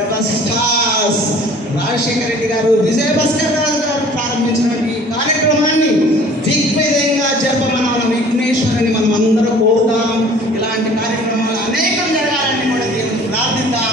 Rebel stars Rajasekhara Reddy గారు, విజయ భాస్కర్ రాజు గారు ప్రారంభించినటువంటి ఈ కార్యక్రమాన్ని దిగ్విజయంగా జరపమని మన విఘ్నేశ్వరుని మనం అందరూ కోరుదాం. ఇలాంటి కార్యక్రమాలు అనేకం జరగాలని కూడా దేవుని ప్రార్థిద్దాం.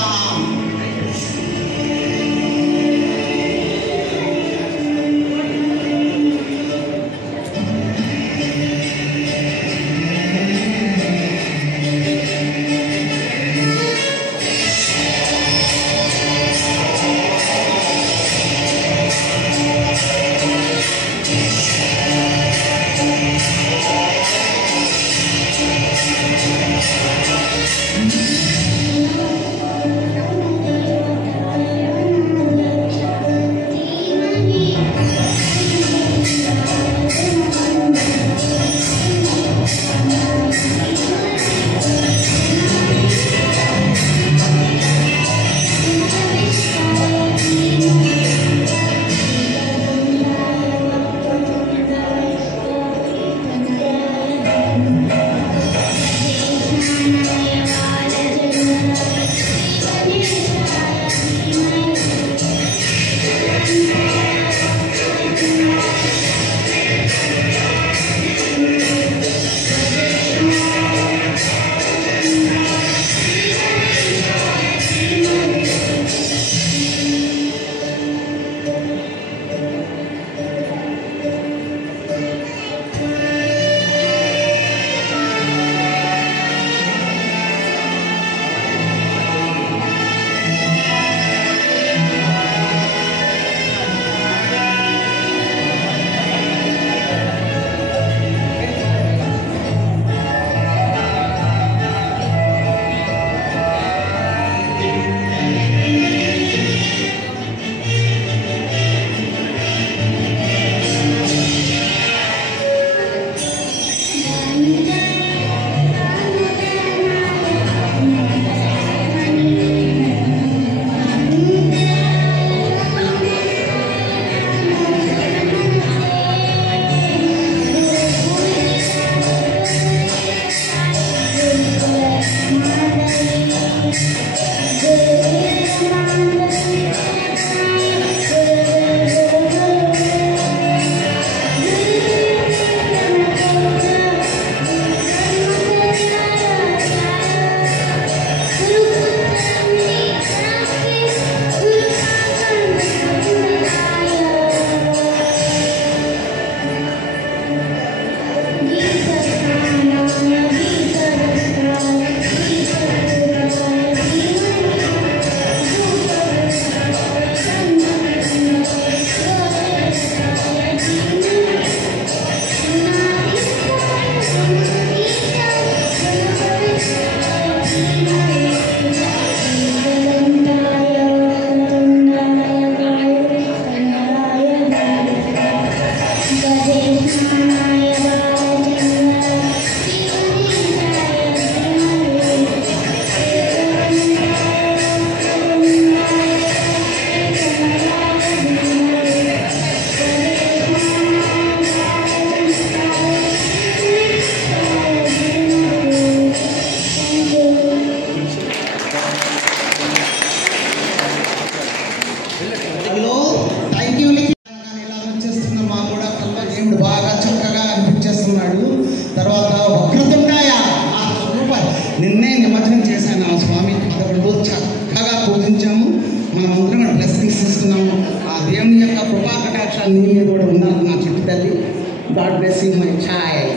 తర్వాత వక్రతుండాయ నిన్నే నిమజ్జనం చేశాను ఆ స్వామి పాదములు చక్కగా పూజించాము. మనమందరం కూడా బ్లెస్సింగ్స్ ఇస్తున్నాము. ఆ దేవుని యొక్క కృపా కటాక్షాలు నీ మీద కూడా ఉన్నారు నా చిట్టి తల్లి. God bless you my child.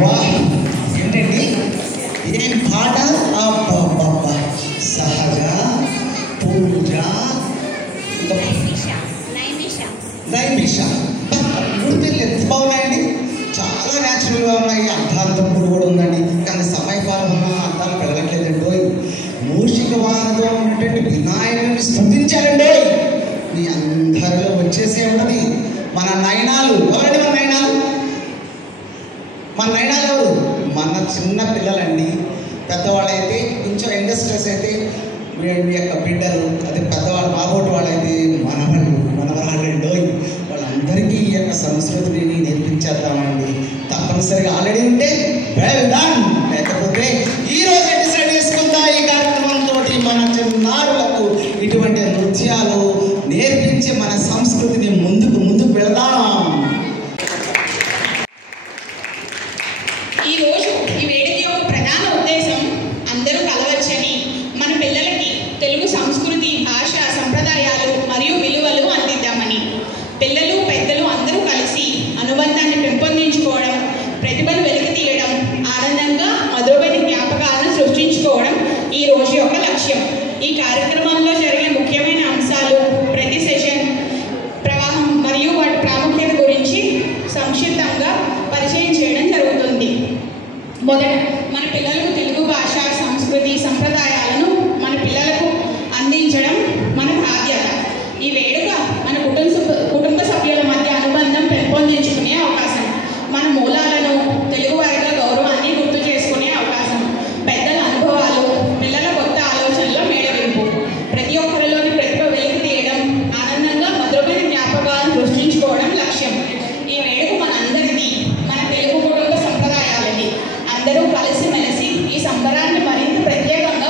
वाह ఏంటండి ఏం పాట అబ్బబ్బబ్బా సహజ పూజ నైమిష గుర్తులు ఎంత బాగున్నాయండి చాలా న్యాచురల్గా ఉన్నాయి అర్థాంతం కూడా ఉందండి కానీ సమయపాలన ఉన్న అర్థాలు పెరగట్లేదండి మూషిక వాహనతో ఉన్నటువంటి వినాయకుడిని స్తుతించారండి మీ అందరిలో వచ్చేసే ఉన్నది మన నయనాలు ఎవరండి మన నయనాలు మన నయనాలు ఎవరు మన చిన్న పిల్లలండి పెద్దవాళ్ళైతే కొంచెం ఇండస్ట్రీస్ అయితే మీ యొక్క బిడ్డలు అదే పెద్దవాళ్ళు మాగోటి వాళ్ళైతే మనవరాళ్ళండి వాళ్ళందరికీ ఈ యొక్క సంస్కృతిని నేర్పించేద్దామండి తప్పనిసరిగా ఆల్రెడీ ఉంటే వెల్ డన్ లేకపోతే ఈరోజు డిసైడ్ చేసుకుందా ఈ కార్యక్రమంతో మన చిన్నారులకు ఇటువంటి నృత్యాలు నేర్పించి మన సంస్కృతిని ముందుకు వెళదాం. ఈరోజు ఈ వేడుక యొక్క ప్రధాన ఉద్దేశం అందరూ కలవచ్చని మన పిల్లలకి తెలుగు సంస్కృతి భాష సంప్రదాయాలు మరియు విలువలు అందిద్దామని పిల్లలు పెద్దలు అందరూ కలిసి అనుబంధాన్ని పెంపొందించుకోవడం ప్రతిభను వెలికి తీయడం ఆనందంగా మధురమైన జ్ఞాపకాలను సృష్టించుకోవడం ఈ రోజు యొక్క లక్ష్యం. ఈ కార్యక్రమంలో జరిగే ముఖ్యమైన అంశాలు ప్రతి సెషన్ ప్రవాహం మరియు వాటి ప్రాముఖ్యత గురించి సంక్షిప్తంగా పరిచయం చేయడం జరుగుతుంది. మొదట మన పిల్లలకు తెలుగు భాష సంస్కృతి సంప్రదాయాలను మన పిల్లలకు అందించడం మన బాధ్యత. ఈ వేడుక మన కుటుంబ సభ్యుల మధ్య అనుబంధం పెంపొందించుకునే అవకాశం, మన మూలాలను తెలుగువారిగా గౌరవాన్ని గుర్తు చేసుకునే అవకాశం, పెద్దల అనుభవాలు పిల్లల కొత్త ఆలోచనల మేళవింపు, ప్రతి ఒక్కరిలోని ప్రతిభ వెలికి తీయడం ఆనందంగా మధురమైన జ్ఞాపకాలను సృష్టించుకోవడం లక్ష్యం. ఈ వేడుక మనందరిది, మన తెలుగు కుటుంబ సంప్రదాయాలది. అందరూ కలిసిమెలిసి ఈ సంబరాన్ని మరింత ప్రత్యేకంగా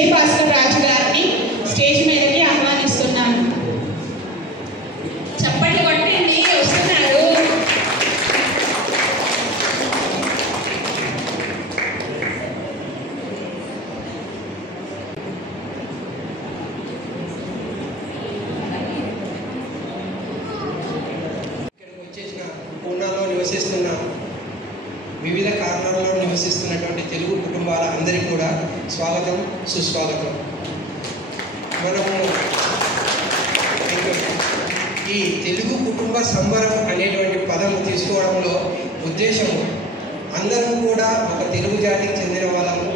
విజయభాస్కర్ రాజు గారిని స్టేజ్ మీదకి ఆహ్వానిస్తున్నాను. చప్పట్లు కొట్టండి, వస్తున్నారు. పూనాలో నివసిస్తున్న వివిధ కారణాలలో నివసిస్తున్నటువంటి తెలుగు కుటుంబాల అందరికీ కూడా స్వాగతం, సుస్వాగతం. మనము ఈ తెలుగు కుటుంబ సంబరం అనేటువంటి పదం తీసుకోవడంలో ఉద్దేశము అందరం కూడా ఒక తెలుగు జాతికి చెందిన వాళ్ళము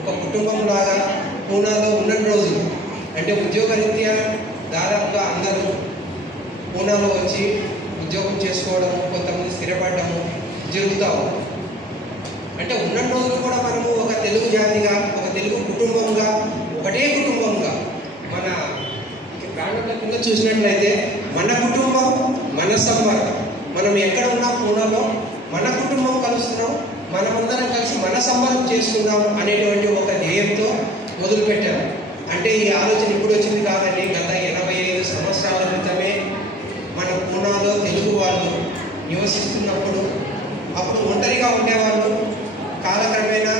ఒక కుటుంబంలాగా పూనాలో ఉన్న రోజులు, అంటే ఉద్యోగరీత్యా దాదాపుగా అందరూ పూనాలో వచ్చి ఉద్యోగం చేసుకోవడము, కొంతమంది స్థిరపడము జరుగుతాము. అంటే ఉన్న రోజులు కూడా మనము ఒక తెలుగు జాతిగా, ఒక తెలుగు కుటుంబంగా, ఒకటే కుటుంబంగా మన ప్రాణంలో కింద చూసినట్లయితే మన కుటుంబం మన సంబరం. మనం ఎక్కడ ఉన్నా పూనాలో మన కుటుంబం కలుస్తున్నాం, మనమందరం కలిసి మన సంబరం చేసుకుందాం అనేటువంటి ఒక ధ్యేయంతో మొదలుపెట్టాము. అంటే ఈ ఆలోచన ఇప్పుడు వచ్చింది కాదండి. గత 85 సంవత్సరాల క్రితమే మన పూనాలో తెలుగు వాళ్ళు నివసిస్తున్నప్పుడు అప్పుడు ఒంటరిగా ఉండేవాళ్ళు. కాలక్రమేణా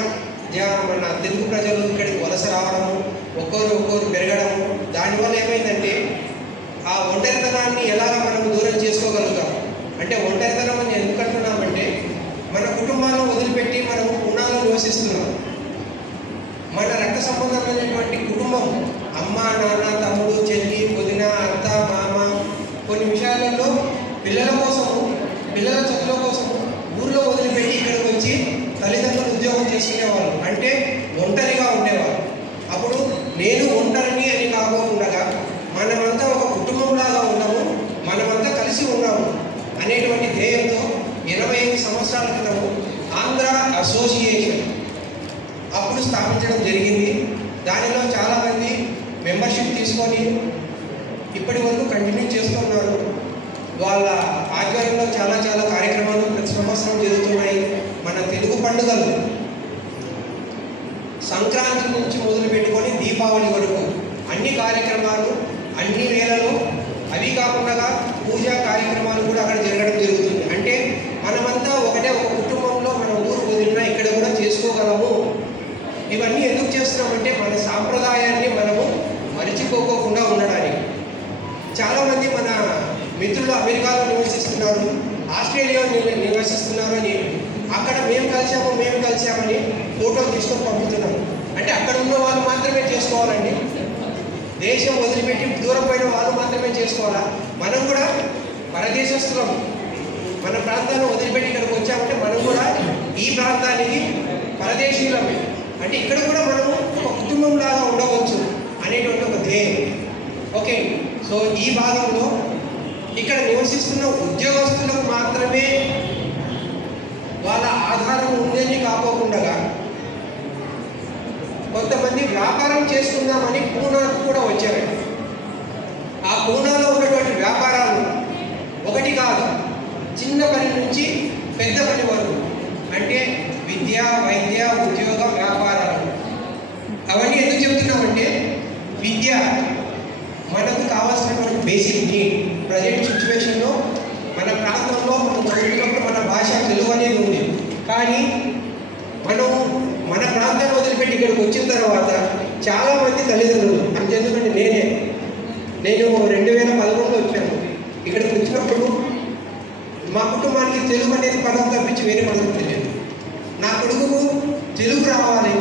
మన తెలుగు ప్రజలు ఇక్కడికి వలస రావడము, ఒక్కొరు పెరగడము, దానివల్ల ఏమైందంటే ఆ ఒంటరితనాన్ని ఎలాగ మనం దూరం చేసుకోగలుగుతాం. అంటే ఒంటరితనం అని ఎందుకు అంటున్నామంటే మన కుటుంబాలను వదిలిపెట్టి మనము పూనాలో నివసిస్తున్నాం. మన రక్త సంబంధమైనటువంటి కుటుంబం, అమ్మ, నాన్న, తమ్ముడు, చెల్లి, వదిన, అత్త, మామ, కొన్ని విషయాలలో పిల్లల కోసము, పిల్లల చదువుల కోసము ఊళ్ళో వదిలిపెట్టి ఇక్కడికి వచ్చి తల్లిదండ్రులు ఉద్యోగం చేసుకునేవాళ్ళు. అంటే ఒంటరిగా ఉండేవాళ్ళు. అప్పుడు నేను ఒంటరిని అని కాకుండా మనమంతా ఒక కుటుంబంలాగా ఉన్నాము, మనమంతా కలిసి ఉన్నాము అనేటువంటి ధ్యేయంతో 85 సంవత్సరాల క్రితము ఆంధ్ర అసోసియేషన్ అప్పుడు స్థాపించడం జరిగింది. దానిలో చాలామంది మెంబర్షిప్ తీసుకొని ఇప్పటి వరకు కంటిన్యూ చేస్తున్నారు. వాళ్ళ ఆధ్వర్యంలో చాలా కార్యక్రమాలు ప్రతి సంవత్సరం జరుగుతున్నాయి. మన తెలుగు పండుగలు సంక్రాంతి నుంచి మొదలు పెట్టుకొని దీపావళి వరకు అన్ని కార్యక్రమాలు అన్ని వేళలో, అవి కాకుండా పూజా కార్యక్రమాలు కూడా అక్కడ జరగడం జరుగుతుంది. అంటే మనమంతా ఒకటే ఒక కుటుంబంలో మన ఊరు వదిలినా ఇక్కడ కూడా చేసుకోగలము. ఇవన్నీ ఎందుకు చేస్తున్నామంటే మన సాంప్రదాయాన్ని మనము మరిచిపోకుండా ఉండడానికి. చాలామంది మన మిత్రులు అమెరికాలో నివసిస్తున్నారు, ఆస్ట్రేలియాలో నివసిస్తున్నారు అని అక్కడ మేము కలిసామని ఫోటోలు తీసుకొని పంపుతున్నాము. అంటే అక్కడ ఉన్న వాళ్ళు మాత్రమే చేసుకోవాలండి. దేశం వదిలిపెట్టి దూరం పోయిన వాళ్ళు మాత్రమే చేసుకోవాలా? మనం కూడా పరదేశస్తులం. మన ప్రాంతాన్ని వదిలిపెట్టి ఇక్కడికి వచ్చామంటే మనం కూడా ఈ ప్రాంతానికి పరదేశీయులమే. అంటే ఇక్కడ కూడా మనము ఒక కుటుంబంలాగా ఉండవచ్చు అనేటువంటి ఒక ధ్యేయం. ఓకే, సో ఈ భాగంలో ఇక్కడ నివసిస్తున్న ఉద్యోగస్తులకు మాత్రమే వాళ్ళ ఆధారం ఉందని కాకోకుండా కొంతమంది వ్యాపారం చేసుకుందామని పూనాకు కూడా వచ్చారు. ఆ పూనాలో ఉన్నటువంటి వ్యాపారాలు ఒకటి కాదు, చిన్న పని నుంచి పెద్ద పని వరకు, అంటే విద్య, వైద్య, ఉద్యోగ, వ్యాపారాలు. అవన్నీ ఎందుకు చెప్తున్నామంటే విద్య మనకు కావాల్సినటువంటి బేసిక్ నీడ్. ప్రజెంట్ సిచ్యువేషన్లో మన ప్రాంతంలో మనం చదువుతున్నప్పుడు మన భాష తెలుగు అనేది ఉంది. కానీ మనం మన ప్రాంతాన్ని వదిలిపెట్టి ఇక్కడికి వచ్చిన తర్వాత చాలామంది తల్లిదండ్రులు, అంతెందుకంటే నేను 2011లో వచ్చాను. ఇక్కడికి వచ్చినప్పుడు మా కుటుంబానికి తెలుగు అనేది పదం తప్పించి వేరే పదం తెలియదు. నా కొడుకుకు తెలుగు రావాలి,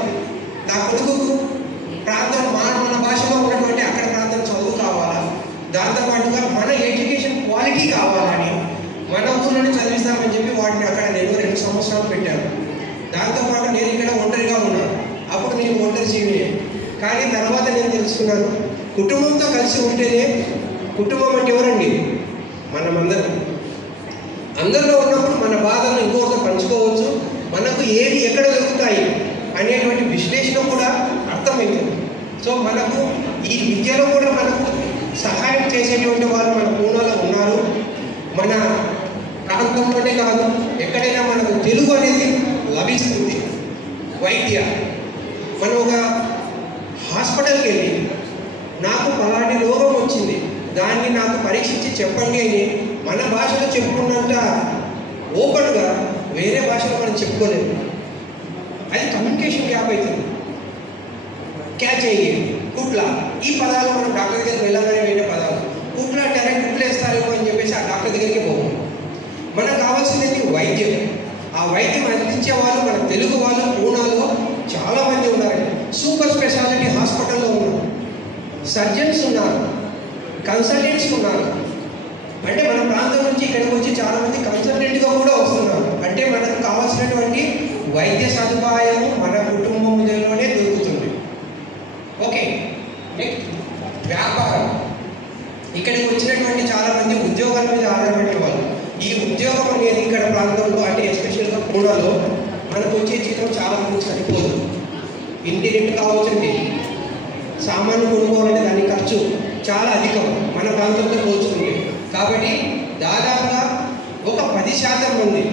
నా కొడుకుకు ప్రాంతం మన భాషలో ఉన్నటువంటి అక్కడ ప్రాంతం చదువు కావాలా, దాంతోపాటుగా మన ఎడ్యుకేషన్ క్వాలిటీ కావాలని మన ఊళ్ళోనే చదివిస్తామని చెప్పి వాటిని అక్కడ నేను 2 సంవత్సరాలు పెట్టాను. దాంతోపాటు నేను ఇక్కడ ఒంటరిగా ఉన్నాను. అప్పుడు నేను ఒంటరి జీవిని. కానీ తర్వాత నేను తెలుసుకున్నాను, కుటుంబంతో కలిసి ఉంటేనే, కుటుంబం అంటే ఎవరండి? మనమందరం. అందరిలో ఉన్నప్పుడు మన బాధను ఇంకొకరితో పంచుకోవచ్చు, మనకు ఏది ఎక్కడ దొరుకుతాయి అనేటువంటి విశ్లేషణ కూడా అర్థమవుతుంది. సో మనకు ఈ విద్యలో కూడా మనకు సహాయం చేసేటువంటి వాళ్ళు మన పూనాలో ఉన్నారు. మన ప్రాంతంలోనే కాదు, ఎక్కడైనా మనకు తెలుగు అనేది లభిస్తుంది. వైద్య, మనం ఒక హాస్పిటల్కి వెళ్ళి నాకు పలాంటి రోగం వచ్చింది, దాన్ని నాకు పరీక్షించి చెప్పండి అని మన భాషలో చెప్పుకున్నంత ఓపెన్గా వేరే భాషలో మనం చెప్పుకోలేము. అది కమ్యూనికేషన్ గ్యాప్ అవుతుంది. క్యాచ్ అయ్యి కుట్ల ఈ పదాలు మనం డాక్టర్ దగ్గరికి వెళ్ళగానే వేరే పదాలు కుట్ల డైరెక్ట్ కుట్లు వేస్తారేమో అని చెప్పేసి ఆ డాక్టర్ దగ్గరికి పోము. మనకు కావాల్సింది వైద్యం. ఆ వైద్యం అందించే వాళ్ళు మన తెలుగు వాళ్ళు పూనాలో చాలామంది ఉన్నారండి. సూపర్ స్పెషాలిటీ హాస్పిటల్లో ఉన్నారు, సర్జన్స్ ఉన్నారు, కన్సల్టెంట్స్ ఉన్నారు. అంటే మన ప్రాంతం నుంచి ఇక్కడికి వచ్చి చాలామంది కన్సల్టెంట్గా కూడా వస్తున్నారు. అంటే మనకు కావాల్సినటువంటి వైద్య సదుపాయం మన కుటుంబంలోనే దొరుకుతుంది. ఓకే, నెక్స్ట్ వ్యాపారం. ఇక్కడికి వచ్చినటువంటి చాలామంది ఉద్యోగాల మీద ఆధారపడే వాళ్ళు. ఈ ఉద్యోగం అనేది ఇక్కడ ప్రాంతంలో అంటే ఎస్పెషల్గా పూనాలో మనకు వచ్చే జీతం చాలా మంది సరిపోదు. ఇంటి రెంట్ కావచ్చండి, సామాన్లు కొనుక్కోవాలంటే దాని ఖర్చు చాలా అధికం మన ప్రాంతంలో పోల్చుకుంటే. కాబట్టి దాదాపుగా ఒక 10% మంది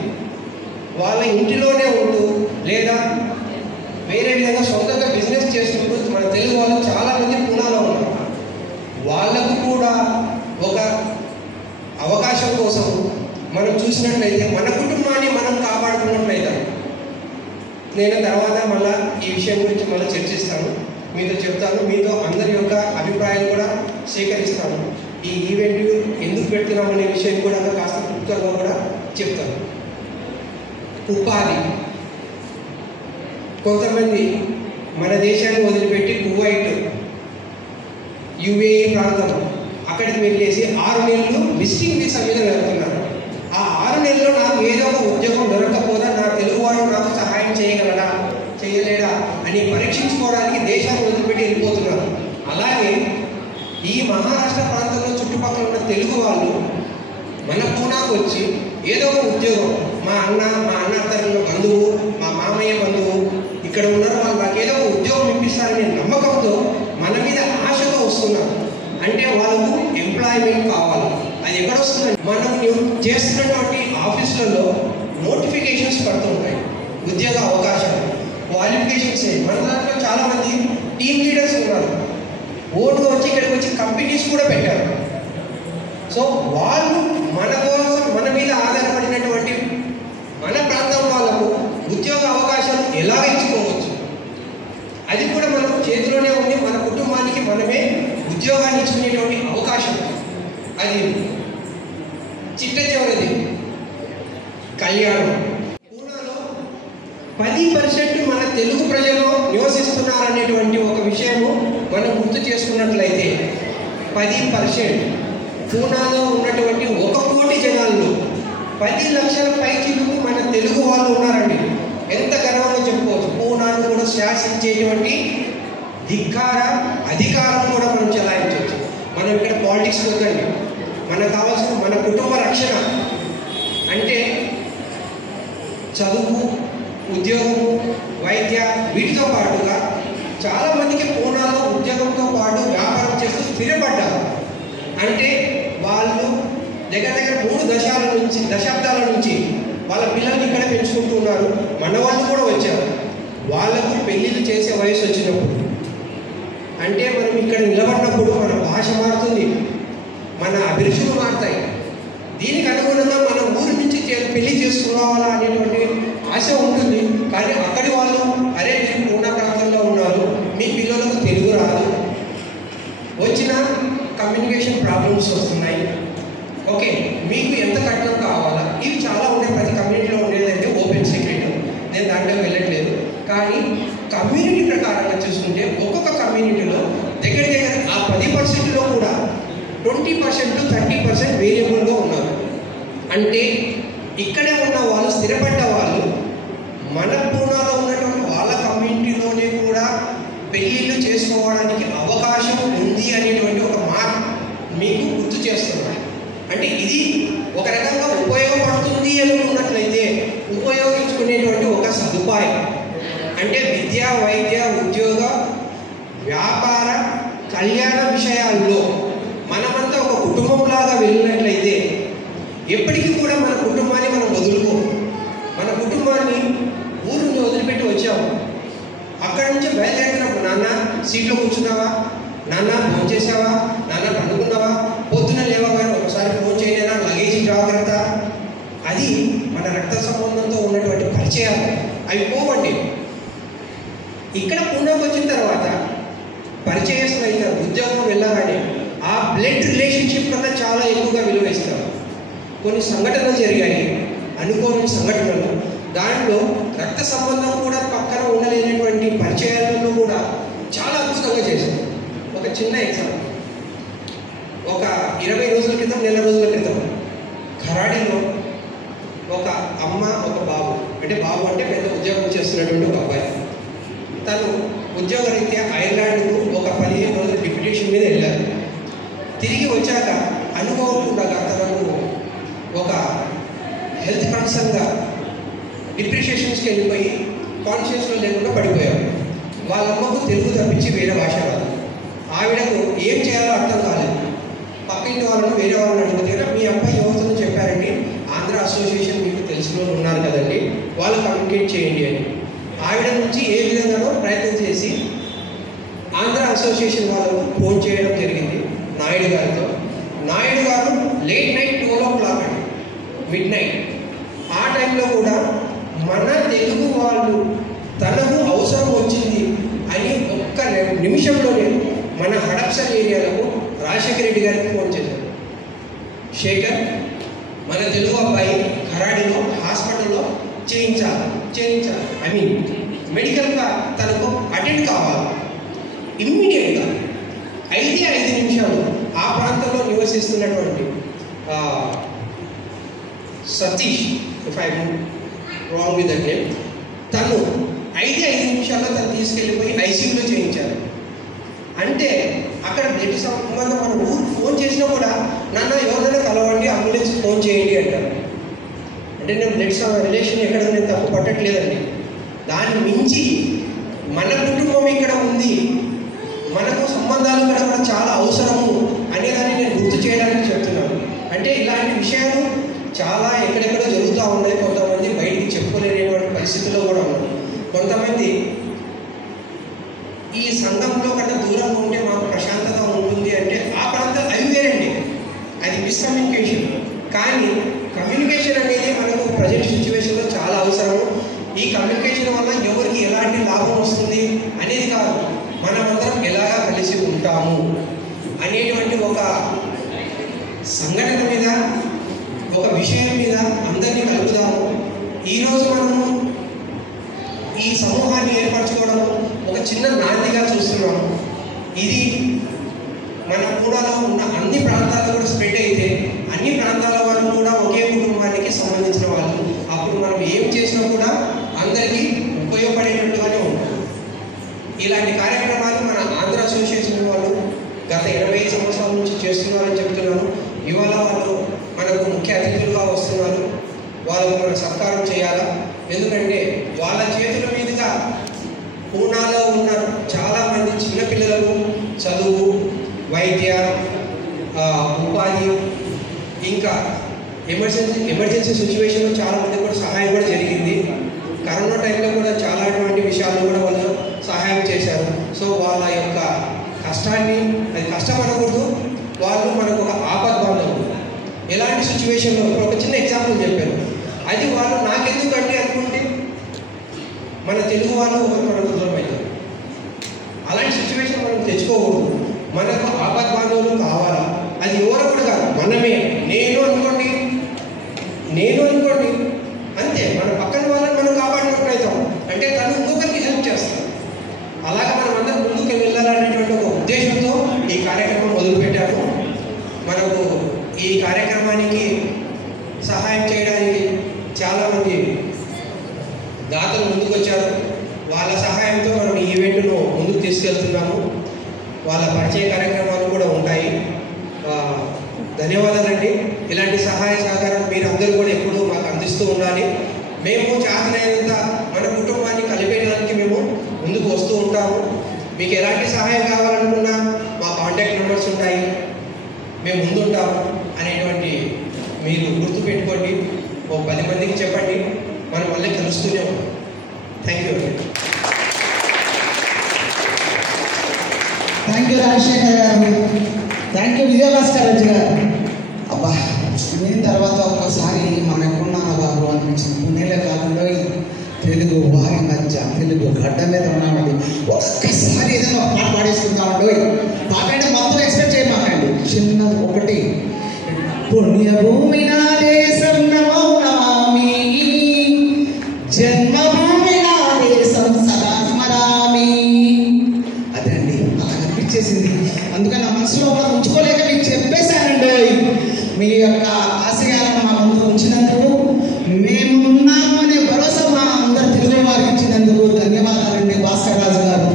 వాళ్ళ ఇంటిలోనే ఉంటూ లేదా వేరే విధంగా సొంతంగా బిజినెస్ చేసుకుంటూ మన తెలుగు వాళ్ళు చాలామంది పూనాలో ఉన్నారు. వాళ్ళకు కూడా ఒక అవకాశం కోసం మనం చూసినట్లయితే మన కుటుంబాన్ని మనం కాపాడుకున్నట్లయితే, నేను తర్వాత మళ్ళీ ఈ విషయం గురించి మళ్ళీ చర్చిస్తాను, మీతో చెప్తాను, మీతో అందరి యొక్క అభిప్రాయాలు కూడా సేకరిస్తాను. ఈ ఈవెంట్ ఎందుకు పెడుతున్నాం అనే విషయం కూడా కాస్త క్లుప్తంగా కూడా చెప్తాను. ఉపాధి. కొంతమంది మన దేశాన్ని వదిలిపెట్టి కువైట్, యుఏఈ ప్రాంతం అక్కడికి వెళ్ళేసి 6 నెలలు విజిటింగ్ వీసా మీద వెళ్తున్నారు. ఆ 6 నెలల్లో నాకు ఏదో ఒక ఉద్యోగం దొరకకపోదా, నా తెలుగువాడు నాకు సహాయం చేయగలడా చేయలేడా అని పరీక్షించుకోవడానికి దేశాన్ని వదిలిపెట్టి వెళ్ళిపోతున్నారు. అలాగే ఈ మహారాష్ట్ర ప్రాంతంలో చుట్టుపక్కల ఉన్న తెలుగు వాళ్ళు మన పూనాకు వచ్చి ఏదో ఒక ఉద్యోగం, మా అన్న తరగతి బంధువు, మా మామయ్య బంధువు ఇక్కడ ఉన్నారు, వాళ్ళు నాకు ఏదో ఒక ఉద్యోగం ఇప్పిస్తారనే నమ్మకంతో మన మీద ఆశగా వస్తున్నారు. అంటే వాళ్ళకు ఎంప్లాయ్మెంట్ కావాలి. అది ఎక్కడ వస్తుందండి, మనం చేస్తున్నటువంటి ఆఫీసులలో నోటిఫికేషన్స్ పడుతుంటాయి, ఉద్యోగ అవకాశాలు, క్వాలిఫికేషన్స్. మన దాంట్లో చాలామంది టీమ్ లీడర్స్ ఉన్నారు, ఓటుగా వచ్చి ఇక్కడికి వచ్చి కంపెనీస్ కూడా పెట్టారు. సో వాళ్ళు మన కోసం మన మీద ఆధారపడినటువంటి మన ప్రాంతం వాళ్ళకు ఉద్యోగ అవకాశాలు ఎలా ఇచ్చుకోవచ్చు, అది కూడా మనం చేతిలోనే ఉంది. మన కుటుంబానికి మనమే ఉద్యోగాన్ని ఇచ్చుకునేటువంటి అవకాశం. అది చిట్ట చివరిది కళ్యాణం. పూనాలో 10% మన తెలుగు ప్రజలు నివసిస్తున్నారనేటువంటి ఒక విషయము మనం గుర్తు చేసుకున్నట్లయితే 10% పూనాలో ఉన్నటువంటి 1 కోటి జనాల్లో 10 లక్షల పైచిలకు మన తెలుగు వాళ్ళు ఉన్నారండి. ఎంత గర్వంగా చెప్పుకోవచ్చు. పూనాను కూడా శాసించేటువంటి అధికారం కూడా మనం చెలాయించవచ్చు. మనం ఇక్కడ పాలిటిక్స్ వద్దండి, మనకు కావాల్సిన మన కుటుంబ రక్షణ అంటే చదువు, ఉద్యోగము, వైద్య వీటితో పాటుగా చాలామందికి పూనాలో ఉద్యోగంతో పాటు వ్యాపారం చేస్తూ స్థిరపడ్డారు. అంటే వాళ్ళు దగ్గర 3 దశాబ్దాల నుంచి వాళ్ళ పిల్లల్ని ఇక్కడ పెంచుకుంటున్నారు. మన వాళ్ళు కూడా వచ్చారు. వాళ్ళకు పెళ్ళిళ్ళు చేసే వయసు వచ్చినప్పుడు అంటే మనం ఇక్కడ నిలబడినప్పుడు మన భాష మారుతుంది, మన అభిరుచులు మారుతాయి. దీనికి అనుగుణంగా మన ఊరి నుంచి పెళ్లి చేసుకోవాలా అనేటువంటి ఆశ ఉంటుంది. కానీ అక్కడి వాళ్ళు అరే మీరు పూనా ప్రాంతంలో ఉన్నారు, మీ పిల్లలకు తెలుగు రాదు, వచ్చిన కమ్యూనికేషన్ ప్రాబ్లమ్స్ వస్తున్నాయి, ఓకే మీకు ఎంత కట్నం కావాలా, ఇవి చాలా ఉన్నాయి. ప్రతి కమ్యూనిటీలో ఉండేదైతే ఓపెన్ సీక్రెట్, నేను దాంట్లో వెళ్ళట్లేదు. కానీ కమ్యూనిటీ ప్రకారంగా చూసుకుంటే ఒక్కొక్క కమ్యూనిటీలో దగ్గర ఆ 10%లో కూడా 20% 30% వేరియబుల్గా ఉన్నారు. అంటే ఇక్కడే ఉన్న వాళ్ళు, స్థిరపడ్డ వాళ్ళు మన పూనాలో ఉన్నటువంటి వాళ్ళ కమ్యూనిటీలోనే కూడా పెళ్ళిళ్ళు చేసుకోవడానికి అవకాశం ఉంది అనేటువంటి ఒక మాట మీకు గుర్తు చేస్తున్నారు. అంటే ఇది ఒక రకంగా ఉపయోగపడుతుంది అనుకున్నట్లయితే ఉపయోగించుకునేటువంటి ఒక సదుపాయం. అంటే విద్య, వైద్య, ఉద్యోగ, వ్యాపార, కళ్యాణ విషయాల్లో మనమంతా ఒక కుటుంబంలాగా వెళ్ళినట్లయితే ఎప్పటికీ కూడా మన కుటుంబాన్ని మనం వదులుకో. మన కుటుంబాన్ని ఊరిని వదిలిపెట్టి వచ్చాము, అక్కడి నుంచి బయలుదేరినప్పుడు నాన్న సీట్లో కూర్చున్నా నాన్న ఫోన్ చేసావా, నాన్న పండుకున్నావా, పొద్దున లేవగానే ఒకసారి ఫోన్ చేయలేనా, లగేజీ జాగ్రత్త. అది మన రక్త సంబంధంతో ఉన్నటువంటి పరిచయాలు అవి పోవండి. ఇక్కడ పూనాకు వచ్చిన తర్వాత పరిచయస్తులైన ఉద్యోగం వెళ్ళగానే ఆ బ్లడ్ రిలేషన్షిప్ కన్నా చాలా ఎక్కువగా విలువ ఇస్తారు. కొన్ని సంఘటనలు జరిగాయి, అనుకోని సంఘటనలు. దాంట్లో రక్త సంబంధం కూడా పక్కన ఉండలేనటువంటి పరిచయాలను కూడా చాలా అద్భుతంగా చేశారు. ఒక చిన్న ఎగ్జాంపుల్, ఒక 20 రోజుల క్రితం, నెల రోజుల క్రితం ఖరాడీలో ఒక అమ్మ, ఒక బాబు, అంటే బాబు అంటే పెద్ద ఉద్యోగం చేస్తున్నటువంటి ఒక అబ్బాయి, తను ఉద్యోగరీత్యా ఐర్లాండ్కు ఒక 15 రోజుల డిప్యుటేషన్ మీద వెళ్ళారు. తిరిగి వచ్చాక అనుకోకుండా తనకు ఒక హెల్త్ కన్సర్న్గా డిప్రిషియేషన్స్కి వెళ్ళిపోయి కాన్షియస్లో లేకుండా పడిపోయారు. వాళ్ళ అమ్మకు తెలుగు తప్పించి వేరే భాష రాదు. ఆవిడకు ఏం చేయాలో అర్థం కాలేదు. పక్కింటి వాళ్ళను వేరే వాళ్ళని అడుగుతారా, మీ అబ్బాయి ఎవరితో చెప్పారండి, ఆంధ్ర అసోసియేషన్ మీకు తెలిసిన వాళ్ళు ఉన్నారు కదండి, వాళ్ళు కమ్యూనికేట్ చేయండి అని. ఆవిడ నుంచి ఏ విధంగానో ప్రయత్నం చేసి ఆంధ్ర అసోసియేషన్ వాళ్ళకు ఫోన్ చేయడం జరిగింది నాయుడు గారితో. నాయుడు గారు లేట్ నైట్ 12 o'clock అండి, మిడ్ నైట్. ఆ టైంలో కూడా మన తెలుగు వాళ్ళు తనకు అవసరం వచ్చింది అని ఒక్క నిమిషంలోనే మన హడప్సర్ ఏరియాలకు రాజశేఖర రెడ్డి గారికి ఫోన్ చేశారు. శేఖర్, మన తెలుగు అబ్బాయి ఖరాడీలో హాస్పిటల్లో చేయించాలి, ఐ మీన్ మెడికల్గా తనకు అటెండ్ కావాలి. ఇమ్మీడియట్గా 5 నిమిషాలు ఆ ప్రాంతంలో నివసిస్తున్నటువంటి Satish, if I wrong with that name, తను 5 నిమిషాల్లో తను తీసుకెళ్ళిపోయి ఐసీయూలో చేయించారు. అంటే అక్కడ బ్లడ్ సంబంధం మన ఊరికి ఫోన్ చేసినా కూడా నాన్న ఎవరైనా కలవండి, అంబులెన్స్ ఫోన్ చేయండి అంటారు. అంటే నేను బ్లడ్ రిలేషన్ ఎక్కడ నేను తప్పు పట్టట్లేదండి. దాన్ని మించి మన కుటుంబం ఇక్కడ ఉంది, మనకు సంబంధాలు ఇక్కడ కూడా చాలా అవసరము అనేదాన్ని నేను గుర్తు చేయడానికి చెప్తున్నాను. అంటే ఇలాంటి విషయాలు చాలా ఎక్కడెక్కడ జరుగుతూ ఉన్నాయి. కొంతమంది బయటికి చెప్పుకోలేనటువంటి పరిస్థితుల్లో కూడా ఉన్నాయి. కొంతమంది ఈ సంఘంలో కన్నా దూరంగా ఉంటే మాకు ప్రశాంతత ఉంటుంది అంటే ఆ ప్రాంతాలు అవి వేరండి, అది మిస్కమ్యూనికేషన్. కానీ కమ్యూనికేషన్ అనేది మనకు ప్రజెంట్ సిచ్యువేషన్లో చాలా అవసరము. ఈ కమ్యూనికేషన్ వల్ల ఎవరికి ఎలాంటి లాభం వస్తుంది అనేది కాదు, మనమందరం ఎలాగా కలిసి ఉంటాము అనేటువంటి ఒక సంఘటన మీద, ఒక విషయం మీద అందరినీ కలుపుదాము. ఈరోజు మనము ఈ సమూహాన్ని ఏర్పరచుకోవడం ఒక చిన్న నాందిగా చూస్తున్నాము. ఇది మన కూడాలో ఉన్న అన్ని ప్రాంతాలు కూడా స్ప్రెడ్ అయితే అన్ని ప్రాంతాల వాళ్ళు కూడా ఒకే కుటుంబానికి సంబంధించిన వాళ్ళు, అప్పుడు మనం ఏం చేసినా కూడా అందరికీ ఉపయోగపడేటట్టుగానే ఉంటాం. ఇలాంటి కార్యక్రమాలు మన ఆంధ్ర అసోసియేషన్ వాళ్ళు గత 25 సంవత్సరాల నుంచి చేస్తున్నారని చెప్తున్నాను. ఇవాళ వాళ్ళు మనకు ముఖ్య అతిథులుగా వస్తున్నారు, వాళ్ళకు మనం సత్కారం చేయాలా. ఎందుకంటే వాళ్ళ చేతుల మీదుగా పూనాలో ఉన్న చాలామంది చిన్నపిల్లలకు చదువు, వైద్య, ఉపాధి, ఇంకా ఎమర్జెన్సీ సిచ్యువేషన్లో చాలామంది కూడా సహాయం కూడా జరిగింది. కరోనా టైంలో కూడా చాలా అటువంటి విషయాలు కూడా వాళ్ళు సహాయం చేశారు. సో వాళ్ళ యొక్క కష్టాన్ని, అది కష్టపడకూడదు, వాళ్ళు మనకు ఒక ఆపద్బాంధవులు. ఎలాంటి సిచ్యువేషన్లో ఒక చిన్న ఎగ్జాంపుల్ చెప్పారు, అది వాళ్ళు నాకెందుకంటే అనుకుంటే మన తెలుగు వాళ్ళు మనకు దూరం అవుతారు. అలాంటి సిచ్యువేషన్ మనం తెచ్చుకోకూడదు. మనకు ఆపద్బాంధవులు కావాలా, అది ఎవరో కూడా కాదు, మనమే. నేను అనుకోండి అంతే, మన పక్కన వాళ్ళని మనం కాపాడినట్టు అవుతాం. అంటే తను ఇంకొకరికి హెల్ప్ చేస్తాం. అలాగే మనం అందరం ముందుకు వెళ్ళాలనేటువంటి ఒక ఉద్దేశంతో ఈ కార్యక్రమం మొదలుపెట్టాము. మనకు ఈ కార్యక్రమానికి సహాయం చేయడానికి చాలామంది దాతలు ముందుకు వచ్చారు. వాళ్ళ సహాయంతో మనం ఈ ఈవెంట్ను ముందుకు తీసుకెళ్తున్నాము. వాళ్ళ పరిచయ కార్యక్రమాలు కూడా ఉంటాయి. ధన్యవాదాలండి. ఇలాంటి సహాయ సహకారం మీరు అందరూ కూడా ఎప్పుడూ మాకు అందిస్తూ ఉండాలి. మేము చేతనైనంత మన కుటుంబాన్ని కలిపేయడానికి మేము ముందుకు వస్తూ ఉంటాము. మీకు ఎలాంటి సహాయం కావాలనుకున్నా మా కాంటాక్ట్ నెంబర్స్ ఉంటాయి, మేము ముందుంటాము అనేటువంటి మీరు గుర్తుపెట్టుకోండి. ఓ 10 మందికి చెప్పండి, మనం మళ్ళీ కలుస్తూనే ఉంటాం. Thank you. రాజశేఖర్ గారు, థ్యాంక్ యూ విజయభాస్కర్ రెడ్డి గారు. అబ్బా నేను తర్వాత ఒక్కసారి మనం ఎక్కడున్నారా బాబు అనిపించింది. పుణ్యలే కాకుండా తెలుగు వారి మధ్య తెలుగు గడ్డ మీద ఉన్నామండి. ఒక్కసారి ఏదైనా ఒక పాట పాడేసుకుందామండి. పాట అంటే మొత్తం ఎక్స్పెక్ట్ చేయమాకండి, చిన్న ఒకటి. పుణ్యభూమి నా దేశం నమో నమామి, జన్మభూమి నా దేశం సదా స్మరామి. అదే అండి, అలా అనిపించేసింది. అందుకని నా మనసులో మనం ఉంచుకోలేక మీకు చెప్పేశానండి. మీ యొక్క ఆశయాలను మా ముందు ఉంచినందుకు, మేమున్నాము అనే భరోసా మా అందరు తెలుగు వారికి ఇచ్చినందుకు ధన్యవాదాలండి భాస్కర్ రాజు గారు.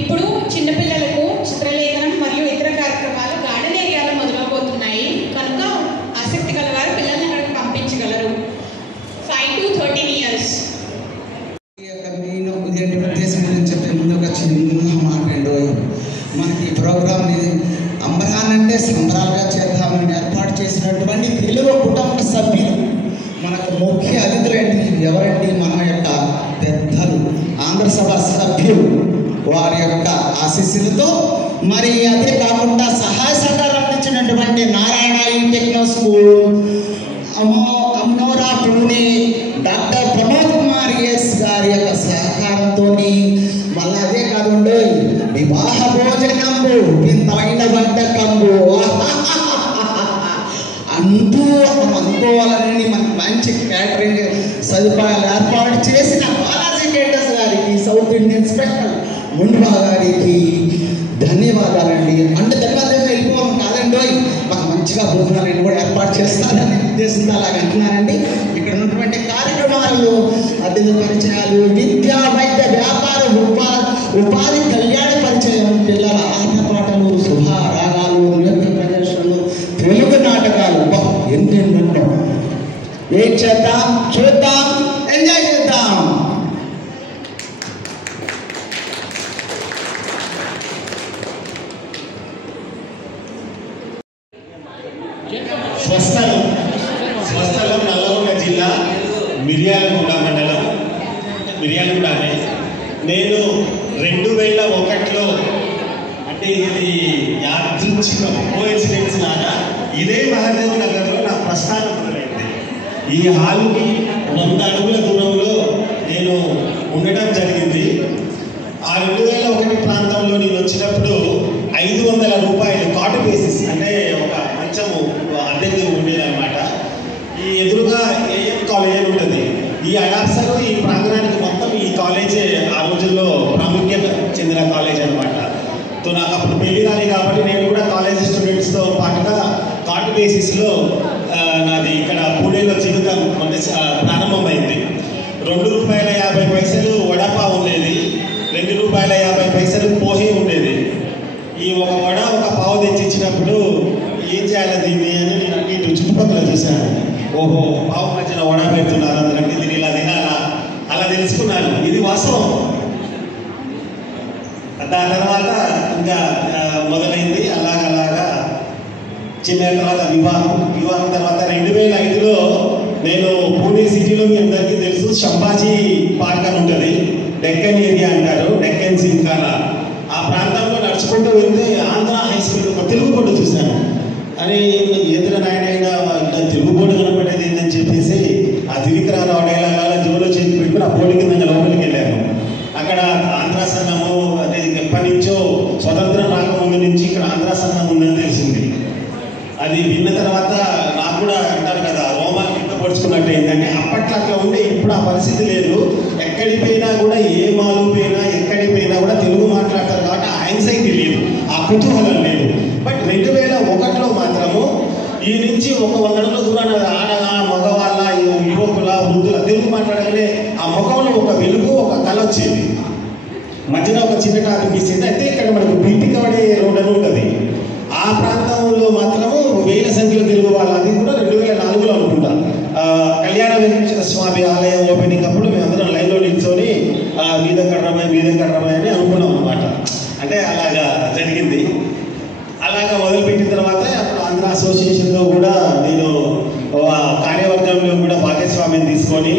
ఇప్పుడు చిన్నపిల్లలకు చిత్రలేఖనం మరియు ఇతర కార్యక్రమాలు గార్డెన్ ఏరియాలో మొదలవబోతున్నాయి కనుక ఆసక్తి గలవారు పిల్లల్ని అక్కడికి పంపించగలరు. 5 to 13 years. నేను ఇదేంటి ఉద్దేశం అని చెప్పే ముందు ఒక చిన్న మాట అండి. మనకి ఈ ప్రోగ్రామ్ని అంబరానంటే సంబరాలుగా చేద్దామని ఏర్పాటు చేసినటువంటి తెలుగు కుటుంబ సభ్యులు, మనకు ముఖ్య అతిథులండి. ఎవరండి? మన యొక్క పెద్దలు, ఆంధ్రసభ సభ్యులు, వారి యొక్క ఆశీస్సులతో, మరి అదే కాకుండా సహాయ సహకారం ఇచ్చినటువంటి Narayana Techno School, Amanora Pune, doctor Pramod Kumar S గారి యొక్క సహకారంతో, మళ్ళీ అదే కాకుండా వివాహ భోజనంబు వింతమైన వంటకంబు అంటూ అనుకోవాలని మనకు మంచి క్యాటరింగ్ సదుపాయాలు ఏర్పాటు చేసిన బాలాజీ కేటర్స్ గారికి, సౌత్ ఇండియన్ స్పెషల్ ముండ్బా గారికి ధన్యవాదాలండి. అంటే ధన్యవాదాలు వెళ్ళిపోవడం కాదండి, మాకు మంచిగా భోజనాలను కూడా ఏర్పాటు చేస్తారని ఉద్దేశంతో అలాగ అంటున్నానండి. ఇక్కడ ఉన్నటువంటి కార్యక్రమాలు, అతిథి పరిచయాలు, విద్యా వైద్య వ్యాపార ఉపాధి కళ్యాణ పరిచయం, పిల్లల ఆటపాటలు, శుభారాగాలు, నృత్య ప్రదర్శనలు, తెలుగు నాటకాలు, ఎన్నెన్నో. ఏం చేద్దాం? చూద్దాం, ఎంజాయ్ చేద్దాం. స్వస్థలం నల్లగొండ జిల్లా మిర్యాలగూడ మండలం, మిర్యాలగూడనే. నేను 2001లో, అంటే ఇది యాదృచ్ఛిక కోఇన్సిడెన్స్ లాగా ఇదే మహాదేవ్ నగర్లో నా ప్రస్థానం మొదలైంది. ఈ హాల్కి 100 అడుగుల దూరంలో నేను ఉండటం జరిగింది. ఆ 2001 ప్రాంతంలో నేను వచ్చినప్పుడు 500 రూపాయలు కాటు బేసిస్, అంటే ఒక మంచము అద్దెకి ఉండేదన్నమాట. ఈ ఎదురుగా ఏఎం కాలేజ్ అని ఉంటుంది. ఈ అడాప్సర్ ఈ ప్రాంగణానికి మొత్తం ఈ కాలేజే ఆ రోజుల్లో ప్రాముఖ్యత చెందిన కాలేజ్ అనమాట. సో నాకు అప్పుడు పెళ్లి కాలే కాబట్టి నేను కూడా కాలేజ్ స్టూడెంట్స్తో పాటుగా కాటు బేసిస్లో నాది ఇక్కడ పూణేలో జీవితం అంటే ప్రారంభమైంది. ₹2.50 వడాపావ్ ఉండేది, ₹2.50 పోహే ఉండేది. ఈ ఒక వడ ఒక పావు తెచ్చిచ్చినప్పుడు ఏం చేయాలి దీన్ని అని నేను అన్ని చుట్టుపక్కల చూశాను. ఓహో, పావు మధ్యన వడ పెడుతున్నారు, అందుకంటే దీన్ని ఇలా తినాలా, అలా తెలుసుకున్నాను. ఇది వాస్తవం. దాని తర్వాత ఇంకా మొదలైంది అలాగలాగా. చిన్న తర్వాత వివాహం తర్వాత 2005లో నేను పూణే సిటీలో, మీ అందరికీ తెలుసు, సంభాజీ పార్క్ అని ఉంటుంది, డెక్కన్ ఏరియా అంటారు, డెక్కన్ జింకానా. ఆ ప్రాంతంలో నడుచుకుంటూ వెళ్తే ఆంధ్ర హై స్కూల్ ఒక తెలుగు బోర్డు చూశాను. అని ఏదైనా నాయన ఇట్లా తెలుగు బోర్డు కనపడేది ఏంటని చెప్పేసి ఆ తిరిగిరాల వడేలా జోలో చేసి పెట్టుకుని ఆ బోర్డు కింద లోపలికి వెళ్ళాను. అక్కడ ఆంధ్ర సంఘము, అంటే ఎప్పటి నుంచో స్వతంత్రం రాకముందు నుంచి ఇక్కడ ఆంధ్ర సంఘం ఉందని తెలిసింది. అది విన్న తర్వాత నాకు కూడా అంటారు కదా, రోమాలు కిందపరుచుకున్నట్టు ఏంటంటే అప్పట్లో అట్లా ఉండే, ఇప్పుడు ఆ పరిస్థితి లేదు. ఎక్కడికి పోయినా కూడా, ఏ మాలు పోయినా, ఎక్కడికి పోయినా కూడా తెలుగు మాట్లాడతారు కాబట్టి ఆ యాంగ్జైటీ లేదు, ఆ కుతూహలం లేదు. బట్ 2001లో మాత్రము ఈ నుంచి ఒక 100 అడుగుల దూరాన ఆడగా, మగవాళ్ళ, యువకుల, వృద్ధుల తెలుగు మాట్లాడగానే ఆ ముఖంలో ఒక వెలుగు, ఒక కళ వచ్చేది. మధ్యన ఒక చిన్న టాపిక్ ఇచ్చింది. అయితే ఇక్కడ మనకు పీటికవడే రోడ్ అని ఉంటుంది. ఆ ప్రాంతంలో మాత్రము 1000 సంఖ్యలో తెలుగు వాళ్ళు. అది కూడా 2004లో అనుకుంటా. కళ్యాణ వెంకటేశ్వర స్వామి ఆలయం ఓపెనింగ్ అప్పుడు మేమందరం లైన్లో నిల్చొని వీధంకర్రమై అని అనుకున్నాం అనమాట. అంటే అలాగా జరిగింది. అలాగా మొదలుపెట్టిన తర్వాత అప్పుడు ఆంధ్ర అసోసియేషన్లో కూడా నేను కార్యవర్గంలో కూడా భాగస్వామ్యం తీసుకొని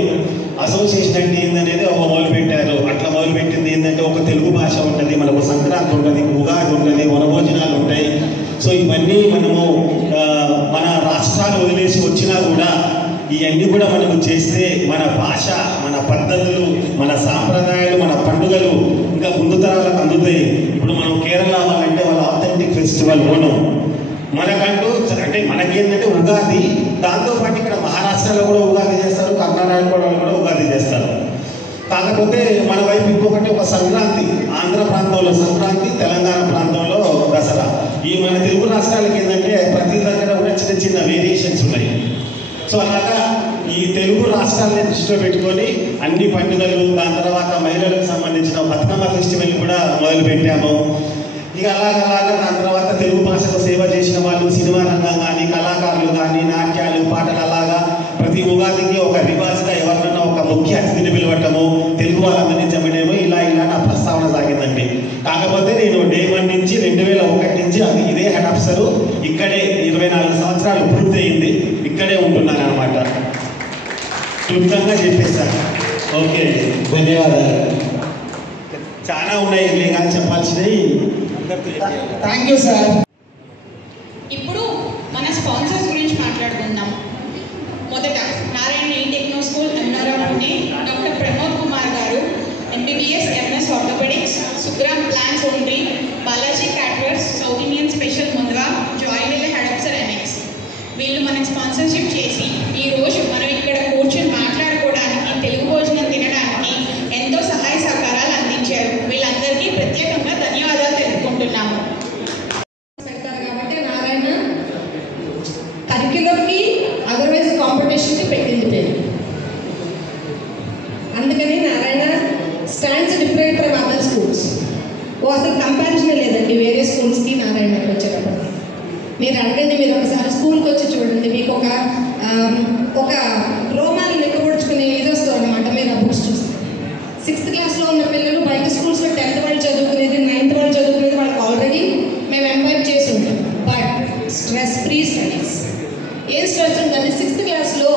అసోసియేషన్ అంటే ఏందనేది మొదలుపెట్టారు. అట్లా తెలుగు భాష ఉంటుంది, మనకు సంక్రాంతి ఉంటుంది, ఉగాది ఉంటుంది, వనభోజనాలు ఉంటాయి. సో ఇవన్నీ మనము మన రాష్ట్రాలు వదిలేసి వచ్చినా కూడా ఇవన్నీ కూడా మనము చేస్తే మన భాష, మన పద్ధతులు, మన సాంప్రదాయాలు, మన పండుగలు ఇంకా ముందు తరాలకు అందుతాయి. ఇప్పుడు మనం కేరళ వాళ్ళంటే వాళ్ళ ఆథెంటిక్ ఫెస్టివల్ ఓనం, మనకంటూ అంటే మనకేంటంటే ఉగాది, దాంతోపాటు ఇక్కడ మహారాష్ట్రలో కూడా ఉగాది చేస్తారు, కర్ణాటకలో కూడా ఉగాది చేస్తారు. కాకపోతే మన వైపు ఇంకొకటి ఒక సంక్రాంతి, ఆంధ్ర ప్రాంతంలో సంక్రాంతి, తెలంగాణ ప్రాంతంలో దసరా. ఈ మన తెలుగు రాష్ట్రాలకి ఏంటంటే ప్రతి దగ్గర కూడా చిన్న చిన్న వేరియేషన్స్ ఉన్నాయి. సో అలాగా ఈ తెలుగు రాష్ట్రాలని దృష్టిలో పెట్టుకొని అన్ని పండుగలు, దాని తర్వాత మహిళలకు సంబంధించిన బతుకమ్మ ఫెస్టివల్ కూడా మొదలుపెట్టాము. ఇక అలాగా దాని తర్వాత తెలుగు భాషకు సేవ చేసిన వాళ్ళు, సినిమా రంగం కానీ, కళాకారులు కానీ, నాట్యాలు, పాటలు, అలాగా ప్రతి ఉగాదికి ఒక రివాజ్గా ఎవరినైనా ఒక ముఖ్య అతిథిని పిలవటము, తెలుగు వాళ్ళందరినీ చెప్పడమో ఇలా నా ప్రస్తావన సాగిందండి. కాకపోతే నేను డే 1 నుంచి 2001 నుంచి అది ఇదే హెడ్ ఆఫీసరు, ఇక్కడే 24 సంవత్సరాలు పూర్తయింది, ఇక్కడే ఉంటున్నాను అనమాట. క్లుప్తంగా చెప్పేశాను. ఓకే, ధన్యవాదాలు. చాలా ఉన్నాయి కానీ చెప్పాల్సినవి. Thank you sir. ఇప్పుడు మన స్పాన్సర్స్ గురించి మాట్లాడుకుందాం. మొదట Narayana Techno School Amanora Pune, doctor Pramod Kumar గారు, MBBS MS orthopaedics, Sugram Plans Only, Balaji Caterers, South Indian Special Mundra, జాయ్వెల్ హెడ్ ఆఫీసర్ MX. వీళ్ళు మనకి స్పాన్సర్షిప్ చేసి ఈరోజు మనం ఇక్కడ కూర్చొని మాట్లాడుకోవడానికి, తెలుగు భోజనం తినడానికి ఎంతో సహాయ సహకారాలు అందించారు. వీళ్ళందరికీ ప్రత్యేకంగా ధన్యవాదాలు తెలుపుకుంటున్నాము. కాబట్టి నారాయణ కరిక్యులంకి అదర్వైజ్ కాంపిటీషన్కి పెట్టింది పేరు. అందుకని Narayana stands different from other schools. అసలు కంపారిజన్ లేదండి వేరే స్కూల్స్కి నారాయణకి వచ్చేటప్పుడు. మీరు అడగండి, మీరు ఒకసారి స్కూల్కి వచ్చి చూడండి, మీకు ఒక రోమాలు లెక్కపొడుచుకునే ఇది వస్తుంది అనమాట. మీరు ఆ బుక్స్ చూస్తే 6th క్లాస్లో ఉన్న పిల్లలు బయట స్కూల్స్లో 10th వాళ్ళు చదువుకునేది, 9th వాళ్ళు చదువుకునేది వాళ్ళకి ఆల్రెడీ మేము ఎంపైర్ చేసి ఉంటాం. But stress free studies. ఏం స్ట్రెస్ ఉందంటే 6th క్లాస్లో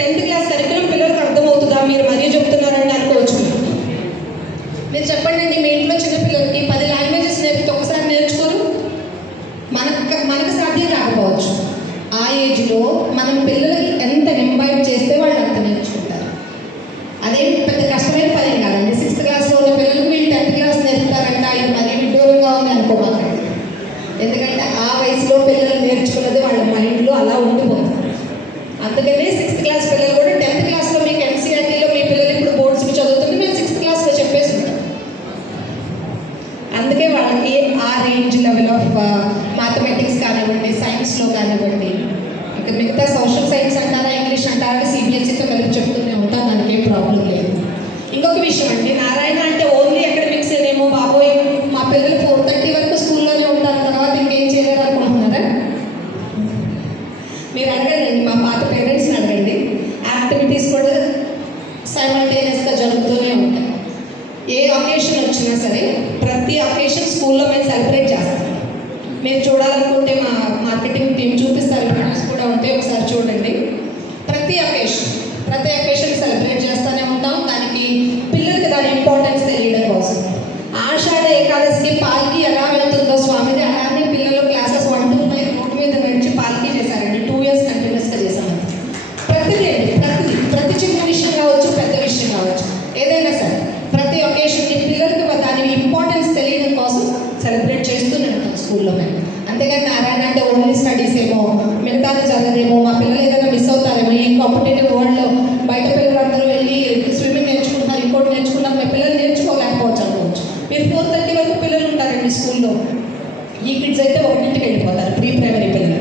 10th క్లాస్ కరికులం పిల్లలకు అర్థమవుతుందా, మీరు మరీ చెప్తున్నారని అనుకోవచ్చు. మీరు చెప్పండి అండి, మీ ఇంట్లో చిన్నపిల్లలకి 10 లాంగ్వేజెస్ నేర్పితే ఒకసారి నేర్చుకోరు. మనకు సాధ్యం కాకపోవచ్చు. ఆ ఏజ్లో మనం పిల్లలకి ఎంత ఎంపైర్ చేస్తే వాళ్ళు అంత నేర్చుకుంటారు. అదేం పెద్ద కష్టమైన పని కాదండి. 6th క్లాస్లో ఉన్న పిల్లలకు వీళ్ళు 10th క్లాస్ నేర్పుతారంట, ఇది మరీ విడ్డూరంగా ఉంది అనుకోమాకండి. ఎందుకంటే ఆ వయసులో పిల్లలు నేర్చుకున్నది వాళ్ళ మైండ్లో అలా ఉండిపోతుంది. అందుకనే 6th క్లాస్ పిల్లలు కూడా 10th క్లాస్లో మీకు NCERTలో మీ పిల్లలు ఇప్పుడు బోర్డ్స్కి చదువుతుంది, మేము 6th క్లాస్లో చెప్పేసి ఉంటాం. అందుకే వాళ్ళకి ఆ రేంజ్ లెవెల్ ఆఫ్ మ్యాథమెటిక్స్ కానివ్వండి, సైన్స్లో కానివ్వండి, ఇంకా మిగతా సోషల్ సైన్స్ అంటారా, ఇంగ్లీష్ అంటారా, CBSEతో కలిపి చెప్తూనే ఉంటాం, దానికి ఏం ప్రాబ్లం లేదు. ఇంకొక విషయం అండి, నారాయణ అంటే ఓన్లీ అకాడమిక్స్ ఏమో బాబోయ్ మా పిల్లలు 4:30 వరకు స్కూల్లోనే ఉంటారు, తర్వాత ఇంకేం చేయలేరు అనుకుంటున్నారా? మీరు అడగండి, మా పాత పేరెంట్స్ని అడగండి. యాక్టివిటీస్ కూడా సైమల్టేనియస్గా జరుగుతూనే ఉంటాయి. ఏ అకేషన్ వచ్చినా సరే ప్రతి అకేషన్ స్కూల్లో మేము సెలబ్రేట్ చేస్తాం. మీరు చూడాలనుకుంటే మా మార్కెటింగ్ టీం చూపిస్తారు, వీడియోస్ కూడా ఉంటే ఒకసారి చూడండి. ప్రతి అకేషన్ సెలబ్రేట్ చేస్తూనే ఉంటాం. దానికి పిల్లలకి దాని ఇంపార్టెన్స్ తెలియడం కోసం ఆషాఢ ఏకాదశికి పాల్కి ఎలా వెళ్తుందో స్వామిది, అలానే పిల్లలు క్లాసెస్ 1 to 5 రోడ్డు మీద నడిచి పాల్కి చేశారండి. 2 years కంటిన్యూస్గా చేశామండి. ప్రతి చిన్న విషయం కావచ్చు, పెద్ద విషయం కావచ్చు, ఏదైనా సరే ప్రతి ఒకేషన్కి పిల్లలకి దాని ఇంపార్టెన్స్ తెలియడం కోసం సెలబ్రేట్ చేస్తూనే ఉంటాం స్కూల్లో మేము. అంతేగాని నారాయణ అంటే ఓన్లీ స్టడీస్ ఏమో, మిగతాది చదవదేమో, మా పిల్లలు ఏదైనా మిస్ అవుతారేమో, ఈ కాంపిటేటివ్ వరల్డ్లో బయట పిల్లలందరూ వెళ్ళి స్విమ్మింగ్ నేర్చుకుంటున్నారు, ఇంకోటి నేర్చుకున్నారు, మీ పిల్లలు నేర్చుకోలేకపోవచ్చు అనుకోవచ్చు. మీరు 4:30 వరకు పిల్లలు ఉంటారండి స్కూల్లో. ఈ కిడ్స్ అయితే 1ంటికి వెళ్ళిపోతారు, ప్రీ ప్రైమరీ పిల్లలు.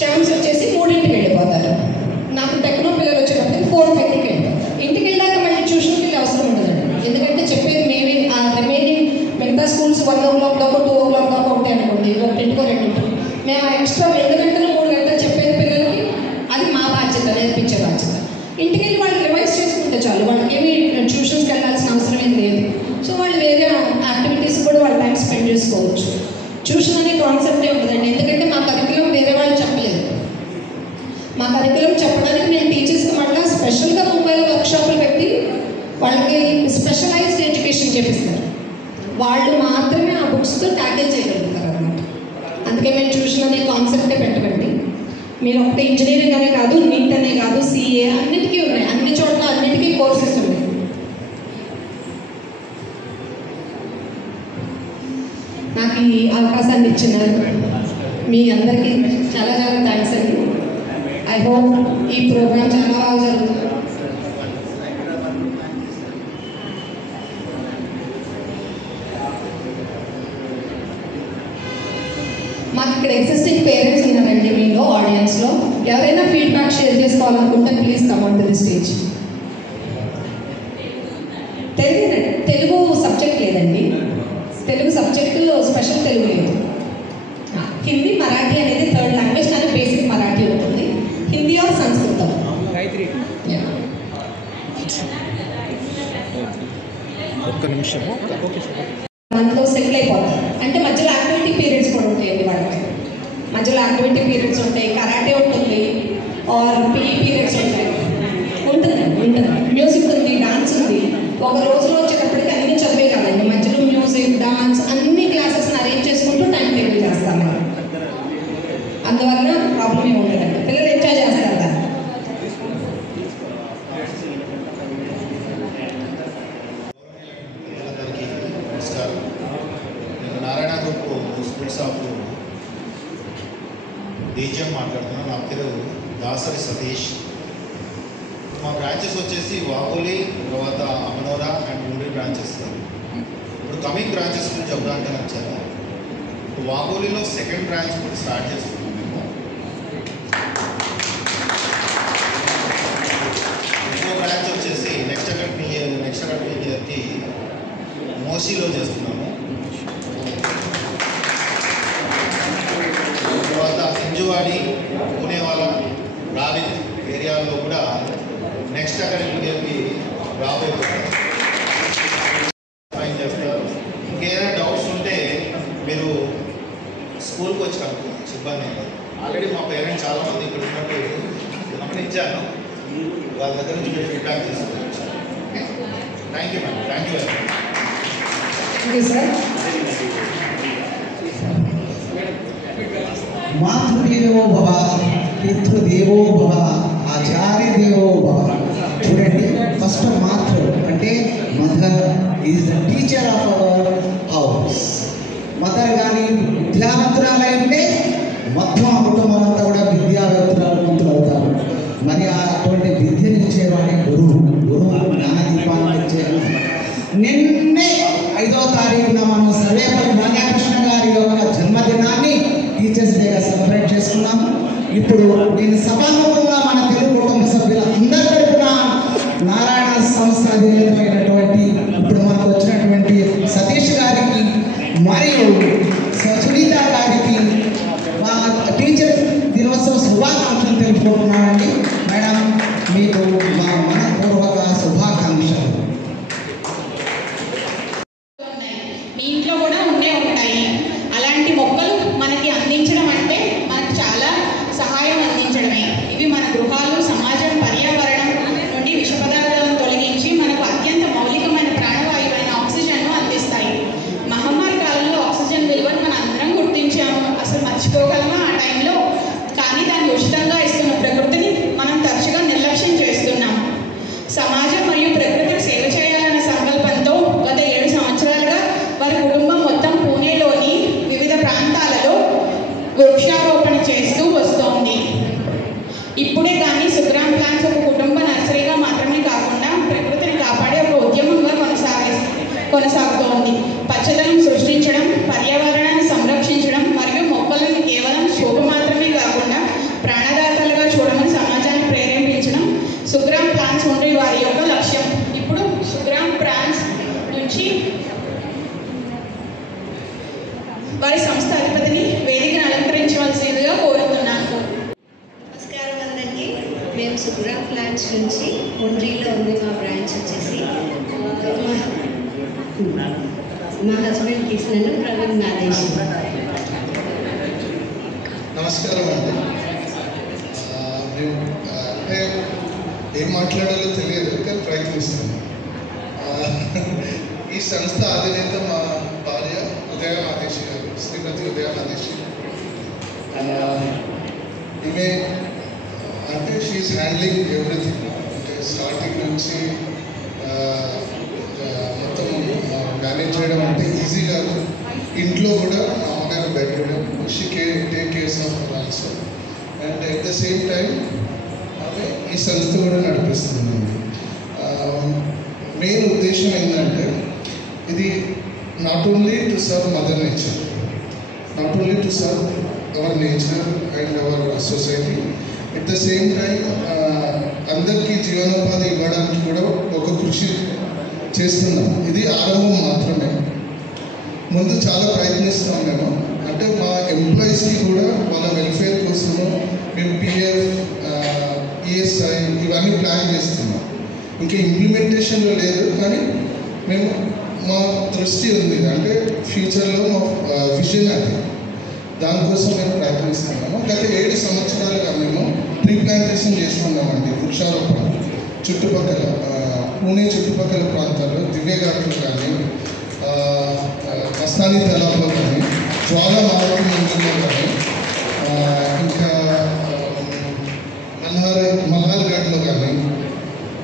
ఛాన్స్ వచ్చేసి 3ంటికి వెళ్ళిపోతారు. నాకు టెక్నో పిల్లలు వచ్చేటప్పుడు 4:30కి వెళ్ళిపోతారు. ఇంటికి వెళ్ళాక మళ్ళీ ట్యూషన్కి వెళ్ళి అవసరం ఉండదండి. ఎందుకంటే చెప్పేది మేమే. ఆ రిమైనింగ్ మిగతా స్కూల్స్ 1 o'clock దాకా 2 o'clock దాకా ఉంటాయి అనుకోండి, 1ంటికో 2ంటికో. మేము ఆ ఎక్స్ట్రా 2 గంటలు 3 గంటలు చెప్పేది పిల్లలకి, అది మా బాధ్యత, నేర్పించే బాధ్యత. ఇంటికి వెళ్ళి వాళ్ళు రివైజ్ చేసుకుంటే చాలు, వాళ్ళకి ఏమి ట్యూషన్స్కి వెళ్ళాల్సిన అవసరం ఏం లేదు. సో వాళ్ళు వేరే యాక్టివిటీస్ కూడా వాళ్ళు టైం స్పెండ్ చేసుకోవచ్చు. ట్యూషన్ అనే కాన్సెప్టే ఉండదండి. ఎందుకంటే మా కరికులం వేరే వాళ్ళు చెప్పలేదు. మా కరికులం చెప్పడానికి నేను టీచర్స్కి మళ్ళీ స్పెషల్గా ముంబైలో వర్క్షాపులు పెట్టి వాళ్ళకి స్పెషలైజ్డ్ ఎడ్యుకేషన్ చేపిస్తారు. వాళ్ళు మాత్రమే ఆ బుక్స్తో ట్యాకిల్ చేయగలుగుతారు అన్నమాట. అందుకే మేము ట్యూషన్ అనే కాన్సెప్టే పెట్టకండి. మీరు ఒకటి ఇంజనీరింగ్ అనే కాదు, నీట్ అనే కాదు, సిఏ అన్నిటికీ ఉన్నాయి. అన్ని చోట్ల అన్నిటికీ కోర్సెస్ ఉన్నాయి. నాకు ఈ అవకాశాన్ని ఇచ్చిన మీ అందరికీ చాలా చాలా థ్యాంక్స్ అండి. ఐ హోప్ ఈ ప్రోగ్రామ్ చాలా బాగా జరుగుతుంది. మాకు ఇక్కడ ఎగ్జిస్టింగ్ పేరెంట్స్ ఉన్నారండి మీలో ఆడియన్స్లో. ఎవరైనా ఫీడ్బ్యాక్ షేర్ చేసుకోవాలనుకుంటే please come on to the stage. Telugu subject లేదండి. తెలుగు సబ్జెక్టు స్పెషల్ తెలుగు లేదు. హిందీ మరాఠీ అనేది థర్డ్ లాంగ్వేజ్, కానీ బేసిక్ మరాఠీ ఉంటుంది. హిందీ ఆర్ సంస్కృతం. ఒక్క నిమిషం. మనతో సెటిల్ అయిపోతారు. అంటే మధ్యలో యాక్టివిటీ పీరియడ్స్ కూడా ఉంటాయండి వాళ్ళకి. మధ్యలో యాక్టివిటీ పీరియడ్స్ ఉంటాయి, కరాటే ఉంటుంది, ఆర్ పీఈ పీరియడ్స్ ఉంటాయి. ఉంటుంది. మ్యూజిక్ ఉంది, డాన్స్ ఉంది. ఒక రోజులో వచ్చేటప్పటికి అన్ని చదివే కాదండి, మధ్యలో మ్యూజిక్, డాన్స్ అన్ని క్లాసెస్ని అరేంజ్ చేసుకుంటూ టైం టేబుల్ చేస్తాం మనం. అందువల్ల ప్రాబ్లం ఏమి ఉండదండి, పిల్లలు ఎంజాయ్ చేస్తారు కదా. నమస్కారం. నేను Narayana group schools of DGM మాట్లాడుతున్నాను. నా పేరు దాసరి సతీష్. మా బ్రాంచెస్ వచ్చేసి వాగోలి, తర్వాత అమనోరా అండ్ మూడీ బ్రాంచెస్. ఇప్పుడు కమింగ్ బ్రాంచెస్ గురించి చెప్పడానికి వచ్చాను. ఇప్పుడు వాగోలిలో సెకండ్ బ్రాంచ్ కూడా స్టార్ట్ చేస్తున్నాం మేము. ఇంకో బ్రాంచ్ వచ్చేసి నెక్స్ట్ అకాడమిక్ ఇయర్కి మోషిలో చేస్తున్నాము. తర్వాత హింజువాడి, పూణేవాల, రావిత్ ఏరియాలో కూడా నెక్స్ట్ అకాడమిక్ ఇయర్కి రాబోయేస్తారు. ఫైన్ చేస్తారు. ఇంకేదైనా డౌట్స్ ఉంటే మీరు స్కూల్కి వచ్చి కనుక్కోవచ్చు, ఇబ్బంది లేదు. ఆల్రెడీ మా పేరెంట్స్ చాలామంది ఇక్కడ ఉన్నట్టు గమనించాను. వాళ్ళ దగ్గర నుంచి మీరు ఫీడ్బ్యాక్ తీసుకోవచ్చు. Thank you madam. Thank you very much. Thank you sir. మాతృదేవో భవ, పితృదేవో భవ, ఆచార్య దేవో భవ. చూడండి, ఫస్ట్ మాతృ అంటే mother is the teacher of our house. Mother కానీ విద్యావంతురాలు అంటే మొత్తం ఆ కుటుంబం అంతా కూడా విద్యావంతులు అవుతారు. మరి అటువంటి విద్యను ఇచ్చేవాడే గురువు. జ్ఞానదీపాన్ని ఇచ్చేవాడు. నిన్నే 5వ తారీఖున మనం సర్వేపల్లి రాధాకృష్ణ గారి యొక్క జన్మదినాన్ని టీచర్స్ డేగా సెలబ్రేట్ చేసుకున్నాము. ఇప్పుడు నేను సభాముఖంగా మన తెలుగు కుటుంబ సభ్యులందరి తరపున నారాయణ సంస్థ అధినేతమైనటువంటి ఇప్పుడు మనకు వచ్చినటువంటి సతీష్ గారికి మరియు సునీత గారికి మా టీచర్ దినోత్సవ శుభాకాంక్షలు తెలుపుకుంటున్నామండి. మేడం, మీకు మా మనపూర్వక శుభాకాంక్షలు. మీ ఇంట్లో కూడా ఉండే ఉంటాయి. అలాంటి మొక్కలు మనకి అందించడం అంటే మనకు చాలా సహాయం అందించడమే. ఇవి మన గృహాలు, సమాజం, పర్యావరణం నుండి విష పదార్థాలను తొలగించి మనకు అత్యంత మౌలికమైన ప్రాణవాయువైన ఆక్సిజన్ను అందిస్తాయి. మహమ్మారి కాలంలో ఆక్సిజన్ విలువను మనం అందరం గుర్తించాము. అసలు మర్చిపోగలమా ఆ టైంలో? కానీ దాన్ని ఉచితంగా ఇస్తున్న ప్రకృతిని మనం తరచుగా నిర్లక్ష్యం చేస్తున్నాం. సమాజం మరియు ప్రకృతికి సేవ చేయాలన్న సంకల్పంతో గత 7 సంవత్సరాలుగా వారి కుటుంబం మొత్తం పూణేలోని వివిధ ప్రాంతాలలో వృక్షారోపణ చేస్తూ వస్తోంది. ఇప్పుడే కానీ సుగ్రామ్ ప్లాంట్స్ ఒక కుటుంబ నర్సరీగా మాత్రమే కాకుండా ప్రకృతిని కాపాడే ఒక ఉద్యమంగా కొనసాగుతోంది. పచ్చదనం సృష్టించడం, పర్యావరణాన్ని సంరక్షించడం మరియు మొక్కలను కేవలం శోభ మాత్రమే కాకుండా ప్రాణదాతలుగా చూడమని సమాజాన్ని ప్రేరేపించడం సుగ్రామ్ ప్లాంట్స్ ఉండే వారి యొక్క లక్ష్యం. ఇప్పుడు సుగ్రామ్ ప్లాంట్స్ నుంచి వారి సంస్థ అధిపతిని వేదికను అలంకరించవలసిందిగా కోరుతున్నాను. నమస్కారం అందరికీ. మేము సుగ్రామ్ ప్లాంట్స్ నుంచి ఒండ్రీలో ఉంది మా బ్రాంచ్ వచ్చేసి. మా హస్బెండ్ కృష్ణను, ప్రవీణ్ నాదేశ్. నమస్కారం అండి. మేము అంటే ఏం మాట్లాడాలో తెలియదు, కానీ ప్రయత్నిస్తాను. ఈ సంస్థ అధినేత మా భార్య ఉదయ మాదేశి గారు, శ్రీమతి ఉదయ మాదేశి. ఈమె అంటే షీఈస్ హ్యాండ్లింగ్ ఎవ్రీథింగ్, అంటే స్టార్టింగ్ నుంచి మొత్తం మేనేజ్ చేయడం అంటే ఈజీ కాదు. ఇంట్లో కూడా మా అమ్మగారు bedroom she take cares of also, and at the same time ఆమె ఈ సంస్థ కూడా నడిపిస్తుంది. మెయిన్ ఉద్దేశం ఏంటంటే ఇది not only to serve mother nature, not only to serve hour nature and our society, at the same time అందరికీ జీవనోపాధి ఇవ్వడానికి కూడా ఒక కృషి చేస్తున్నాం. ఇది ఆరంభం మాత్రమే, ముందు చాలా ప్రయత్నిస్తాం మేము. అంటే మా ఎంప్లాయీస్కి కూడా వాళ్ళ వెల్ఫేర్ కోసము మేము పిఎఫ్, ఈఎస్ఐ ఇవన్నీ ప్లాన్ చేస్తున్నాం. ఇంకా ఇంప్లిమెంటేషన్లో లేదు, కానీ మేము మా దృష్టి ఉంది, అంటే ఫ్యూచర్లో మా విజన్ అది, దానికోసం మేము ప్రయత్నిస్తున్నాము. గత 7 సంవత్సరాలుగా మేము ట్రీ ప్లాంటేషన్ చేస్తున్నామండి. వృక్షారోపణ చుట్టుపక్కల పూణే చుట్టుపక్కల ప్రాంతాల్లో దివ్యఘాట్లో కానీ, మస్తానీ తలాలో కానీ, జ్వాల మార్కెట్ మందిలో కానీ, ఇంకా మల్హార్ఘాట్లో కానీ,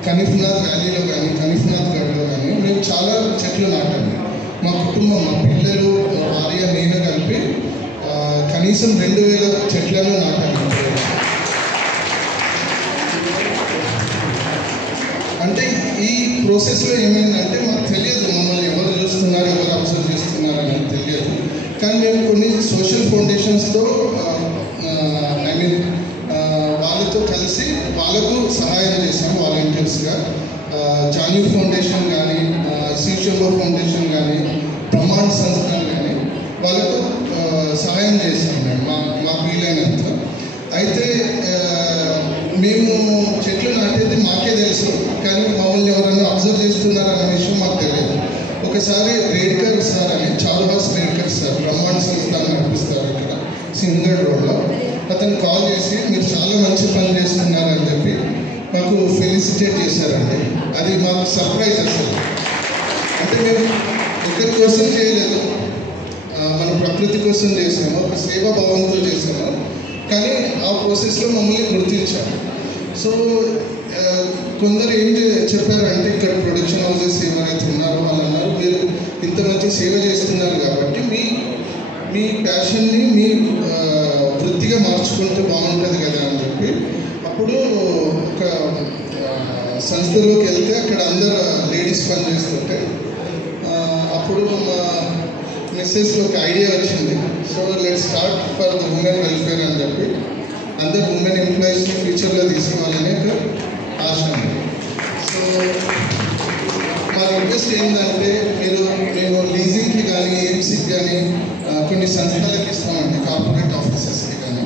కనిఫ్నాథ్ వ్యాలీలో కానీ, కనిఫ్నాథ్ గఢ్లో కానీ మేము చాలా చెట్లు నాటాము. మా కుటుంబం, మా పిల్లలు, భార్య, నేను కలిపి కనీసం 2000 చెట్లను నాటాము. అంటే ఈ ప్రాసెస్లో ఏమైందంటే మాకు తెలియదు, మమ్మల్ని ఎవరు చూస్తున్నారు, ఎవరు అబ్జర్వ్ చేస్తున్నారు అనేది తెలియదు. కానీ మేము కొన్ని సోషల్ ఫౌండేషన్స్తో ఐ మీన్ వాళ్ళతో కలిసి వాళ్ళకు సహాయం చేశాము వాలంటీర్స్గా. జాన్యూ ఫౌండేషన్ కానీ, శివశంభో ఫౌండేషన్ కానీ, బ్రహ్మాండ్ సంస్థలు కానీ వాళ్ళకు సహాయం చేస్తాం మేము మాకు వీలైనంత. అయితే మేము చెట్లు నాటేది మాకే తెలుసు, కానీ మమ్మల్ని ఎవరైనా అబ్జర్వ్ చేస్తున్నారన్న విషయం మాకు తెలియదు. ఒకసారి రేడ్కర్ సార్ అని, చారుహాస్ రేడ్కర్ సార్ బ్రహ్మాండ్ సంస్థలు నడిపిస్తారు ఇక్కడ సింగర్ రోడ్లో, అతను కాల్ చేసి మీరు చాలా మంచి పని చేస్తున్నారని చెప్పి మాకు ఫెలిసిటేట్ చేశారండి. అది మాకు సర్ప్రైజ్ అసలు. అంటే మేము ఒకరి కోసం చేయలేదు, మన ప్రకృతి కోసం చేసాము, ఒక సేవా భావంతో చేసాము. కానీ ఆ ప్రాసెస్లో మమ్మల్ని గుర్తించాము. సో కొందరు ఏం చెప్పారంటే, ఇక్కడ ప్రొడక్షన్ హౌసెస్ ఎవరైతే ఉన్నారో వాళ్ళు అన్నారు, మీరు ఇంత మంచి సేవ చేస్తున్నారు కాబట్టి మీ ప్యాషన్ని మీ వృత్తిగా మార్చుకుంటే బాగుంటుంది కదా అని చెప్పి, అప్పుడు ఒక సంస్థలోకి వెళ్తే అక్కడ అందరు లేడీస్ పని చేస్తుంటే అప్పుడు మా మెసేజ్లో ఒక ఐడియా వచ్చింది. So let start for the women welfare అని చెప్పి అందరు ఉమెన్ ఎంప్లాయీస్ని ఫ్యూచర్లో తీసుకోవాలనే ఒక ఆశ ఉంది. సో మా రిక్వెస్ట్ ఏంటంటే, మేము లీజింగ్కి కానీ, ఏఎంసీకి కానీ కొన్ని సంస్థలకు ఇస్తామండి, కార్పొరేట్ ఆఫీసెస్కి కానీ.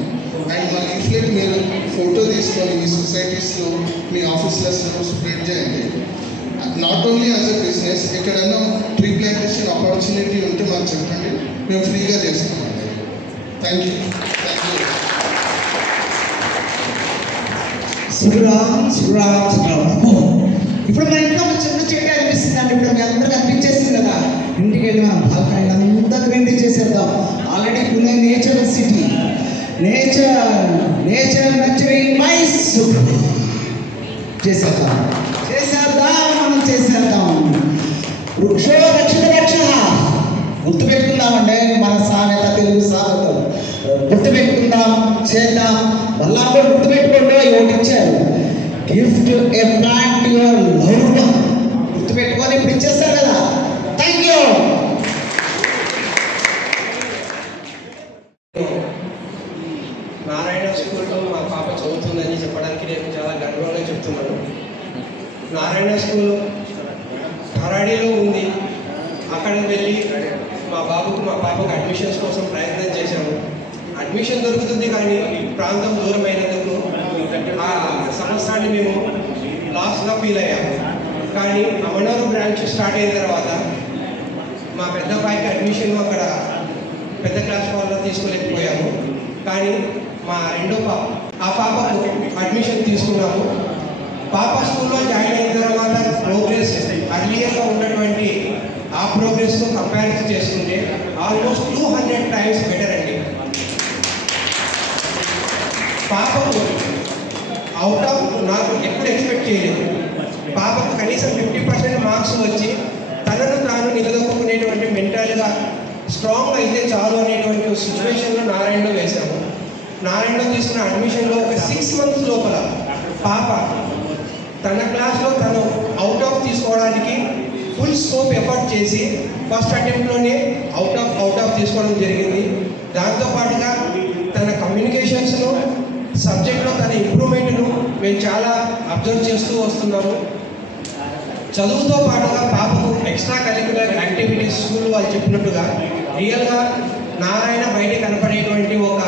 అండ్ మా లీఫ్లెట్ మీరు ఫోటో తీసుకొని మీ సొసైటీస్లో, మీ ఆఫీసెస్లో స్ప్రెడ్ చేయండి. Not only as a business, ఎక్కడైనా ట్రీ ప్లాంటేషన్ ఆపర్చునిటీ ఉంటే మాకు చెప్పండి, మేము ఫ్రీగా చేస్తామండి. Thank you. ఇప్పుడు మన ఇంట్లో చిన్న చెట్టు అనిపిస్తుంది అండి. ఇప్పుడు మీ అందరికి అనిపించేస్తుంది కదా, ఇంటికి వెళ్ళి మనం బాల్కనీ అంతా గ్రీనరీ చేసేద్దాం. Already Pune nature city, nature nurturing మైస్ చేసేద్దాం. వృక్షో రక్షిత రక్ష గుర్తుపెట్టుకుందామండి, మన సామెత, తెలుగు సామెత గుర్తుపెట్టుకుందాం, చేద్దాం. మళ్ళా కూడా గుర్తుపెట్టుకోండి, ఒకటి ఇచ్చారు, gift A plant your love. గుర్తుపెట్టుకొని ఇప్పుడు ఇచ్చేస్తారు కదా. Thank you. నారాయణ స్కూల్లో మా పాప చదువుతుందని చెప్పడానికి నేను చాలా గర్వంగా చెప్తున్నాను. నారాయణ స్కూల్ ధరాడిలో ఉంది. అక్కడికి వెళ్ళి మా పాపకు అడ్మిషన్స్ కోసం ప్రయత్నం చేశాము. అడ్మిషన్ దొరుకుతుంది, కానీ ప్రాంతం దూరమైనందుకు ఆ సంవత్సరాన్ని మేము లాస్గా ఫీల్ అయ్యాము. కానీ అమనూరు బ్రాంచ్ స్టార్ట్ అయిన తర్వాత మా పెద్ద అబ్బాయికి అడ్మిషన్ అక్కడ పెద్ద క్లాస్ వాళ్ళలో తీసుకోలేకపోయాము. కానీ మా రెండో పాప, ఆ పాపకు అడ్మిషన్ తీసుకున్నాము. పాప స్కూల్లో జాయిన్ అయిన తర్వాత ప్రోగ్రెస్ అర్లియర్గా ఉన్నటువంటి ఆ ప్రోగ్రెస్తో కంపారిజన్ చేసుకుంటే ఆల్మోస్ట్ 200 times బెటర్ అండి. పాపకు అవుట్ ఆఫ్ నాకు ఎప్పుడు ఎక్స్పెక్ట్ చేయలేదు. పాపకు కనీసం 50% మార్క్స్ వచ్చి తనను తాను నిలదొక్కునేటువంటి మెంటల్గా స్ట్రాంగ్ అయితే చాలు అనేటువంటి సిచ్యువేషన్లో నారాయణలో వేశాము. నారాయణలో తీసుకున్న అడ్మిషన్లో ఒక 6 months లోపల పాప తన క్లాస్లో తను అవుట్ ఆఫ్ తీసుకోవడానికి ఫుల్ స్కోప్ ఎఫర్ట్ చేసి ఫస్ట్ అటెంప్ట్లోనే అవుట్ ఆఫ్ తీసుకోవడం జరిగింది. దాంతోపాటుగా తన కమ్యూనికేషన్స్ను సబ్జెక్ట్లో తన ఇంప్రూవ్మెంట్ను మేము చాలా అబ్జర్వ్ చేస్తూ వస్తున్నాము. చదువుతో పాటుగా పాపకు ఎక్స్ట్రా కరిక్యులర్ యాక్టివిటీస్ స్కూల్ వాళ్ళు చెప్పినట్టుగా రియల్గా నారాయణ బయట కనపడేటువంటి ఒక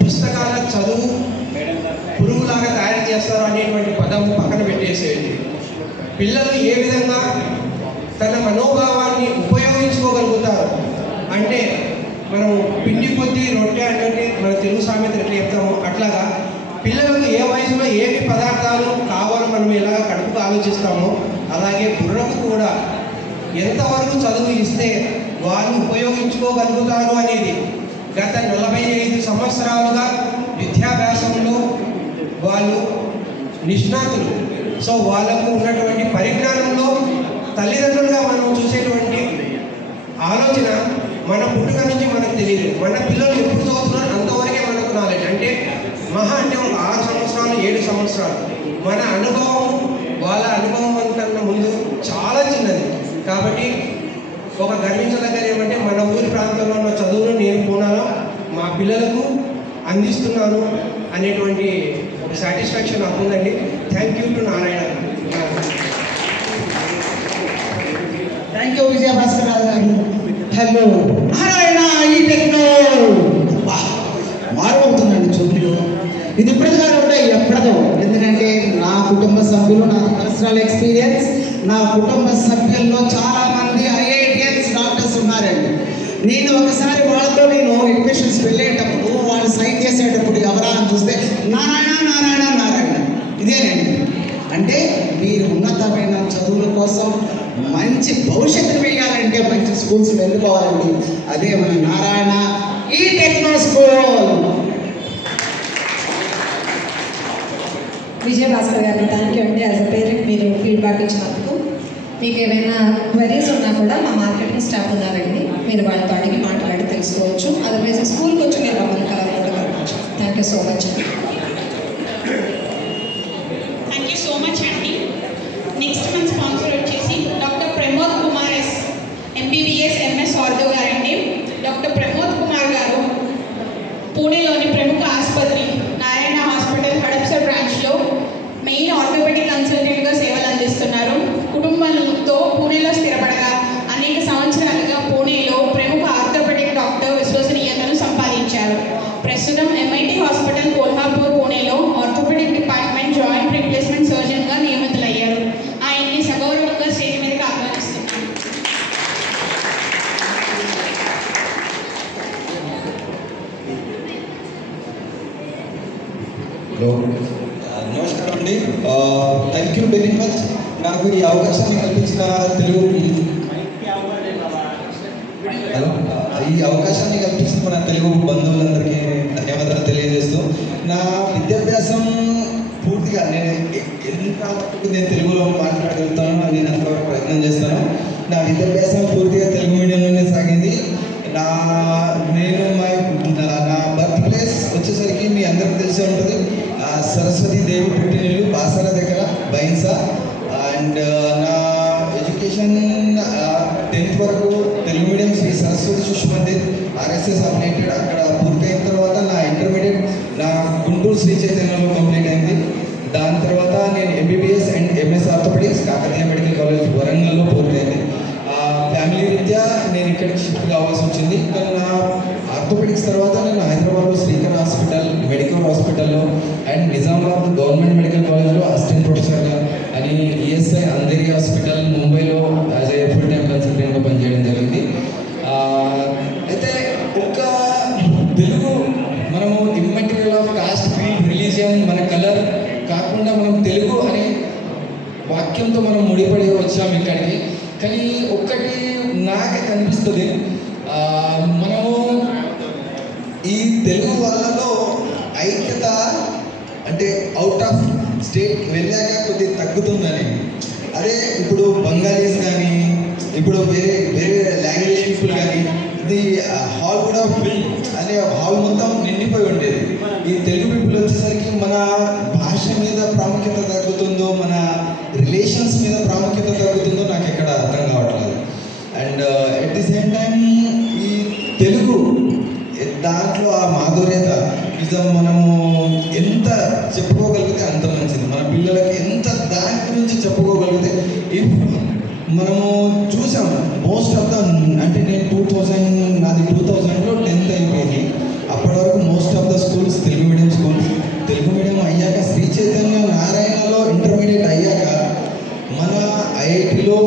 పుస్తకాల చదువు పురుగులాగా తయారు చేస్తారు అనేటువంటి పదం పక్కన పెట్టేసేయండి. పిల్లలు ఏ విధంగా తన మనోభావాన్ని ఉపయోగించుకోగలుగుతారు అంటే మనం పిండి కొద్దీ రొట్టె అంటే మన తెలుగు సామెత ఎట్లా చెప్తామో అట్లాగా పిల్లలకు ఏ వయసులో ఏవి పదార్థాలు కావాలో మనం ఎలాగ కడుపుకు ఆలోచిస్తామో అలాగే బుర్రకు కూడా ఎంతవరకు చదువు ఇస్తే వాళ్ళు ఉపయోగించుకోగలుగుతారు అనేది గత 45 సంవత్సరాలుగా విద్యాభ్యాసంలో వాళ్ళు నిష్ణాతులు. సో వాళ్ళకు ఉన్నటువంటి పరిజ్ఞానంలో తల్లిదండ్రులుగా మనం చూసేటువంటి ఆలోచన మన పుట్టుక నుంచి మనకు తెలియదు. మన పిల్లలు ఎప్పుడు చదువుతున్నారు అంతవరకే మనకు నాలెడ్జ్. అంటే మహా అంటే ఒక 6 సంవత్సరాలు 7 సంవత్సరాలు మన అనుభవం వాళ్ళ అనుభవం కన్నా ముందు చాలా చిన్నది. కాబట్టి ఒక గర్వించదగ్గర ఏమంటే మన ఊరి ప్రాంతంలో ఉన్న చదువును నేను పూనాలో మా పిల్లలకు అందిస్తున్నాను అనేటువంటి ఒక సాటిస్ఫాక్షన్ నాకు ఉందండి. Thank you to Narayana. Thank you Vijayabhaskar Rao గారు. హలో నారాయణ ఈ టెక్నో మారుమవుతుందండి చూపులు. ఇది ఇప్పటిగా ఉంటాయి ఎప్పటిదో. ఎందుకంటే నా కుటుంబ సభ్యులు నాకు పర్సనల్ ఎక్స్పీరియన్స్, నా కుటుంబ సభ్యుల్లో చాలామంది IITians డాక్టర్స్ ఉన్నారండి. నేను ఒకసారి వాళ్ళతో నేను ఎడ్యుకేషన్స్ వెళ్ళేటప్పుడు వాళ్ళు సైన్ చేసేటప్పుడు ఎవరా అని చూస్తే నారాయణ నారాయణ నారాయణ ఇదేనండి. అంటే మీరు ఉన్నతమైన చదువుల కోసం మంచి భవిష్యత్తును వేయాలంటే మంచి స్కూల్స్ వెళ్ళిపోవాలండి. అదే మన నారాయణ ఈ టెక్నో స్కూల్. విజయభాస్కర్ గారు థ్యాంక్ యూ అండి. యాజ్ అ పేరెంట్ మీరు ఫీడ్బ్యాక్ ఇచ్చినందుకు. మీకు ఏమైనా క్వరీస్ ఉన్నా కూడా మా మార్కెటింగ్ స్టాఫ్ ఉన్నారండి, మీరు వాళ్ళతో అడిగి మాట్లాడి తెలుసుకోవచ్చు. అదర్వైజ్ స్కూల్కి వచ్చి మీరు మమ్మల్ని కలవచ్చు. Thank you so much. Thank you so much అండి. నెక్స్ట్ మన స్పాన్సర్ వచ్చేసి doctor Pramod Kumar S MBBS MS ortho గారండి. డాక్టర్ ప్రమోద్ కుమార్ గారు పూణేలోని ప్రముఖ ఆసుపత్రి నారాయణ హాస్పిటల్ హడప్సర్ బ్రాంచ్లో మెయిన్ ఆర్థోపెడిక్ కన్సల్టెంట్గా సేవలు అందిస్తున్నారు. కుటుంబంతో పూణేలో స్థిరపడగా అనేక సంవత్సరాలుగా పూణేలో ప్రముఖ ఆర్థోపెడిక్ డాక్టర్ విశ్వసనీయతను సంపాదించారు. ప్రస్తుతం MIT హాస్పిటల్ కోల్హాపూర్ పూణేలో ఆర్థోపెడిక్ డిపార్ట్మెంట్ జాయింట్ రీప్లేస్మెంట్ సర్జన్గా నియమితులయ్యారు. ఆయన్ని సగౌరవంగా స్టేజ్ మీదకి ఆహ్వానిస్తున్నాను. హలో, నమస్కారం అండి. Thank you very much. నాకు ఈ అవకాశాన్ని కల్పించిన మన తెలుగు బంధువులందరికీ ధన్యవాదాలు తెలియజేస్తూ, నా విద్యాభ్యాసం పూర్తిగా నేను ఎంత మటుకు నేను తెలుగులో మాట్లాడగలుగుతానో అని నేను అంతవరకు ప్రయత్నం చేస్తాను. నా విద్యాభ్యాసం పూర్తిగా తెలుగు మీడియంలోనే సాగింది. నా బర్త్ ప్లేస్ వచ్చేసరికి మీ అందరికీ తెలిసే ఉంటుంది, సరస్వతి దేవి పుట్టినిల్లు బాసర దగ్గర బైన్సా. అండ్ నా ఎడ్యుకేషన్ 10th వరకు తెలుగు మీడియం శ్రీ సరస్వతి శిశు మందిర్ RSS అప్డేటెడ్ అక్కడ పూర్తయిన తర్వాత నా ఇంటర్మీడియట్ నా గుంటూరు శ్రీ చైతన్యలో కంప్లీట్ అయింది. దాని తర్వాత నేను MBBS and MS orthopaedics Kakatiya medical college వరంగల్లో పూర్తయింది. ఫ్యామిలీ రీత్యా నేను ఇక్కడికి షిఫ్ట్ కావాల్సి వచ్చింది. కానీ నా ఆర్థోపెడిక్స్ తర్వాత నేను హైదరాబాద్లో శ్రీకర్ హాస్పిటల్ మెడికల్ హాస్పిటల్లో అండ్ నిజామాబాద్ గవర్నమెంట్ మెడికల్ కాలేజ్లో అసిస్టెంట్ ప్రొఫెసర్గా అని ESI అంధేరి హాస్పిటల్ ముంబైలో యాజ్ ఏ ఫుల్ టైం కన్సల్టెంట్గా పనిచేయడం జరిగింది. అయితే ఒక తెలుగు మనము immaterial of cost, creed, religion, మన కలర్ కాకుండా మనం తెలుగు సంస్కృతంతో మనం ముడిపడి వచ్చాము ఇక్కడికి. కానీ ఒక్కటి నాకే కనిపిస్తుంది, మనము ఈ తెలుగు వాళ్ళలో ఐక్యత అంటే అవుట్ ఆఫ్ స్టేట్ వెళ్ళాక కొద్దిగా తగ్గుతుందని. అదే ఇప్పుడు బంగాలీస్ కానీ ఇప్పుడు వేరే వేరే లాంగ్వేజ్ పీపుల్ కానీ ఇది హాల్ కూడా ఫిల్ అనే హాల్ మొత్తం నిండిపోయి ఉండేది. ఈ తెలుగు పీపుల్ వచ్చేసరికి మన భాష మీద ప్రాముఖ్యత తగ్గుతుందో మన రిలేషన్స్ మీద ప్రాముఖ్యత తగ్గుతుందో నాకు ఎక్కడ అర్థం కావట్లేదు. And at the same time ఈ తెలుగు దాంట్లో ఆ మాధుర్యత నిజం మనము ఎంత చెప్పుకోగలిగితే అంత మంచిది. మన పిల్లలకి ఎంత దాని గురించి చెప్పుకోగలిగితే మనము చూసాం మోస్ట్ ఆఫ్ ద అంటే నేను 2000లో 10th అయిపోయింది. అప్పటి వరకు most of the schools Telugu medium schools. Telugu medium అయ్యాక శ్రీ చైతన్య నారాయణలో ఇంటర్మీడియట్ అయ్యాక మన ఐఐటిలో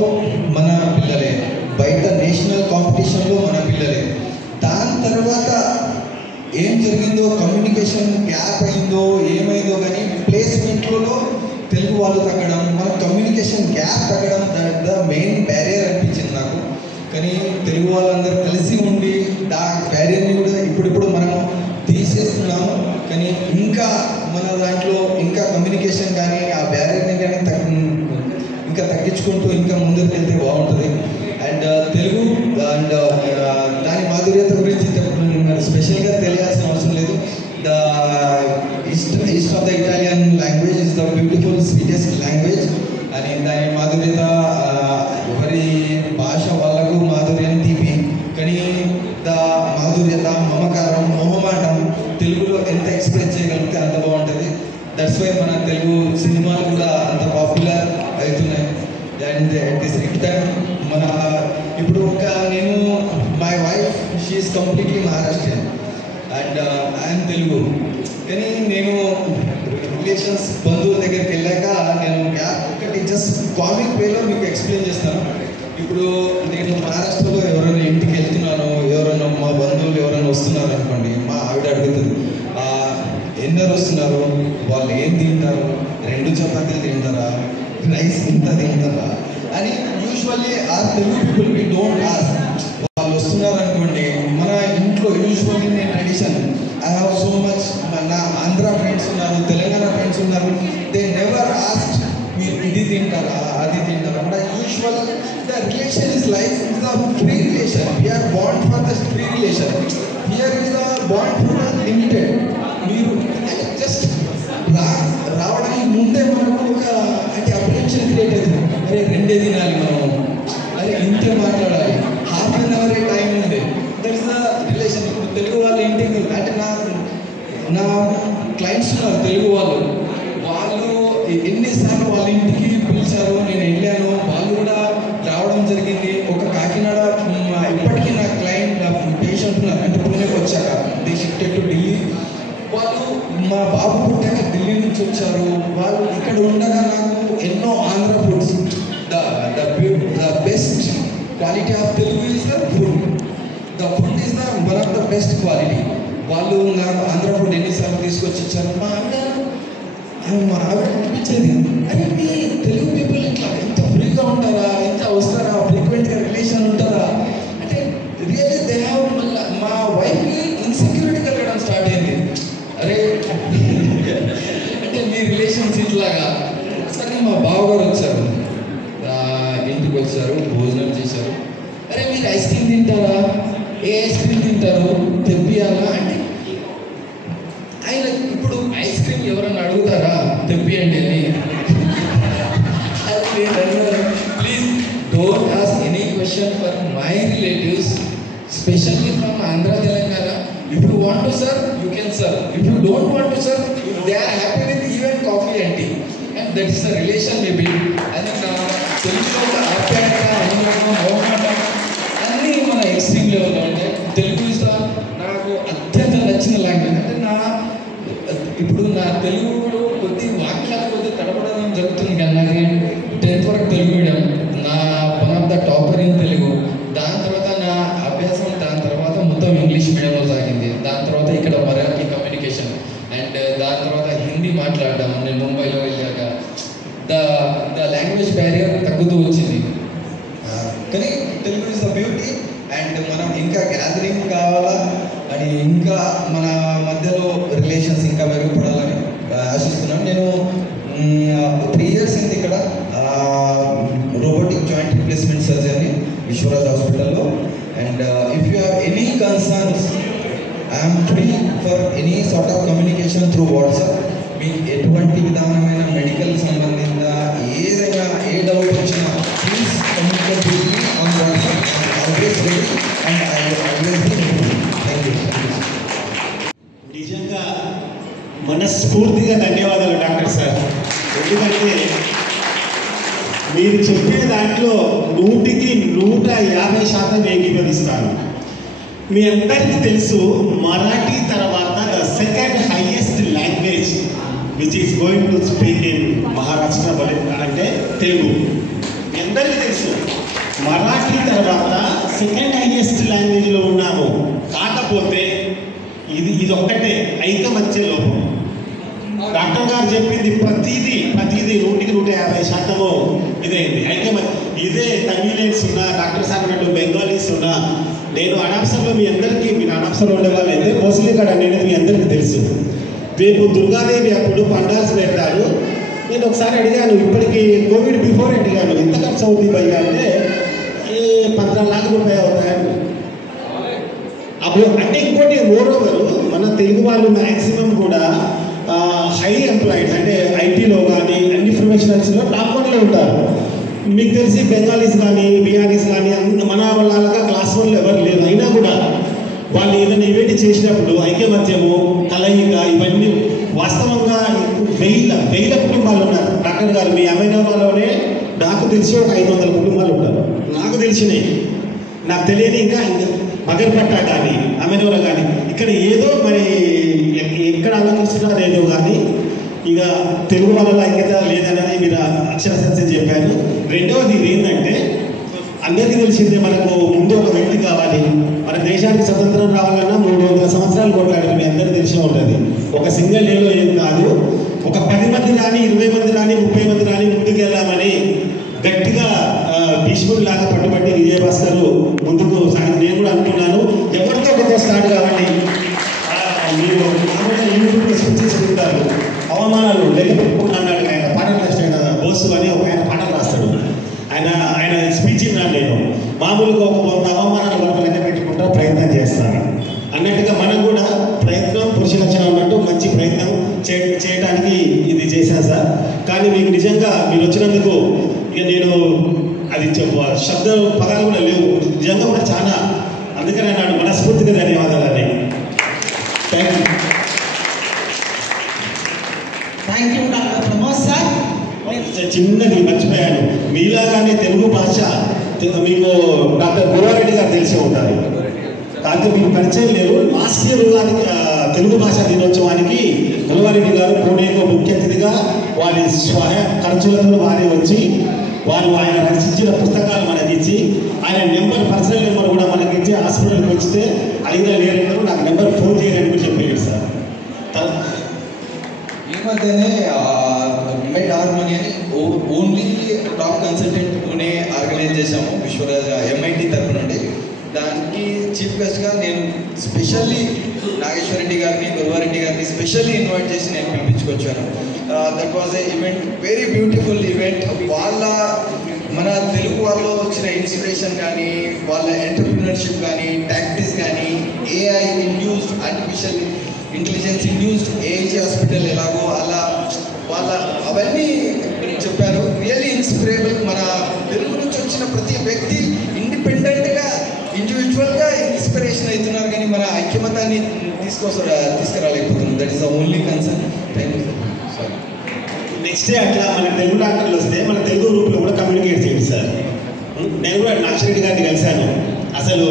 మన పిల్లలే, బయట నేషనల్ కాంపిటీషన్లో మన పిల్లలే. దాని తర్వాత ఏం జరిగిందో కమ్యూనికేషన్ గ్యాప్ అయిందో ఏమైందో కానీ ప్లేస్మెంట్లో తెలుగు వాళ్ళు తగ్గడం, మన కమ్యూనికేషన్ గ్యాప్ తగ్గడం ద మెయిన్ బ్యారియర్ అనిపించింది నాకు. కానీ తెలుగు వాళ్ళందరూ కలిసి ఉండి ఆ బ్యారియర్ని కూడా ఇప్పుడిప్పుడు మనము తీసేస్తున్నాము. కానీ ఇంకా మన దాంట్లో ఇంకా కమ్యూనికేషన్ కానీ ఆ బ్యారియర్ని కానీ ఇంకా తగ్గించుకుంటూ ఇంకా ముందుకు వెళ్తే బాగుంటుంది. అండ్ తెలుగు అండ్ దాని మాధుర్యత గురించి స్పెషల్గా తెలియాల్సిన అవసరం లేదు. The east of the Italian language is the beautiful sweetest language అని దాని మాధుర్యత ఎవరి భాష వాళ్ళకు మాధుర్యం తీపి. కానీ ద మాధుర్యత మమకారం మొహమాటం తెలుగులో ఎంత ఎక్స్ప్రెస్ చేయగలిగితే అంత బాగుంటుంది. దట్స్ వై మన తెలుగు సినిమాలు కూడా అంత పాపులర్ అవుతున్నాయి. And at the same time మన ఇప్పుడు ఒక నేను my wife she is completely Maharashtrian and I'm Telugu. కానీ నేను రిలేషన్స్ బంధువుల దగ్గరికి వెళ్ళాక నేను ఒకటి జస్ట్ కామిక్ వేలో మీకు ఎక్స్ప్లెయిన్ చేస్తాను. ఇప్పుడు నేను మహారాష్ట్రలో ఎవరైనా ఇంటికి వెళ్తున్నాను, ఎవరైనా మా బంధువులు ఎవరైనా వస్తున్నారు అనుకోండి, మా ఆవిడ అడుగుతుంది ఎన్నరు వస్తున్నారు, వాళ్ళు ఏం తింటారు, 2 చపాతీలు తింటారా, రైస్ ఇంత తింటారా అని. యూజువల్లీ ఆ Telugu people we don't ask. వాళ్ళు వస్తున్నారు అనుకోండి, మన ఇంట్లో యూజువల్లీ నేను tradition I have so much. నా ఆంధ్ర ఫ్రెండ్స్ ఉన్నారు, తెలంగాణ ఫ్రెండ్స్ ఉన్నారు, దే నెవర్ ఆస్క్ మీరు ఇది తింటారా అది తింటారా. But usual the relation is like the free relation. We are bond for the free relation. Here is the bond for the limited. మీరు just రావడానికి ముందే మనకు ఒక అంటే అప్రిహెన్షన్ క్రియేట్ అవుతుంది. అరే 2 తినాలి మనం, అరే ఇంతే మాట్లాడాలి, ½ an hour టైం ఉంది. That is the relation. ఇప్పుడు తెలుగు వాళ్ళ ఇంటికి అంటే నా క్లయింట్స్ ఉన్నారు తెలుగు వాళ్ళు ఎన్నిసార్లు వాళ్ళ ఇంటికి పిలిచారు, నేను వెళ్ళాను, వాళ్ళు కూడా రావడం జరిగింది. ఒక కాకినాడ ఇప్పటికీ నా క్లయింట్ నా పేషెంట్ ఉన్నారు అంటే పూణేకి వచ్చాక దే షిఫ్టెడ్ టు ఢిల్లీ. వాళ్ళు మా బాబు పుట్టాక ఢిల్లీ నుంచి వచ్చారు. వాళ్ళు ఇక్కడ ఉండగా నాకు ఎన్నో Andhra foods the best quality of Telugu is the food. The food is the one of the best quality. వాళ్ళు నాకు ఆంధ్ర ఫుడ్ ఎన్నిసార్లు తీసుకొచ్చి ఇచ్చారు. మా ఆవిడ అనిపించేది, అరే మీ తెలుగు పీపుల్ ఇట్లా ఇంత ఫ్రీగా ఉంటారా, ఇంత వస్తారా, ఫ్రీక్వెంట్గా రిలేషన్ ఉంటారా అంటే రియల్లీ దే హ్యావ్. మళ్ళీ మా వైఫ్కి ఇన్సెక్యూరిటీ కలగడం స్టార్ట్ అయింది. అరే అంటే మీ రిలేషన్స్ ఇట్లాగా. సరే మా బావగారు వచ్చారు, ఇంటికి వచ్చారు, భోజనం చేశారు. అరే మీరు ఐస్ క్రీమ్ తింటారా, ఏ ఐస్ క్రీమ్ తింటారు తెప్పియాలా అంటే ఆయన ఇప్పుడు ఐస్ క్రీమ్ ఎవరన్నా అడుగుతారా తెప్పియండి అని. Please don't ask any question for my relatives, specially from Andhra Telangana. If you want to serve you can serve, if you don't want to serve if they are happy with even coffee and tea and that is the relation may be. అది నా తెలుగులో ఆప్యాయత అనుభవం మోహమాటం అన్నీ మన extreme లెవెల్లో ఉంటాయి. Telugu is నాకు అత్యంత నచ్చిన లాంగ్వేజ్. అంటే ఇప్పుడు నా తెలుగులో కొద్ది వాక్యాలు కొద్ది తడపడడం జరుగుతుంది. కానీ నాకు 10th వరకు తెలుగు మీడియం, నా one of the topper in Telugu. దాని తర్వాత నా అభ్యాసం దాని తర్వాత మొత్తం ఇంగ్లీష్ మీడియంలో సాగింది. దాని తర్వాత ఇక్కడ మరాఠీ కమ్యూనికేషన్ అండ్ దాని తర్వాత హిందీ మాట్లాడడం. నేను ముంబైలో వెళ్ళాక ద లాంగ్వేజ్ బ్యారియర్ తగ్గుతూ వచ్చింది. కానీ Telugu is the beauty. And మనం ఇంకా గ్యాదరింగ్ కావాలా అని ఇంకా మన మధ్యలో రిలేషన్స్ ఇంకా మెరుగుపడాలని ఆశిస్తున్నాను. నేను 3 years అయింది ఇక్కడ robotic joint replacement surgery Vishvaraj హాస్పిటల్లో. And if you have any concerns I'm free for any sort of communication through WhatsApp. మీకు ఎటువంటి విధానమైన మెడికల్ సంబంధిత ఏదైనా ఏ డౌట్ వచ్చినా please communicate with me on WhatsApp. Always ready and I will always be ready. Thank you. నిజంగా మనస్ఫూర్తిగా ధన్యవాదాలు doctor sir. ఎందుకంటే మీరు చెప్పే దాంట్లో 100కి 150% ఏకీభవిస్తాను. మీ అందరికీ తెలుసు మరాఠీ తర్వాత the second highest language which is going to speak in Maharashtra అంటే తెలుగు. మీ అందరికీ తెలుసు మరాఠీ తర్వాత సెకండ్ హైయెస్ట్ లాంగ్వేజ్లో ఉన్నాము. కాకపోతే ఇది ఒక్కటే ఐకమత్య లోపం. డాక్టర్ గారు చెప్పింది ప్రతిదీ 100కి 150% ఇదైంది ఐకమత్య. ఇదే తమిళన్స్ ఉన్నా, డాక్టర్ సార్ అన్నట్టు బెంగాలీస్ ఉన్నా, నేను అనాప్సర్లో మీ అందరికీ మీరు అనాప్సర్లో ఉండే వాళ్ళు అయితే మోసలిగడ్ అనేది మీ అందరికీ తెలుసు. రేపు దుర్గాదేవి అప్పుడు పండాల్సి పెడతారు. నేను ఒకసారి అడిగాను, ఇప్పటికి కోవిడ్ బిఫోర్ అడిగాను ఎంత ఖర్చు అవుతుంది భయ్యా అంటే 15 लाख రూపాయలు అవుతాయండి. అప్పుడు అంటే ఇంకోటి మోరోవర్ మన తెలుగు వాళ్ళు మ్యాక్సిమం కూడా హై ఎంప్లాయిడ్ అంటే ఐటీలో కానీ అన్ని ప్రొఫెషనల్స్లో టాప్ 1లో ఉంటారు. మీకు తెలిసి బెంగాలీస్ కానీ బిహారీస్ కానీ మన వాళ్ళగా క్లాస్ 1లో ఎవరు లేరు. అయినా కూడా వాళ్ళు ఏదైనా ఈవెంట్ చేసినప్పుడు ఐకమత్యము కలయిక ఇవన్నీ వాస్తవంగా వేల కుటుంబాలు ఉన్నారు. డాక్టర్ గారు మీ అమెరికాలోనే నాకు తెలిసి ఒక 500 కుటుంబాలు ఉంటారు. నాకు తెలిసినవి, నాకు తెలియని ఇంకా మగర్పట్ట కానీ అమెరికాలో కానీ ఇక్కడ ఏదో మరి ఎక్కడ ఆలోచిస్తున్నారో ఏదో కానీ ఇక తెలుగు వాళ్ళ ఐక్యత లేదన్నది మీరు అక్షరసత్యం చెప్పారు. రెండవది ఇది ఏంటంటే అందరికీ తెలిసిందే మనకు ముందు ఒక వ్యక్తి కావాలి. మన దేశానికి స్వతంత్రం రావాలన్నా 300 సంవత్సరాలు కొట్లాడారు. మీ అందరికీ తెలిసే ఉంటుంది. ఒక సింగిల్ డేలో ఏం కాదు. ఒక 10 మంది రాని 20 మంది రాని 30 మంది రాని ముందుకు వెళ్ళామని గట్టిగా భీష్ముడు లాగా పట్టుబట్టి విజయభాస్కర్ ముందుకు సాగి నేను కూడా అనుకున్నాను. ఎవరితో ఒకతో స్టార్ట్ కావండి. మీరు యూట్యూబ్లో స్విచ్ చేసుకుంటారు. అవమానాలు లేకపోకుండా అన్నాడు ఆయన పాటలు రాస్తాడు. బోసు అని ఒక ఆయన పాటలు రాస్తాడు. ఆయన స్పీచ్ ఇన్నాను నేను. మామూలుగా ఒక 100 అవమానాలు వరకు లెక్క పెట్టుకుంటా ప్రయత్నం చేస్తాను అన్నట్టుగా మనం కూడా ప్రయత్నం పురుష లక్షణం ఉన్నట్టు మంచి ప్రయత్నం చేయడానికి ఇది చేశాను సార్. కానీ మీకు నిజంగా మీరు వచ్చినందుకు ఇక నేను అది శబ్ద పదాలు కూడా లేవు. నిజంగా కూడా చాలా అందుకని అన్నాడు మనస్ఫూర్తిగా ధన్యవాదాలని. Thank you. Thank you doctor Pramod sir. చిన్నది మర్చిపోయాను. మీలాగానే తెలుగు భాష మీకు డాక్టర్ గురవారెడ్డి గారు తెలిసే ఉంటారు. దాంతో మీకు పరిచయం లేరు. లాస్ట్ ఇయర్ తెలుగు భాషా దినోత్సవానికి గురవారెడ్డి గారు పూణేకు ముఖ్య అతిథిగా వారి స్వయ ఖర్చులతో వారి వచ్చి ఆయన రచించిన పుస్తకాలు మనకి ఇచ్చి ఆయన పర్సనల్ నెంబర్ కూడా మనకి ఇచ్చి హాస్పిటల్కి వచ్చితే అడిగిన లేరు నాకు నెంబర్ ఫోన్ చేయడానికి చెప్పారు సార్. ఈ మధ్యనే మెడ్ హార్మోని అని only top consultant Pune organise చేశాము విశ్వరాజ్ MIT తరఫు నుండి. దానికి చీఫ్ గెస్ట్గా నేను స్పెషల్లీ నాగేశ్వరరెడ్డి గారిని గురువారెడ్డి గారిని స్పెషల్లీ ఇన్వైట్ చేసి నేను పిలిపించుకొచ్చాను. That was a event, very beautiful event. మన తెలుగు వాళ్ళు వచ్చిన ఇన్స్పిరేషన్ కానీ వాళ్ళ ఎంటర్ప్రినర్షిప్ కానీ టాక్టిక్స్ కానీ AI induced artificial intelligence induced ఏజీ హాస్పిటల్ ఎలాగో అలా అవన్నీ చెప్పారు. Really inspirable. మన తెలుగు నుంచి వచ్చిన ప్రతి వ్యక్తి ఇండిపెండెంట్గా ఇండివిజువల్గా ఇన్స్పిరేషన్ అవుతున్నారు కానీ మన ఐక్యమతాన్ని తీసుకురాలేకపోతున్నారు. That is the only concern. Thank you sir. Next day అట్లా మన తెలుగు డాక్టర్లు వస్తే మన తెలుగు గ్రూప్లో కూడా కమ్యూనికేట్ చేయండి సార్. నేను కూడా నాగేశ్వరరెడ్డి గారిని కలిశాను. అసలు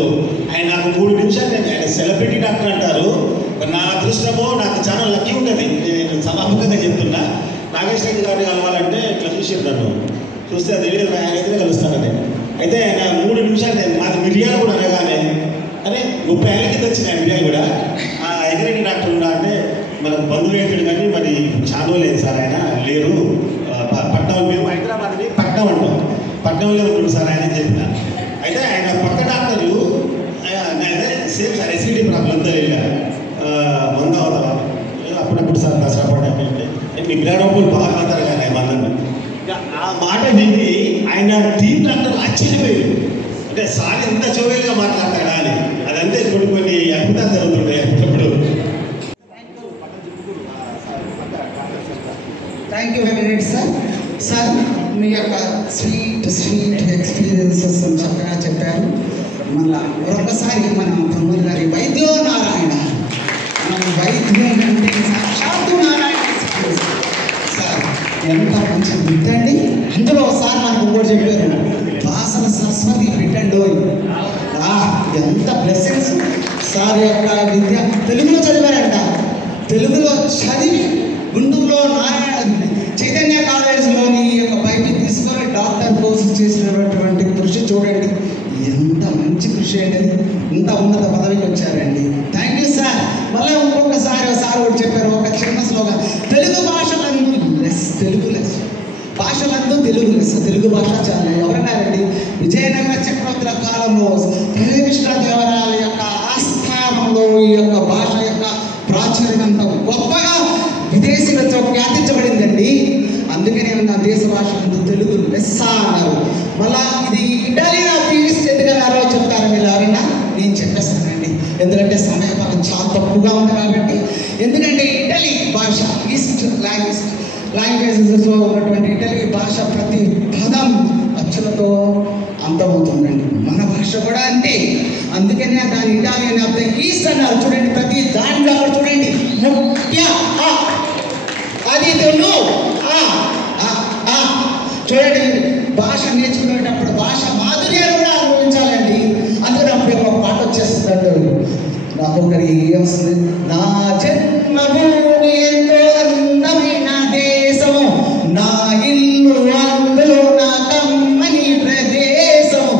ఆయన నాకు 3 నిమిషాలు ఆయన సెలబ్రిటీ డాక్టర్ అంటారు. నా అదృష్టమో నాకు చాలా లక్కీ ఉంటుంది. నేను సభాముఖంగా చెప్తున్నా. నాగేశ్వరరెడ్డి గారిని కలవాలంటే ఇట్లా చూసారు నన్ను చూస్తే అది ఆయన అయితే కలుస్తానని. అయితే ఆయన 3 నిమిషాలు మాకు మిర్యాలు కూడా అనగానే అరే 30 ఏళ్ళ కింద వచ్చినాయి మిర్యాలు కూడా ఎగిరెడ్డి డాక్టర్ ఉన్నా అంటే మనకు బంధువేతుడు కానీ మరి చాలా లేదు సార్ ఆయన లేరు పట్నం పట్నం అంటాం, పట్నంలో ఉంటుంది సార్ ఆయన చెప్పిన. అయితే ఆయన పక్క డాక్టర్లు సేమ్ సార్ ఎస్ఈడి ప్రాబ్లంతో వెళ్ళారు. వంద అప్పుడప్పుడు సార్ దసరా పండుగ మీ గ్రాడోపులు బాగా అంటారు కానీ మందన్న ఆ మాట విని ఆయన టీం డాక్టర్ ఆశ్చర్యపోయారు. అంటే సార్ ఎంత చోవేలుగా మాట్లాడతాడా అని. అదంతే కొన్ని అద్భుతాలు జరుగుతుంటాయి అప్పుడు. Thank you very much sir. Sir మీ యొక్క స్వీట్ ఎక్స్పీరియన్సెస్ చక్కగా చెప్పారు. మళ్ళా మరొకసారి మన తమ్ముడు గారి వైద్యో నారాయణ, మన వైద్యం అంటే సాక్షాత్తు నారాయణ సార్ ఎంత మంచి బిడ్డ అండి. అందులో సార్ మనకు ఇంకోటి చెప్పారు, వాసన సరస్వతి బిడ్డ అండి. ఎంత బ్లెస్సింగ్స్ సార్ యొక్క విద్య. తెలుగులో చదివారంట, తెలుగులో చదివి గుంటూరులో చైతన్య కాలేజీలోని యొక్క బయటికి తీసుకొని డాక్టర్ కోర్సు చేసినటువంటి కృషి చూడండి, ఎంత మంచి కృషి అండి. ఇంత ఉన్నత పదవికి వచ్చారండి. Thank you sir. మళ్ళీ ఇంకొకసారి సార్ ఒకటి చెప్పారు, ఒక చిన్న స్లోగన్, తెలుగు భాషలందు లెస్, తెలుగు లెస్, భాషలందు తెలుగు లెస్, తెలుగు భాష చాలా. ఎవరన్నారండి? విజయనగర చక్రవర్తుల కాలంలో కృష్ణదేవరాయల యొక్క ఆస్థానంలో ఈ యొక్క భాష యొక్క ప్రాచుర్యం అంతా గొప్పగా విదేశీలతో ఖ్యాతించబడిందండి. అందుకని నా దేశ భాష తెలుగు లెస్స అన్నారు. మళ్ళా ఇది ఇటాలియన్ ఆఫ్ ఈస్ట్ ఎందుకన్నారో చెప్తారు మీరు ఎవరైనా? నేను చెప్పేస్తానండి, ఎందుకంటే సమయపాలన చాలా తక్కువగా ఉంది కాబట్టి. ఎందుకంటే ఇటలీ భాష ఈస్ట్ లాంగ్వేజెస్లో ఉన్నటువంటి ఇటలీ భాష ప్రతి పదం అచ్చులతో అంతమవుతుందండి. మన భాష కూడా అంతే. అందుకనే దాని ఇటాలియన్ ఆఫ్ ద ఈస్ట్ అన్నారు. చూడండి ప్రతి దాంట్లో అక్కడ చూడండి ముఖ్య అది తెలుగు చూడండి. భాష నేర్చుకునేటప్పుడు భాష మాధుర్యాలు కూడా అనుభవించాలండి. అందుకని అప్పుడు ఒక పాట వచ్చేస్తుందండి. నాకు ఒకటి ఏమొస్తుంది, నా జన్మభూమి ఎంతో అందమైన దేశము, నా ఇల్లు అందులో నా కమ్మని ప్రదేశము,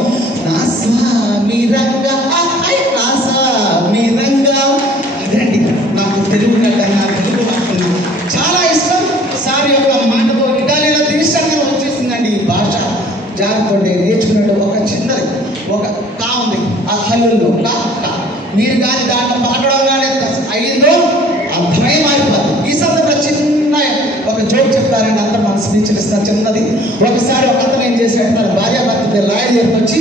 నా స్వామి రంగ నా స్వామి రంగ. అదండి నాకు తెలుగు కన్నా తెలుగు చాలా ఇష్టం. సార్ యొక్క మాటతో ఇటాలియన్లో ఇష్టంగా వచ్చేసిందండి ఈ భాష. జాగ్రత్త నేర్చుకున్నట్టు ఒక చిన్నది ఒక కా ఉంది, ఆ హల్లుల్లో మీరు కానీ దాంట్లో పాడడం కానీ అయ్యిందో అర్థమే మారిపోతుంది. ఈ సందర్భంలో చిన్న ఒక జోక్ చెప్తారండి, అంతా మన స్పీచ్లు ఇస్తారు చిన్నది. ఒకసారి ఒక అతను ఏం చేశాడు, తన భార్య భర్త లాయర్ దగ్గరికి వచ్చి,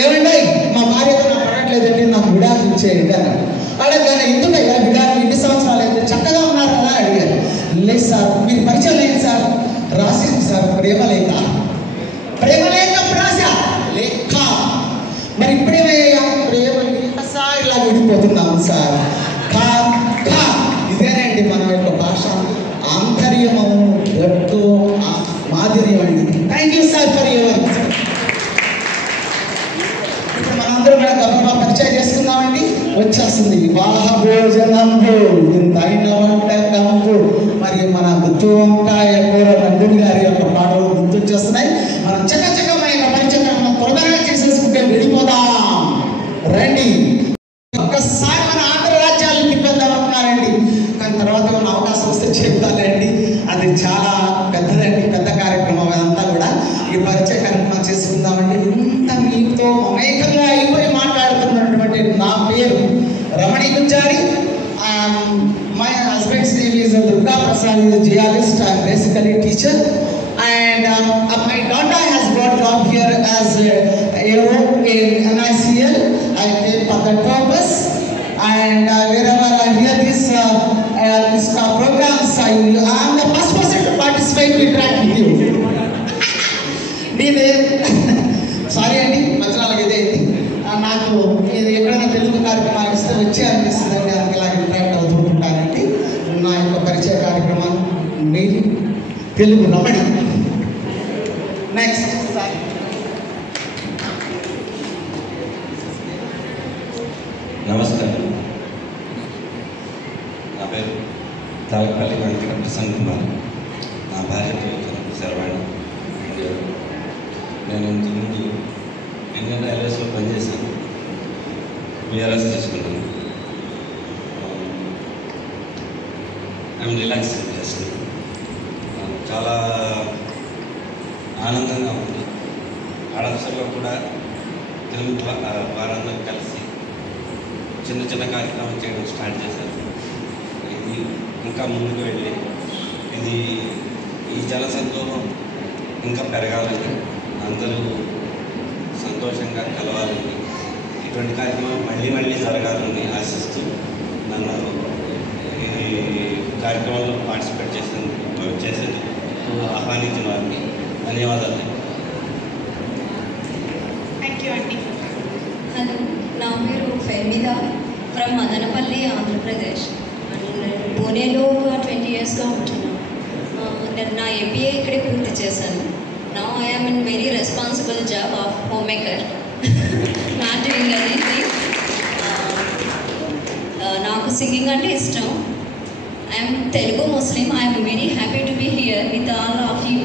ఏమండి మా భార్యతో నాకు పడట్లేదండి, నాకు విడాకులు ఇచ్చేయండి అన్నాడు. అడగగానే ఎందుకయ్యా విడాకులు, ఇన్ని సంవత్సరాలు అయితే చక్కగా ఉన్నారు కదా అడిగారు. లేదు సార్, మీరు పరిచయం లేదు సార్. రాసింది సార్ ప్రేమలేఖ, ప్రేమలేఖ రాశ లేఖ. మరి ఇప్పుడేమయ్యా ప్రేమ సార్ ఇలా విడిపోతున్నాము సార్. ఇదేనండి మన యొక్క భాష ఆంతర్యము గట్టు మాధుర్యం అండి. Thank you sir for your. ఇప్పుడు మనందరం కూడా గొప్ప పరిచయం చేసుకుందామండి. వచ్చేస్తుంది వివాహ భోజనంబు ఇంతైన వంటకంబు. మరి మన గుత్తు వంకాయ కూర నందుని గారి యొక్క పాటలు గుర్తొచ్చేస్తున్నాయి. మనం చక్కచక్కమైన పరిచయం త్వరగా చేసేసుకుంటే వెళ్ళిపోదాం రండి. ఒక్కసారి మన ఆంధ్ర రాజ్యాలు తిప్పేద్దామన్నారండి, కానీ తర్వాత ఉన్న అవకాశం వస్తే చెప్తానండి. అది చాలా పెద్దదండి, పెద్ద కార్యక్రమం అదంతా కూడా. ఈ పరిచయ కార్యక్రమం చేసుకుందామండి. ఇంత మీతో అనేకంగా అయిపోయి మాట్లాడుతున్నటువంటి నా పేరు రమణి గుంజారి. My husband's name is Durga Prasad. He is a geologist. I am basically a teacher. And my daughter has got job here as AO in NICL. I came for that purpose. And wherever I hear this programs, I am the first person to participate to interact with you. Sorry అండి, మధ్యలో ఇదైంది. నాకు ఇది ఎక్కడైనా తెలుగు కార్యక్రమాలు ఇస్తే వచ్చి అనిపిస్తుందండి, అందుకే ఇలా ఇంటరాక్ట్ అవుతూ ఉంటానండి. నా యొక్క పరిచయ కార్యక్రమాలు మీరు తెలుగు రమణి. నెక్స్ట్ నమస్కారం, నా పేరు తాలపల్లి వెంకట ప్రసన్న కుమార్. నా భార్య పేరు శర్వాణి. నేను ఇంతకుముందు ఇండియన్ రైల్వేస్లో పనిచేశాను, విఆర్ఎస్ చేసుకున్నాను. ఐఎమ్ రిలాక్సింగ్ చేస్తాను. చాలా ఆనందంగా ఉంది. ఆడపసల్లో కూడా తెలుగు వారందరూ కలిసి చిన్న చిన్న కార్యక్రమం చేయడం స్టార్ట్ చేశారు. ఇది ఇంకా ముందుకు వెళ్ళి ఈ జనసంతోషం ఇంకా పెరగాలని, అందరూ సంతోషంగా కలవాలని, ఇటువంటి కార్యక్రమం మళ్ళీ మళ్ళీ జరగాలని ఆశిస్తూ నన్ను ఈ కార్యక్రమంలో పార్టిసిపేట్ చేసేందుకు ఆహ్వానించిన వారికి ధన్యవాదాలు. థ్యాంక్ యూ అండి. హలో, నా పేరు ఫెమిదా ఫ్రమ్ మదనపల్లి, ఆంధ్రప్రదేశ్. అండ్ పూణేలో ఒక 20 yearsగా ఉంటున్నాను. నేను నా MBA ఇక్కడే పూర్తి చేశాను. Now I am in very responsible job of home maker, not doing anything. నాకు సింగింగ్ అంటే ఇష్టం. I'm Telugu Muslim. I'm very happy to be here with all of you.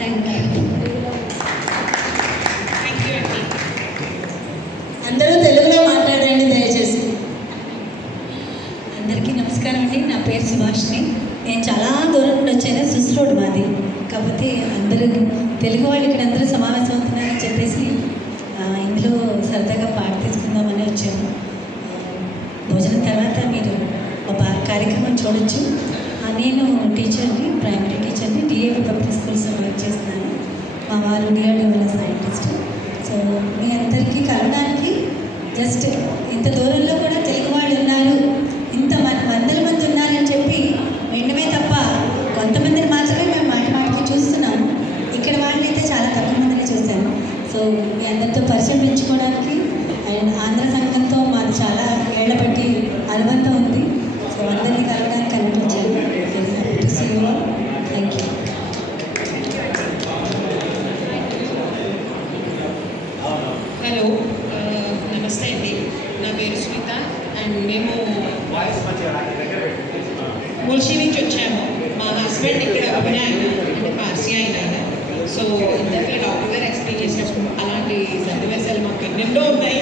Thank you. అందరూ తెలుగులో మాట్లాడండి దయచేసి. అందరికీ నమస్కారం అండి. నా పేరు సుభాష్ని. నేను చాలా దూరం నుండి వచ్చాను. సుస్ రోడ్ మాది. కాకపోతే అందరూ తెలుగు వాళ్ళు ఇక్కడ అందరూ సమావేశం అవుతున్నారని చెప్పేసి ఇందులో సరదాగా పాట తీసుకుందామని వచ్చాను. భోజనం తర్వాత మీరు ఒక కార్యక్రమం చూడొచ్చు. నేను టీచర్ని, ప్రైమరీ టీచర్ని, DAV పబ్లిక్ స్కూల్స్లో వర్క్ చేస్తున్నాను. మా వారు డిఆర్డీఓ సైంటిస్ట్. సో మీ అందరికీ కలవడానికి జస్ట్ ఇంత దూరంలో కూడా తెలుగు వాళ్ళు ఉన్నారు, ఇంత వందల మంది ఉన్నారని చెప్పి వినడమే తప్ప కొంతమందిని మాత్రమే మేము మాటికి చూస్తున్నాము. ఇక్కడ వాళ్ళని అయితే చాలా తక్కువ మందిని చూశాను. సో మీ అందరితో పరిచయం పెంచుకోవడానికి అండ్ ఆంధ్ర సంఘంతో మాకు చాలా ఏళ్ల బట్టి అనుబంధం ఉంది. సో అందరినీ కలవడానికి కనిపించాను. Thank you. హలో, నమస్తే అండి. నా పేరు సునీత అండ్ మేము ముల్షి నుంచి వచ్చాము. మా హస్బెండ్ ఇక్కడ అభినయాలు అంటే పార్సీ అయిన. సో ఇంతకీ డాక్టర్ గారు ఎక్స్ప్లెయిన్ చేసినప్పుడు అలాంటి సన్నివేశాలు మాకు ఎన్నెన్నో ఉన్నాయి.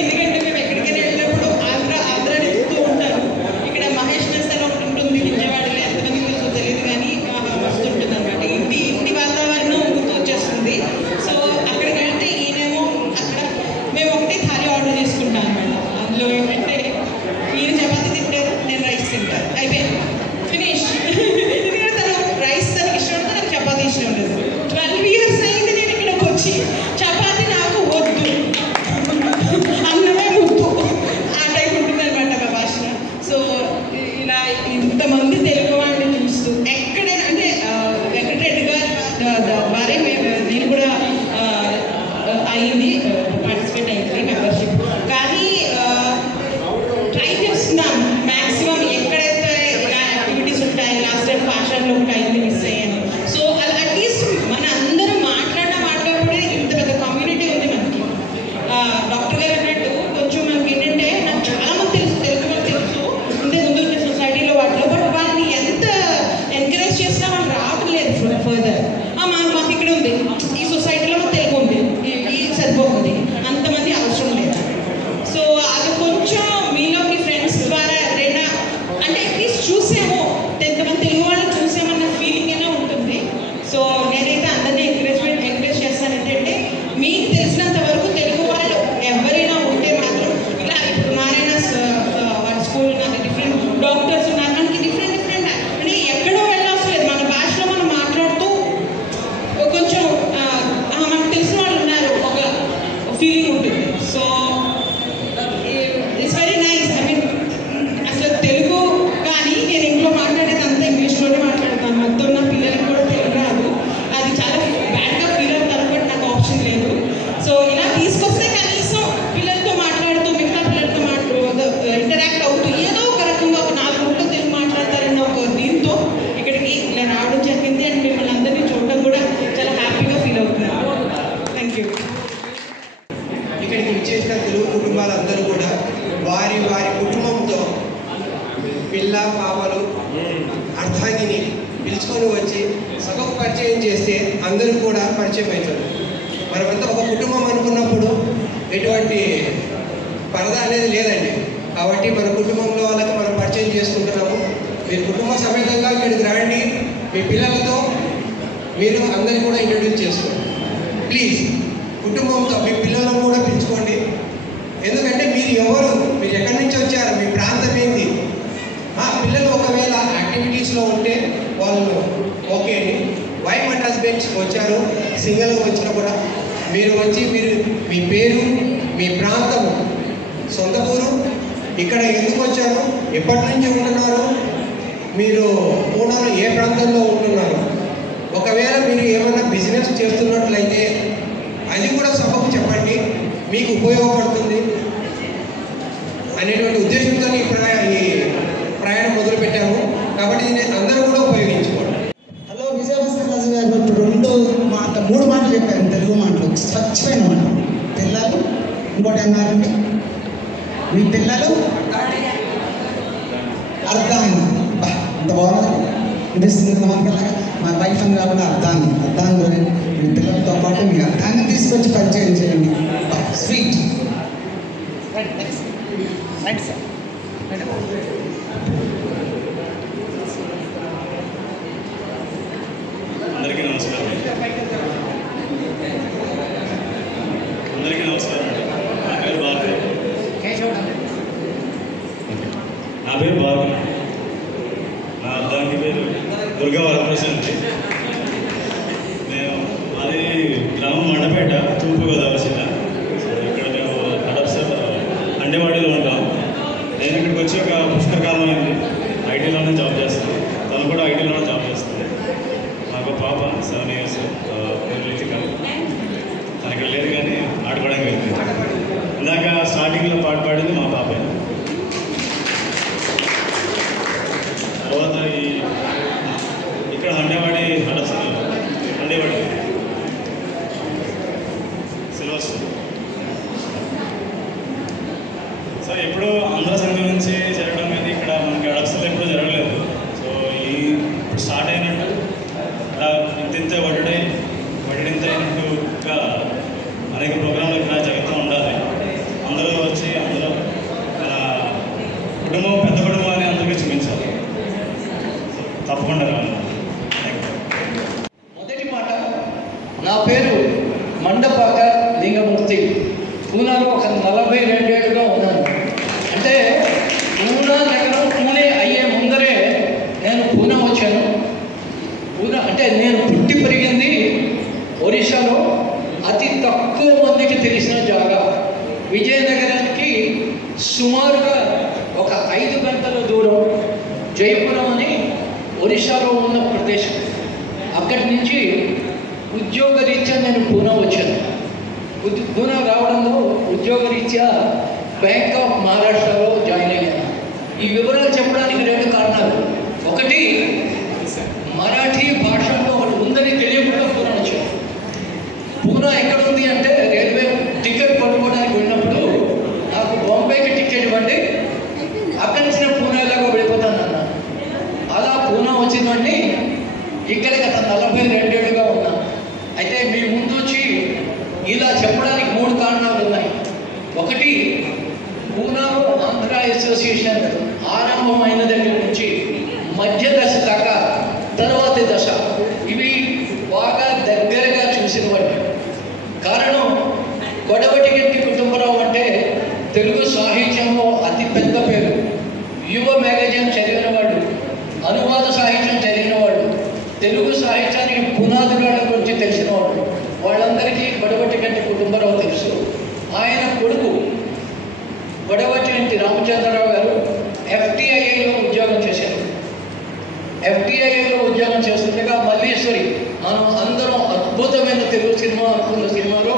ఎందుకంటే మేము ఎక్కడికైనా వెళ్ళినప్పుడు ఆంధ్ర చెప్తూ ఉంటాను. ఇక్కడ మహేష్ మెస్ అని ఒకటి ఉంటుంది విజయవాడలో, ఎంతమంది తెలుసు తెలియదు కానీ వస్తుంటుంది అనమాట. ఇంటి వాతావరణం గుర్తు వచ్చేస్తుంది. సో అక్కడికి వెళ్తే ఈయనేమో అక్కడ మేము ఒకటి థాలి ఆర్డర్ చేసుకుంటాం అనమాట. అందులో ఏంటంటే ఈయన చపాతీ తింటారు, నేను రైస్ తింటాను, అయిపోయింది, ఫినిష్. ఎందుకంటే తను రైస్ తనకి ఇష్టం ఉంటుంది, నాకు చపాతీ ఇష్టం ఉండదు. 12 years అయింది నేను ఇక్కడికి వచ్చి. చపాతీ నాకు వద్దు, అన్నమే ముద్దు, ఆ టైప్ ఉంటుంది అనమాట మా భాష. సో ఇలా ఇంతమంది తెలుగు వాళ్ళని చూస్తూ ఎక్కడైనా అంటే వెంకటరెడ్డి గారి వారే నేను కూడా అయింది, పార్టిసిపేట్ అయింది మెంబర్షిప్. కానీ ట్రై చేస్తున్నాం మ్యాక్సిమం ఎక్కడైతే ఇలా యాక్టివిటీస్ ఉంటాయి. లాస్ట్ టైం పాషాన్లో ఒకటి అయింది, మిస్ అయ్యాను. సో అట్లీస్ట్ మన అందరూ మాట్లాడకపోతే ఇంత పెద్ద కమ్యూనిటీ ఉంది మనకి. డాక్టర్ గారు అన్నట్టు కొంచెం మనకి ఏంటంటే నాకు చాలా మంది తెలుసు, తెలుగు వాళ్ళు తెలుసు ఇంతే ముందు సొసైటీలో వాటిలో, బట్ వాళ్ళని ఎంత ఎంకరేజ్ చేసినా వాళ్ళు రావడం లేదు ఫర్దర్. మాకు ఇక్కడ ఉంది, ఈ సొసైటీలో మాకు తెలుగు ఉంది, ఈ సరిపోతుంది, అంతమంది అవసరం లేదు. సో అది కొంచెం మీలో మీ ఫ్రెండ్స్ ద్వారా ఎవరైనా అంటే అట్లీస్ట్ చూసాము, ఎంతమంది తెలుగు వాళ్ళని చూసామన్న ఫీలింగ్ అయినా ఉంటుంది. సో నేనైతే అందరినీ ఎంకరేజ్ చేస్తాను ఏంటంటే మీకు తెలిసినంత వరకు తెలుగు వాళ్ళు ఎవరైనా ఉంటే మాత్రం ఇలా ఇప్పుడు నారాయణ వారి స్కూల్ నాకు డిఫరెంట్ డాక్టర్స్ ఉన్నారు, మనకి డిఫరెంట్ అంటే ఎక్కడో వెళ్ళవసరం లేదు. మన భాషలో మనం మాట్లాడుతూ కొంచెం మనకు తెలిసిన వాళ్ళు ఉన్నారు ఒక ఫీలింగ్ ఉంటుంది. So it's very nice. I mean అసలు తెలుగు కానీ నేను ఇంట్లో మాట్లాడేది అంతా ఇంగ్లీష్లోనే మాట్లాడతాను. మొత్తం నా పిల్లలకి కూడా తెలుగు రాదు. అది చాలా బ్యాడ్గా ఫీల్ అవుతారు, బట్ నాకు ఆప్షన్ లేదు. సో ఇలా తీసుకొస్తే కనీసం పిల్లలతో మాట్లాడుతూ మిగతా పిల్లలతో ఇంటరాక్ట్ అవుతూ ఏదో ఒక రకంగా ఒక 4 రోజులు తెలుగు మాట్లాడతారన్న ఒక దీంతో ఇక్కడికి ఇలా రావడం జరిగింది. అండ్ మిమ్మల్ని అందరినీ చూడడం కూడా చాలా హ్యాపీగా ఫీల్ అవుతున్నాను. Thank you. ఇక్కడికి విచ్చేసిన తెలుగు కుటుంబాలందరూ కూడా వారి కుటుంబంతో పిల్ల పాపలు అర్థాంగిని పిలుచుకొని వచ్చి సభకు పరిచయం చేస్తే అందరూ కూడా పరిచయం అవుతారు. మనమంతా ఒక కుటుంబం అనుకున్నప్పుడు ఎటువంటి పరద అనేది లేదండి. కాబట్టి మన కుటుంబంలో వాళ్ళకి మనం పరిచయం చేసుకుంటున్నాము. మీరు కుటుంబ సమేతంగా ఇక్కడికి రండి, మీ పిల్లలతో మీరు అందరినీ కూడా ఇంట్రడ్యూస్ చేసుకోండి ప్లీజ్. కుటుంబంతో మీ పిల్లలను కూడా పిలుచుకోండి. ఎందుకంటే మీరు ఎవరు, మీరు ఎక్కడి నుంచి వచ్చారు, మీ ప్రాంతం ఏంటి. పిల్లలు ఒకవేళ యాక్టివిటీస్లో ఉంటే వాళ్ళు ఓకే అండి. వైఫ్ అండ్ హస్బెండ్స్ వచ్చారు, సింగిల్గా వచ్చినా కూడా మీరు వచ్చి మీ పేరు, మీ ప్రాంతం, సొంత ఊరు, ఇక్కడ ఎందుకు వచ్చారు, ఎప్పటి నుంచి ఉంటున్నారు, మీరు పూనాలో ఏ ప్రాంతంలో ఉంటున్నారు, ఒకవేళ మీరు ఏమైనా బిజినెస్ చేస్తున్నట్లయితే అది కూడా సభకు చెప్పండి, మీకు ఉపయోగపడుతుంది అనేటువంటి ఉద్దేశంతో ఈ ప్రయాణం మొదలుపెట్టాము. కాబట్టి దీన్ని అందరూ కూడా ఉపయోగించుకోండి. హలో విజయభాస్కర్ రాజు గారు ఇప్పుడు 3 మాటలు చెప్పారు, తెలుగు మాటలు, స్వచ్ఛమైన మాటలు. పిల్లలు, ఇంకోటి అన్నారండి మీ పిల్లలు అర్థాన్ని, ఇంత బాగుంది అనిపిస్తుంది మనకలాగా. మా వైఫ్ అని కాకుండా అర్థాన్ని మీ పిల్లలతో పాటు మీ అర్థాన్ని తీసుకొచ్చి పరిచయం చేయండి. స్వీట్ అందరికీ నమస్కారం. అందరికీ నమస్కారం అండి. నా పేరు బాబు. నా అర్థానికి పేరు దుర్గా వరప్రసాద్. నేను అది గ్రామం మండపేట, తూర్పుగోదావరి జిల్లా. ఇక్కడ మేము హడప్సర్ అండేవాడిలో ఉంటాం. నేను ఇక్కడికి వచ్చి ఒక పుష్కరకాలం అయింది. ఐటీలోనే జాబ్ చేస్తాను, తను కూడా ఐటీలోనే జాబ్ చేస్తుంది. నాకు పాప 7 years రితిక. తను ఇక్కడ లేదు కానీ ఆడుకోవడానికి వెళ్ళింది. ఇందాక స్టార్టింగ్లో పాట పాడింది మా పాప. తర్వాత ఇక్కడ అండేవాడి సిలబస్. సో ఎప్పుడూ ఆంధ్ర సంఘం నుంచి జరగడం అనేది ఇక్కడ మనకి అడప్సలు ఎప్పుడూ జరగలేదు. సో ఇప్పుడు స్టార్ట్ అయినట్టు ఇలా ఇంత వడ్డింత అయినట్టుగా అనేక ప్రోగ్రాంలు ఇక్కడ జరుగుతూ ఉండాలి. అందరూ వచ్చి అందరూ మన కుటుంబం, పెద్ద కుటుంబాన్ని అందరికీ చూపించాలి. తప్పకుండా రావాలి. మొదటి మాట, నా పేరు మండపాక లింగమూర్తి. పూనాలో ఒక 42 ఏళ్ళుగా ఉన్నాను. అంటే పూనా నగరం పూణే అయ్యే ముందరే నేను పూనా వచ్చాను. అంటే నేను పుట్టి పెరిగింది ఒరిస్సాలో. అతి తక్కువ మందికి తెలిసిన జాగా. విజయనగరానికి సుమారుగా ఒక 5 గంటల దూరం జయపురం అని ఒరిస్సాలో ఉన్న ప్రదేశం. అక్కడి నుంచి ఉద్యోగరీత్యా నేను పూనా వచ్చాను. పూనా రావడంలో ఉద్యోగరీత్యా బ్యాంక్ ఆఫ్ మహారాష్ట్రలో జాయిన్ అయ్యాను. ఈ వివరాలు చెప్పడానికి 2 కారణాలు. ఒకటి, మరాఠీ భాషలో ఒకటి ఉందని తెలియకుండా పూనా వచ్చాను. పూనా ఎక్కడుంది అంటే రైల్వే టికెట్ కొనుక్కోవడానికి వెళ్ళినప్పుడు నాకు బాంబేకి టికెట్ ఇవ్వండి, అక్కడి నుంచి నేను పూనాలాగా వెళ్ళిపోతాను అన్నా. అలా పూనా వచ్చిందండి. ఇక్కడ గత 42 ఏళ్ళుగా ఉన్నా. అయితే మీ ముందు వచ్చి ఇలా చెప్పడానికి 3 కారణాలు ఉన్నాయి. ఒకటి, పూనాలో ఆంధ్ర అసోసియేషన్ ఆరంభమైన దగ్గర నుంచి మధ్య దశ దాకా తర్వాతి దశ ఇవి బాగా దగ్గరగా చూసిన వాటి. కారణం, కొడవటిగంటి కుటుంబరావు అంటే తెలుగు సాహిత్యంలో అతి పెద్ద పేరు. యువ మ్యాగజైన్ చదివిన వాళ్ళు, అనువాద సాహిత్యం చదివిన వాళ్ళు, తెలుగు సాహిత్యానికి పునాదుల గురించి తెలిసిన వాళ్ళు, వాళ్ళందరికీ కొడవటిగంటి కుటుంబరావు తెలుసు. ఆయన కొడుకు కొడవటిగంటి రామచంద్రరావు గారు FTIAలో ఉద్యోగం చేశారు. FTIAలో ఉద్యోగం చేస్తుండగా మల్లీశ్వరి, మనం అందరం అద్భుతమైన తెలుగు సినిమా అనుకున్న సినిమాలో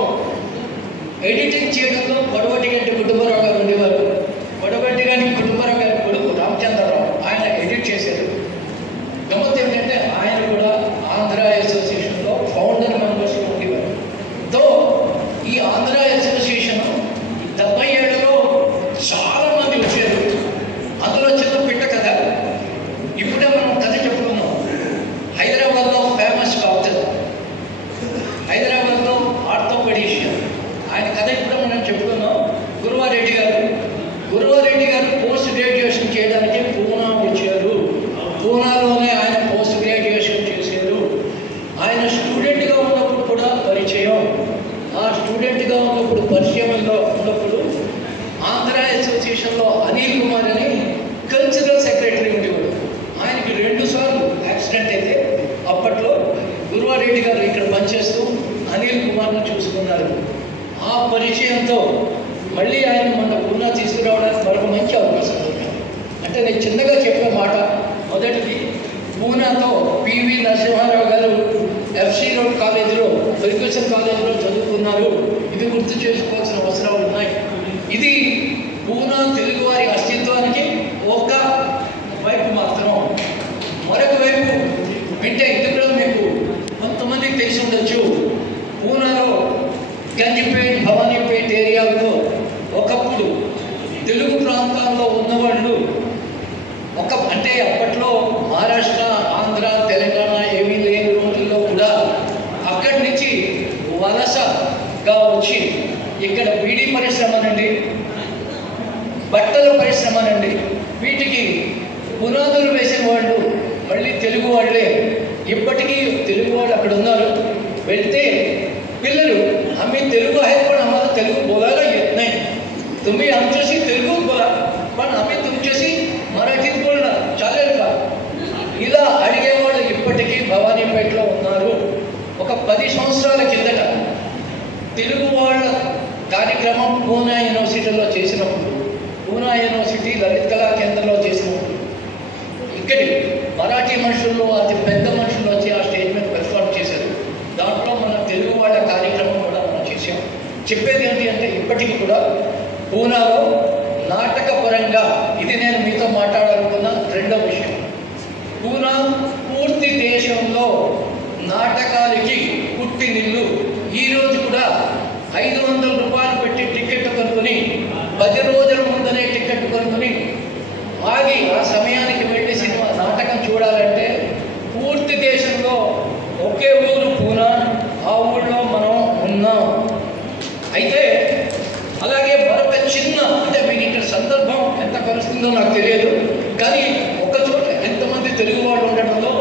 ఎడిటింగ్ చేయడంలో కొడవటిగంటి కుటుంబరావు గారు ఉండేవారు. కొడవటిగంటి కుటుంబరావు గారి కొడుకు రామచంద్రరావు ఆయన ఎడిట్ చేశారు. గమ్మత్ ఏంటంటే ఆయన కూడా ఆంధ్ర అసోసియేషన్లో ఫౌండర్ మెంబర్స్లో ఉండేవారు. తో ఈ ఆంధ్ర అసోసియేషన్ 77లో చాలామంది వచ్చారు. అందులో చిన్న పిట్ట కథ. ఇప్పుడే మనం కథ చెప్పుకున్నాం. హైదరాబాద్లో ఫేమస్ డాక్టర్, హైదరాబాద్లో ఆర్థోపెడిషియన్, ఆయన కథ ఇప్పుడు మనం చెప్పుకున్నాం. గురువారెడ్డి గారు స్టూడెంట్గా ఉన్నప్పుడు పరిచయంలో ఉన్నప్పుడు ఆంధ్ర అసోసియేషన్లో అనిల్ కుమార్ అని కల్చరల్ సెక్రటరీ ఉండేవాడు. ఆయనకి 2 సార్లు యాక్సిడెంట్ అయితే అప్పట్లో గురువారెడ్డి గారు ఇక్కడ పనిచేస్తూ అనిల్ కుమార్ను చూసుకున్నారు. ఆ పరిచయంతో మళ్ళీ ఆయన మన పూనా తీసుకురావడానికి మరొక మంచి అవకాశం ఉంది. అంటే నేను చిన్నగా చెప్పిన మాట మొదటిది, పూనాతో పివి నరసింహారావు గారు ఎఫ్సి రోడ్ కాలేజీలో ఫెర్గ్యూసన్ కాలేజీలో చదువుకున్నారు. ఇది గుర్తు చేసుకోవాల్సిన అవసరాలు ఉన్నాయి. ఇది పూనా తెలుగువారి అస్తిత్వానికి ఒక వైపు మాత్రం. మరొక వైపు అంటే ఇది కూడా మీకు కొంతమందికి తెలిసి ఉండొచ్చు, పూనాలో గంజిపేట్ భవానీపేట్ ఏరియాలో ఒకప్పుడు తెలుగు ప్రాంతాల్లో ఉన్నవాళ్ళు అంటే అప్పట్లో మహారాష్ట్ర, ఆంధ్ర, తెలంగాణ ఏమీ లేని రోజుల్లో కూడా అక్కడి నుంచి వలసగా వచ్చి ఇక్కడ బీడీ పరిశ్రమనండి, బట్టల పరిశ్రమనండి, వీటికి పునాదులు వేసిన వాళ్ళు మళ్ళీ తెలుగు వాళ్ళే. ఇప్పటికీ తెలుగు వాళ్ళు అక్కడ ఉన్నారు. వెళ్తే पिल्लू हमें तेलुगु है पण हमारा तेलुगु बोलायला येत नाही. तुम्ही आमच्याशी तेलुगु बोला पण आम्ही तुमच्याशी मराठीत बोलणार चालेल का? ఇలా అడిగేవాళ్ళు ఇప్పటికీ భవానీపేటలో ఉన్నారు. ఒక 10 సంవత్సరాల కిందట తెలుగు వాళ్ళ కార్యక్రమం పూనా యూనివర్సిటీలో చేసినప్పుడు, పూనా యూనివర్సిటీ లలిత కళా కేంద్రంలో చేసినప్పుడు ఇక్కడి మరాఠీ మనుషుల్లో అతి పెద్ద మనుషులు వచ్చి ఆ స్టేజ్ మీద పెర్ఫార్మ్ చేశారు. దాంట్లో మన తెలుగు వాళ్ళ కార్యక్రమం కూడా మనం చేసాం. చెప్పేది ఏంటి అంటే ఇప్పటికీ కూడా పూనాలో నాటకపరంగా ఇది నేను మీతో మాట్లాడాలనుకున్న రెండో విషయం. పూనా పూర్తి దేశంలో నాటకాలకి పుట్టినిల్లు. ఈరోజు కూడా 500 రూపాయలు పెట్టి టికెట్ కొనుక్కొని 10 రోజుల ముందనే టికెట్ కొనుక్కొని ఆగి ఆ సమయానికి వెళ్ళి సినిమా నాటకం చూడాలంటే పూర్తి దేశంలో ఒకే ఊరు పూనా, ఆ ఊళ్ళో మనం ఉన్నాం. అయితే అలాగే మరొక చిన్న అంటే మీకు ఇక్కడ సందర్భం ఎంత కలుస్తుందో నాకు తెలియదు, కానీ ఒక చోట ఎంతమంది తెలుగు వాళ్ళు ఉండడంలో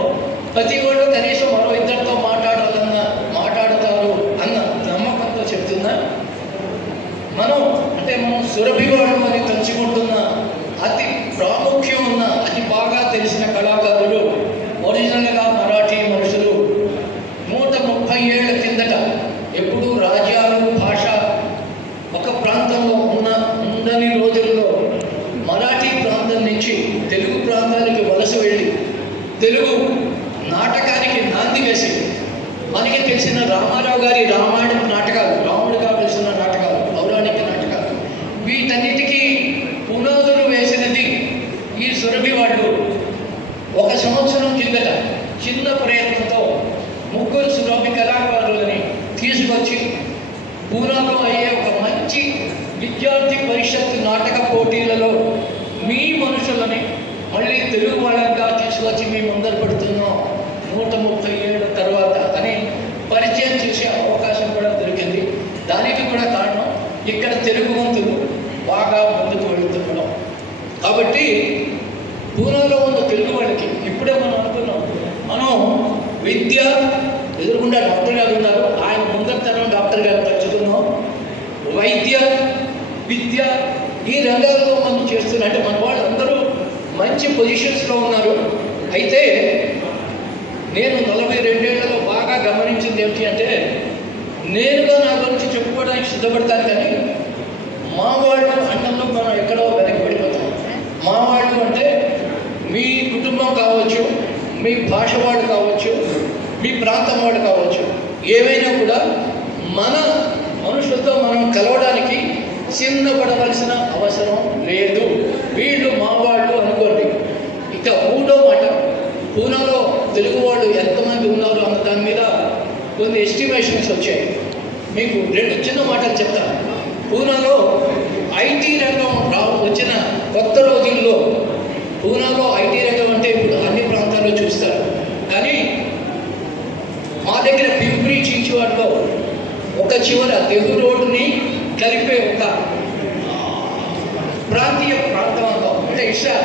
ప్రతి వాళ్ళు కనీసం మరో ఇద్దరితో మాట్లాడతారు అన్న నమ్మకంతో చెప్తున్నా. మనం సురభివాడు అని తలుచుకుంటున్న అతి ప్రాముఖ్యం ఉన్న అతి బాగా తెలిసిన కళాకారులు ఒరిజినల్గా మరాఠీ మనుషులు 130 ఏళ్ల కిందట ఎప్పుడు రాజ్యాలు భాష ఒక ప్రాంతంలో ఉండని రోజుల్లో మరాఠీ ప్రాంతం నుంచి తెలుగు ప్రాంతానికి వలస వెళ్ళి తెలుగు నాటకానికి నాంది వేసి మనకి తెలిసిన రామారావు గారి రామాయణ నాటకాలు, రాముడిగా తెలిసిన నాటకాలు, పౌరాణిక నాటకాలు, వీటన్నిటికీ పునాదులు వేసినది ఈ సురభి వాళ్ళు. 1 సంవత్సరం కిందట చిన్న ప్రయత్నంతో 3 సురభి కళాకారులని తీసుకొచ్చి పూనాలో అయ్యే ఒక మంచి విద్యార్థి పరిషత్ నాటక పోటీలలో మీ మనుషులని మళ్ళీ తెలుగు వాళ్ళంగా తీసుకొచ్చి మేము ముందర పెడుతున్నాం 130 ఏళ్ళ తర్వాత అని పరిచయం చేసే అవకాశం కూడా దొరికింది. దానికి కూడా కారణం ఇక్కడ తెలుగు వంతులు బాగా ముందుకు వెళుతుండడం. కాబట్టి పూనాలో ఉన్న తెలుగు వాళ్ళకి ఇప్పుడే మనం అనుకున్నాం, మనం విద్య ఎదురుకుండా డాక్టర్ గారు ఉన్నారు, ఆయన ముందరతనం డాక్టర్ గారు తలుచుకున్నాం. వైద్య విద్య ఈ రంగాల్లో మనం చేస్తున్నా అంటే మన వాళ్ళందరూ మంచి పొజిషన్స్లో ఉన్నారు. అయితే నేను 42 ఏళ్లలో బాగా గమనించింది ఏమిటి అంటే, నేనుగా నా గురించి చెప్పుకోవడానికి సిద్ధపడతాను, కానీ మా వాళ్ళు అంటంలో మనం ఎక్కడో వెనకబడిపోతాం. మా వాళ్ళు అంటే మీ కుటుంబం కావచ్చు, మీ భాష వాళ్ళు కావచ్చు, మీ ప్రాంతం వాళ్ళు కావచ్చు, ఏమైనా కూడా మన మనుషులతో మనం కలవడానికి సిద్ధపడవలసిన అవసరం లేదు. వీళ్ళు మా వాళ్ళు అనుకోండి. ఇక 3వ మాట, పూనాలో తెలుగు వాళ్ళు ఎంతమంది ఉన్నారు అన్న దాని మీద కొన్ని ఎస్టిమేషన్స్ వచ్చాయి. మీకు 2 చిన్న మాటలు చెప్తాను. పూనాలో ఐటీ రంగం వచ్చిన కొత్త రోజుల్లో పూనాలో ఐటీ రంగం అంటే ఇప్పుడు అన్ని ప్రాంతాల్లో చూస్తారు, కానీ మా దగ్గర పింప్రి చించువాడలో ఒక చివర తెలుగు రోడ్డుని కలిపే ఒక ప్రాంతీయ ప్రాంతంలో అంటే ఇట్లా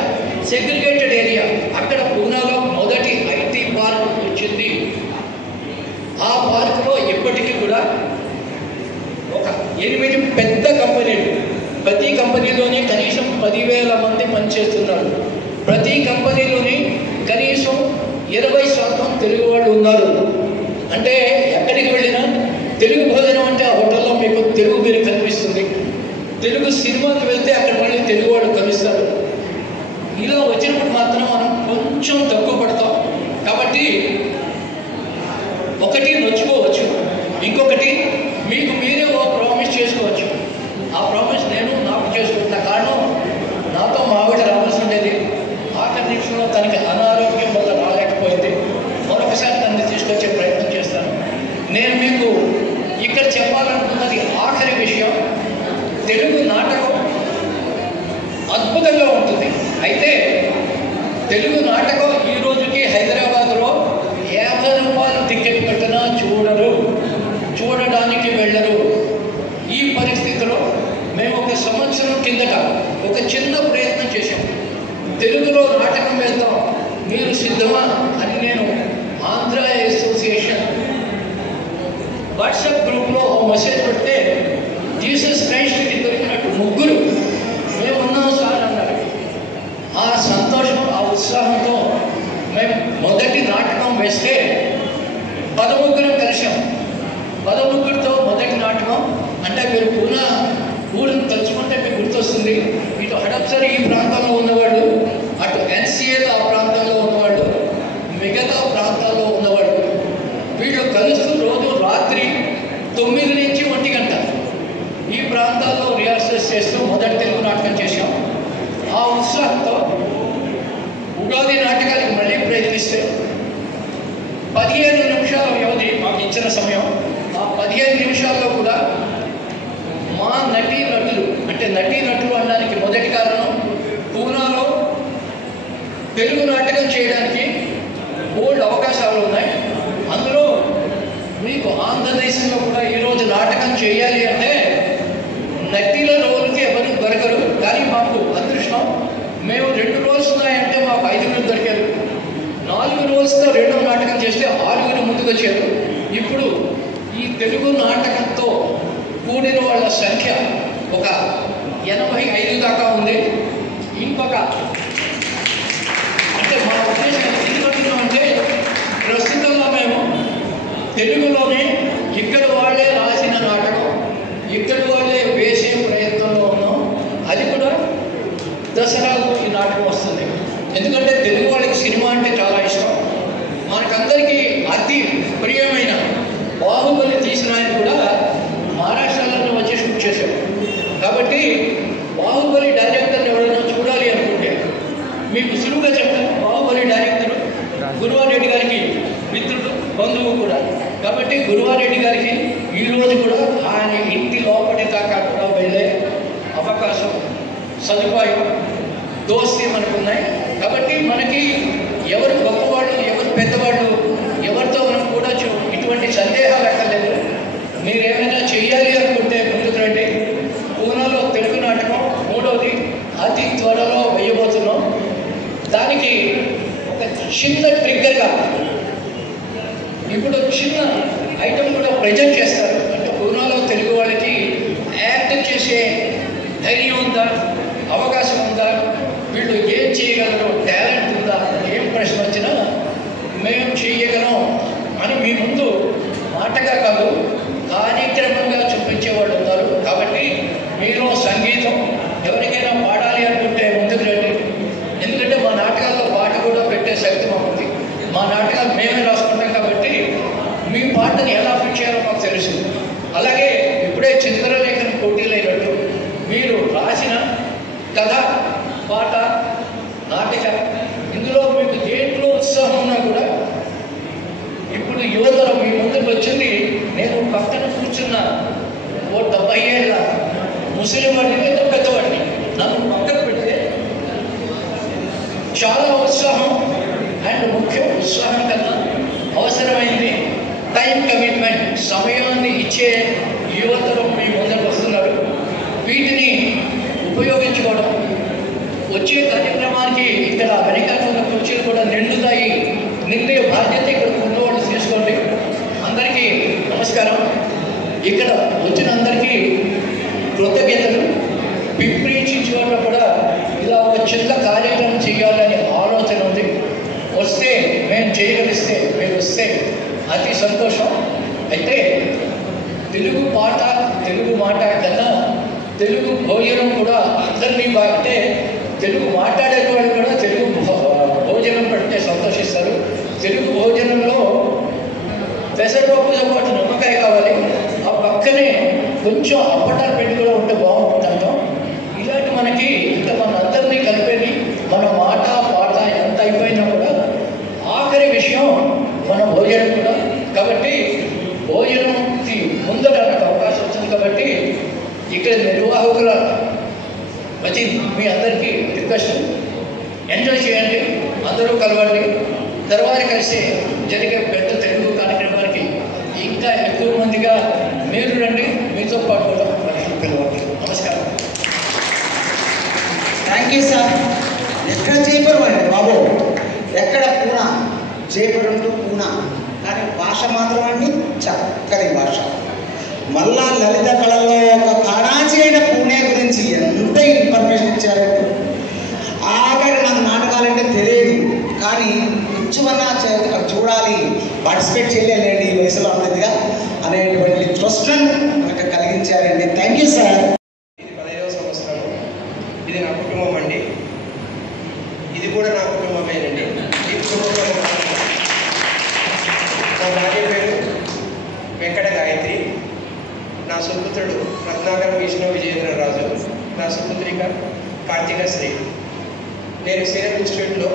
సెగ్రిగేటెడ్ ఏరియా, అక్కడ పూనాలో మొదటి ఐటీ పార్క్ వచ్చింది. ఆ పార్కులో ఎప్పటికీ కూడా ఒక 8 పెద్ద కంపెనీలు, ప్రతి కంపెనీలోనే కనీసం 10,000 మంది పనిచేస్తున్నారు. ప్రతి కంపెనీలోని కనీసం 20% తెలుగు వాళ్ళు ఉన్నారు. అంటే ఎక్కడికి వెళ్ళినా తెలుగు భోజనం అంటే ఆ హోటల్లో మీకు తెలుగు మీరు కనిపిస్తుంది. తెలుగు సినిమాకి వెళ్తే అక్కడ మళ్ళీ తెలుగు వాళ్ళు కలుస్తారు. ఇలా వచ్చినప్పుడు మాత్రం మనం కొంచెం తక్కువ పడతాం. కాబట్టి ఒకటి నొచ్చుకోవచ్చు, ఇంకొకటి మీకు మీరే ఓ ప్రామిస్ చేసుకోవచ్చు. ఆ ప్రామిస్ నేను నాకు చేసుకుంటున్న కారణం నాతో మా ఆవిడ రావాల్సి ఉండేది. ఆఖరి నిమిషంలో తనకి అనారోగ్యం వల్ల రాలేకపోయింది. మరొకసారి తనని తీసుకొచ్చే ప్రయత్నం చేస్తాను. నేను మీకు ఇక్కడ చెప్పాలనుకున్నది ఆఖరి విషయం. తెలుగు నాటకం అద్భుతంగా ఉంటుంది. అయితే తెలుగు నాటకం ఈ రోజుకి హైదరాబాద్లో 50 రూపాయలు టికెట్ పెట్టినా చూడరు, చూడడానికి వెళ్ళరు. ఈ పరిస్థితిలో మేము ఒక సంవత్సరం కిందట ఒక చిన్న ప్రయత్నం చేశాం. తెలుగులో నాటకం వెళ్తాం, మీరు సిద్ధమా అని నేను ఆంధ్ర అసోసియేషన్ వాట్సాప్ గ్రూప్లో మెసేజ్ పెడితే జీసస్ క్రైస్ట్కి దొరికినట్టు 3 మేము ఉన్నాం సార్ అన్నారు. ఆ సంతోషం, ఆ ఉత్సాహంతో మేము మొదటి నాటకం వేస్తే 13 కలిసాం. 13తో మొదటి నాటకం. అంటే మీరు పూనా ఊరిని తలుచుకుంటే మీకు గుర్తొస్తుంది. ఇటు హడప్సర్ ఈ ప్రాంతంలో ఉన్నవాళ్ళు, అటు ఎన్సీఏలో ఆ ప్రాంతంలో ఉన్నవాళ్ళు, మిగతా ప్రాంతాల్లో ఉన్నవాళ్ళు వీళ్ళు కలుస్తూ రోజు రాత్రి 9 నుంచి 1 గంట ఈ ప్రాంతాల్లో రిహార్సల్స్ చేస్తూ మొదటి తెలుగు నాటకం చేశాం. ఆ ఉత్సాహంతో ఉగాది నాటకానికి మళ్ళీ ప్రయత్నిస్తే 15 నిమిషాల వ్యవధి మాకు ఇచ్చిన సమయం. ఆ 15 నిమిషాల్లో కూడా మా నటీనటులు, అంటే నటీనటులు అనడానికి మొదటి కారణం పూనాలో తెలుగు నాటకం చేయడానికి బోల్డ్ అవకాశాలు ఉన్నాయి. అందులో మీకు ఆంధ్రదేశంలో కూడా ఈరోజు నాటకం చేయాలి అంటే నటీల రోల్కి ఎవరు దొరకరు. కానీ మాకు అదృష్టం, మేము 2 రోల్స్ ఉన్నాయంటే మాకు 5 దొరికారు. 4 రోల్స్తో 2వ నాటకం చేస్తే 6 ముందుకు వచ్చారు. ఇప్పుడు ఈ తెలుగు నాటకంతో కూడిన వాళ్ళ సంఖ్య ఒక 85 దాకా ఉంది. ఇంకొక అంటే మా ఉద్దేశం ఎందుకంటే ప్రస్తుతంలో మేము తెలుగులోనే ఇక్కడ వాళ్ళే రాసిన నాటకం, ఇక్కడ వాళ్ళే వేసే ప్రయత్నంలో ఉన్నాం. అది కూడా దసరాకు ఈ నాటకం వస్తుంది. ఎందుకంటే తెలుగు వాళ్ళకి సినిమా అంటే చాలా ఇష్టం. మనకందరికీ అతి ప్రియమైన బాహుబలి తీసిన ఆయన కూడా మహారాష్ట్రలో వచ్చి షూట్ చేశాం. కాబట్టి బాహుబలి డైరెక్టర్ని ఎవరైనా చూడాలి అనుకుంటే మీకు సులువుగా చెప్తాను. బాహుబలి డైరెక్టర్ గురువారెడ్డి గారికి మిత్రుడు, బంధువు కూడా. కాబట్టి గురువారెడ్డి గారికి ఈరోజు కూడా ఆయన ఇంటి లోపలి దాకా కూడా వెళ్ళే అవకాశం, సదుపాయం, దోస్తి మనకున్నాయి. కాబట్టి మనకి ఎవరు గొప్పవాళ్ళు, ఎవరు పెద్దవాళ్ళు, ఎవరితో మనం కూడొచ్చు, ఇటువంటి సందేహాలు అక్కర్లేదు. మీరు ఏమైనా చెయ్యాలి అనుకుంటే ముందుకు రండి. పూనాలో తెలుగు నాటకం 3వది అతి త్వరలో వేయబోతున్నాం. దానికి ఒక చిన్న ట్రిగ్గర్గా ఇప్పుడు చిన్న ఐటమ్ కూడా ప్రజెంట్ చేస్తారు. అంటే పూనాలో తెలుగు వాళ్ళకి యాక్ట్ చేసే ధైర్యం ఉందా, అవకాశం ఉందా, వీళ్ళు ఏం చేయగలరు, టాలెంట్ ఉందా, ఏం ప్రశ్న వచ్చినా మేము చేయగలం అని మీ ముందు మాటగా కాదు కార్యక్రమంగా చూపించేవాళ్ళు ఉన్నారు. కాబట్టి మీరు సంగీతం ఎవరికైనా పాడాలి అనుకుంటే ముందుకు రండి. ఎందుకంటే మా నాటకాల్లో పాట కూడా పెట్టే శక్తి మాకుంది. మా నాటకాలు మేమే రాసుకుంటాం కాబట్టి మీ పాటని ఎలా ఫిట్ చేయాలో మాకు తెలుసు. అలాగే ఇప్పుడే చిత్రలేఖన పోటీలైనట్టు మీరు రాసిన కథ, పాట, నాటిక, ఇందులో మీకు దేంట్లో ఉత్సాహం ఉన్నా కూడా ఇప్పుడు యువతరం మీ ముందుకు వచ్చింది. నేను పక్కన కూర్చున్న ఓ 70 ఏళ్ళ ముస్లిం వాడిని లేదా పెద్దవాడిని నన్ను పక్కన పెడితే చాలా ఉత్సాహం. అండ్ ముఖ్య ఉత్సాహం కన్నా అవసరమైంది టైం కమిట్మెంట్, సమయాన్ని ఇచ్చే యువతరం మీ ముందుకు వస్తున్నారు. వీటిని ఉపయోగించుకోవడం, వచ్చే కార్యక్రమానికి ఇక్కడ వెనకాల కుర్చీలు కూడా నిండుతాయి, నిండే బాధ్యత ఇక్కడ ఉన్నవాళ్ళు తీసుకోండి. అందరికీ నమస్కారం. ఇక్కడ వచ్చిన అందరికీ కృతజ్ఞతలు. పిప్రి చిచువాడ కూడా ఇలా ఒక చిన్న కార్యక్రమం చేయాలని ఆలోచన ఉంది. వస్తే మేము చేయగలిస్తే, మీరు వస్తే అతి సంతోషం. అయితే తెలుగు మాట కన్నా తెలుగు భోజనం కూడా అందరినీ అంటే తెలుగు మాట్లాడే వాళ్ళు కూడా తెలుగు భోజనం పెడితే సంతోషిస్తారు. తెలుగు భోజనంలో పెసరపప్పుతో పాటు నిమ్మకాయ కావాలి, ఆ పక్కనే కొంచెం అప్పటాలు పెట్టి కూడా ఉంటే బాగుంటుంది అంటాం. ఇలాంటి మనకి ఇంకా మన అందరినీ కలిపేది మన మాట పాట ఎంత అయిపోయినా కూడా ఆఖరి విషయం మన భోజనం కూడా. కాబట్టి భోజనంకి ముందర నాకు అవకాశం వచ్చింది కాబట్టి ఇక్కడ నిర్వాహకుల వచ్చి మీ అందరికీ రిక్వెస్ట్, ఎంజాయ్ చేయండి, అందరూ కలవండి. తర్వాత కలిసి జరిగే పెద్ద తెలుగు కార్యక్రమానికి ఇంకా ఎక్కువ మందిగా మీరు రండి, మీతో పాటు కూడా పిలవండి. నమస్కారం. Thank you sir. ఎక్కడ జైపూర్ అండి బాబు, ఎక్కడ పూనా, జైపూర్ అంటూ పూనా, కానీ భాష మాత్రం అండి చక్కని భాష. మళ్ళా లలిత కళల్లో ఒక కాణాచి అయిన పూణే గురించి ఎంత ఇన్ఫర్మేషన్ ఇచ్చారండి. ఆఖరి నాకు నాటకాలంటే తెలియదు, కానీ కూర్చుమన్నా చూడాలి, పార్టిసిపేట్ చేయలేండి ఈ వయసులో అన్నదిగా అనేటువంటి ట్రస్ట్ను మనకు కలిగించారండి. Thank you sir. ఇది 15వ సంవత్సరం. ఇది నా కుటుంబం అండి. ఇది కూడా నా కుటుంబమేనండి. ఈ కుటుంబంలో నా భార్య పేరు వెంకట గాయత్రి, నా సుపుత్రుడు రత్నాకర్ విష్ణు విజయేంద్రరాజు, నా సుపుత్రిక కార్తికశ్రీ. నేను సీరం ఇన్స్టిట్యూట్లో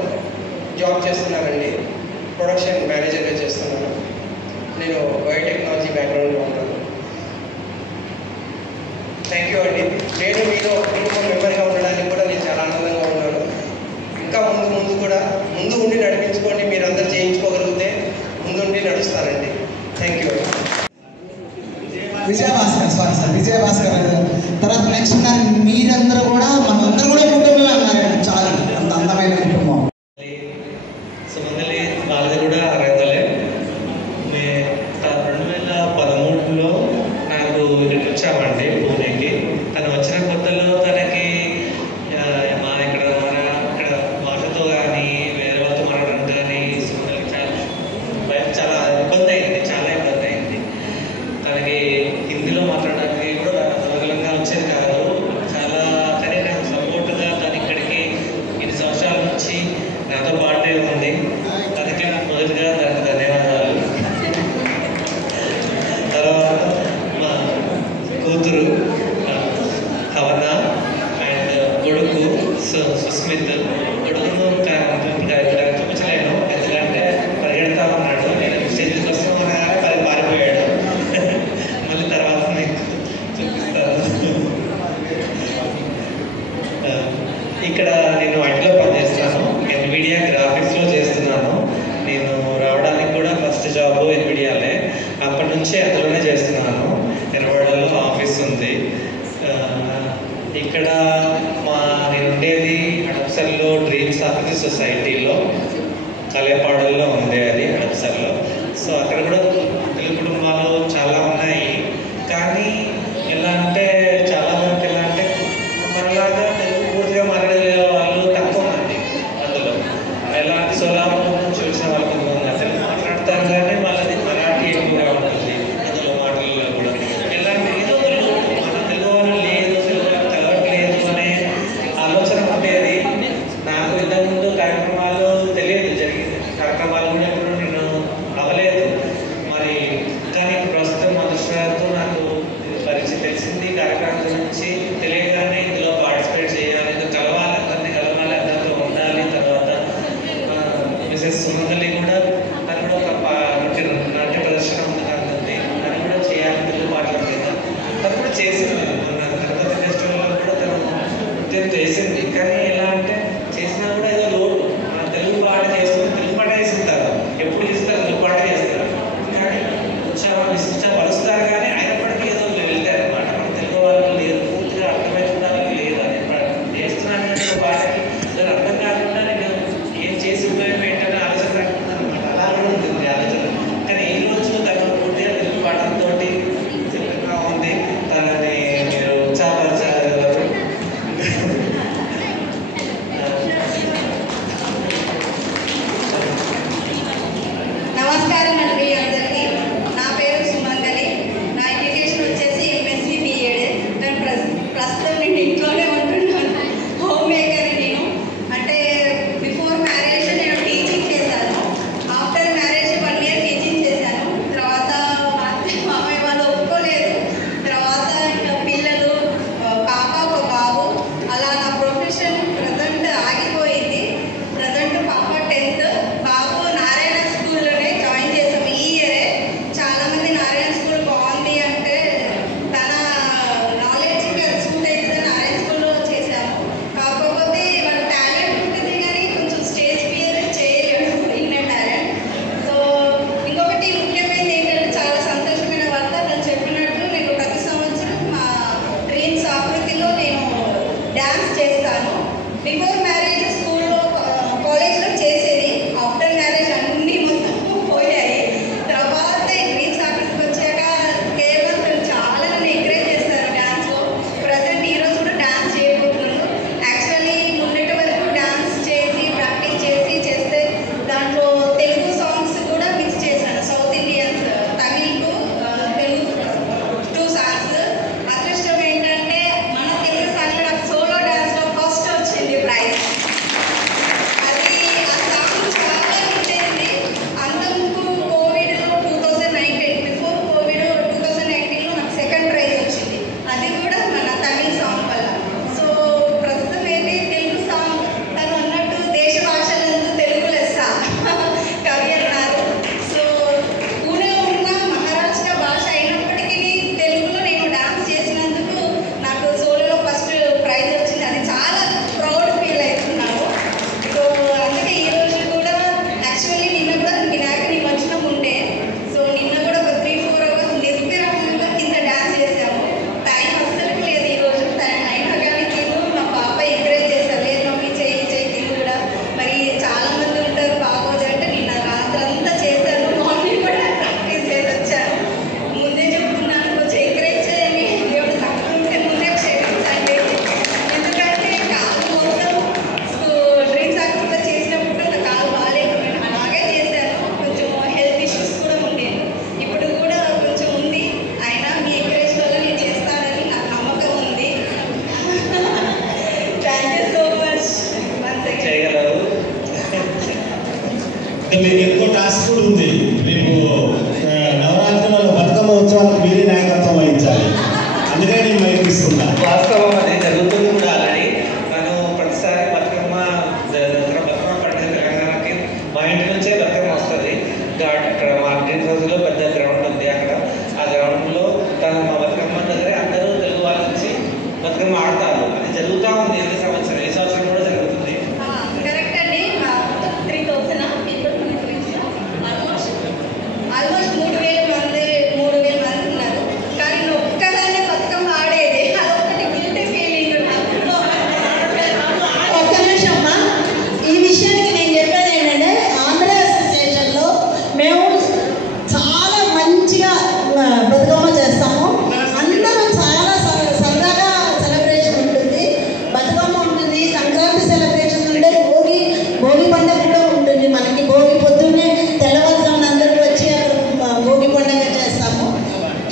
జాబ్ చేస్తున్నానండి. ప్రొడక్షన్ మేనేజర్గా చేస్తున్నాను. నేను బయోటెక్నాలజీ బ్యాక్గ్రౌండ్లో ఉన్నాను. థ్యాంక్ యూ అండి. నేను మీలో కుటుంబం మెంబర్గా ఉండడానికి కూడా నేను చాలా ఆనందంగా ఉన్నాను. ఇంకా ముందు కూడా ముందు ఉండి నడిపించుకోండి. మీరు అందరూ చేయించుకోగలిగితే ముందుండి నడుస్తారండి. Thank you. Vijayabhaskar sir Vijayabhaskar తర్వాత నెక్స్ట్ ఉన్నారు మీరందరూ కూడా, మనందరూ కూడా కుటుంబమే అన్నారండి. చాలా అంత అందమైన కుటుంబం. సుమంగళి వాళ్ళది కూడా అరైందలే. 2013లో నాకు ఇక్కడికి వచ్చామండి పూణేకి. తను వచ్చిన కొత్తలో తనకి ఇక్కడ భాషతో కానీ వేరే వాళ్ళతో మాట్లాడడం కానీ సుమంగళికి చాలా ఇబ్బంది అయింది, చాలా ఇబ్బంది అయింది. తనకి హిందీలో మాట్లాడడానికి కూడా సౌకర్యంగా వచ్చేది కాదు. చాలా కానీ నాకు సపోర్ట్గా తను ఇక్కడికి ఇన్ని సంవత్సరాల నుంచి నాతో పాటే ఉంది. తనకి మొదటిగా దానికి ధన్యవాదాలు. తర్వాత మా కూతురు కవన అండ్ కొడుకు సుస్మిత్. కొడుకును చూపించలేను ఎందుకంటే పరిగెడతా ఉన్నాడు. నేను స్టేజ్ కోసం పారిపోయాడు. మళ్ళీ తర్వాత మీకు చూపిస్తాను. ఇక్కడ నేను ఐటీలో పనిచేస్తాను. ఎన్విడియా గ్రాఫిక్స్లో చేస్తున్నాను. నేను రావడానికి కూడా ఫస్ట్ జాబ్ ఎన్విడియాలే. అప్పటి నుంచి అందులోనే చేస్తున్నాను. ఎర్రవాడలో ఆఫీస్ ఉంది. ఇక్కడ నేను ఉండేది హడప్సర్లో డ్రీమ్స్ ఆఫీస్ సొసైటీలో, కలేపాడల్లో ఉంది అది హడప్సర్లో. సో అక్కడ కూడా తెలుగు కుటుంబాలు చాలా ఉన్నాయి. కానీ ఎలా అంటే చాలా మందికి ఎలా అంటే మనలాగా తెలుగు పూర్తిగా మాట్లాడే వాళ్ళు తక్కువ మంది. అందులో ఎలాంటి సోలాపూర్ నుంచి వచ్చిన వాళ్ళు కొంతమంది తెలుగు మాట్లాడతారు కానీ వాళ్ళది మరాఠీ ఎక్కువగా ఉంటుంది. అందులో మాటల్లో కూడా ఎలాంటి ఏదో మన తెలుగు వాళ్ళు లేదు, తెలుగు వాళ్ళు చదవట్లేదు అనే ఆలోచన ఉండేది. నాకు ఇంతకుముందు కార్యక్రమాలు తెలియదు, జరిగింది కార్యక్రమాలు కూడా ఎప్పుడు నేను అవ్వలేదు.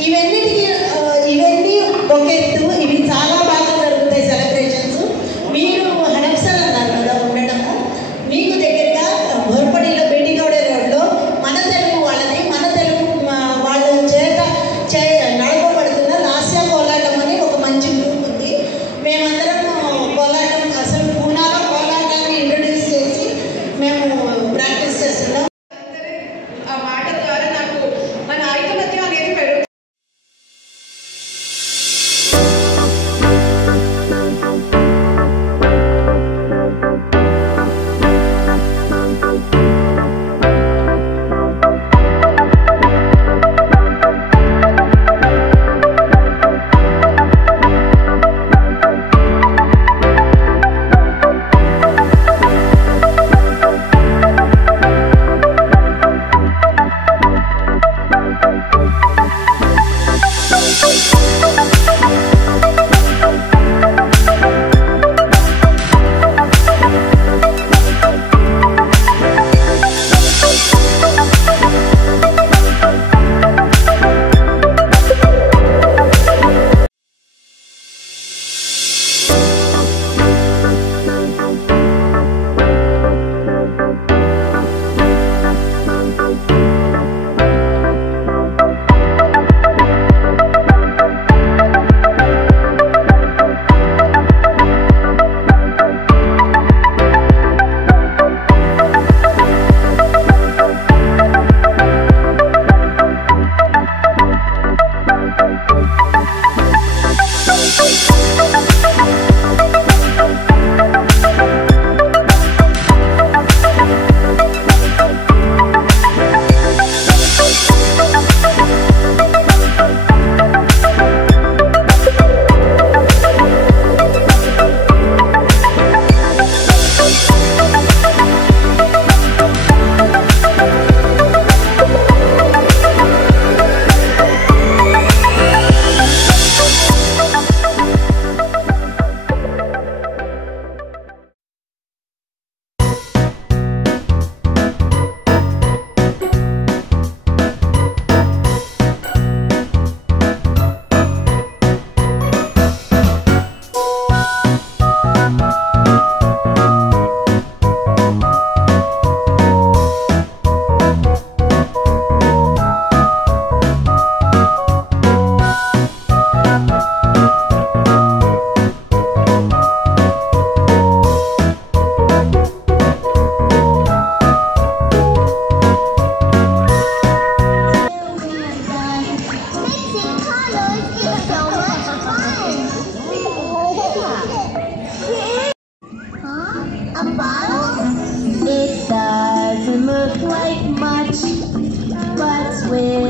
ఇవన్నీ ఒక ఎత్తు, ఇవి చాలా బాగా జరుగుతాయి సెలబ్రేషన్స్. మీరు హడప్సల్ అన్నారు కదా ఉండటము, మీకు దగ్గరగా భోర్పడిలో బెట్టిగౌడే రోడ్లో మన తెలుగు వాళ్ళది, మన తెలుగు వాళ్ళ చేత నడపబడుతున్న లాస్య కోలాటం అని ఒక మంచి గ్రూప్ ఉంది. మేమందరం కోలాటం అసలు పూనాలో కోలాటాన్ని ఇంట్రడ్యూస్ చేసి మేము ప్రాక్టీస్ చేస్తున్నాం. ఆ మాట ద్వారా నాకు మన ఐకమత్యం అనేది పెరుగుతుంది.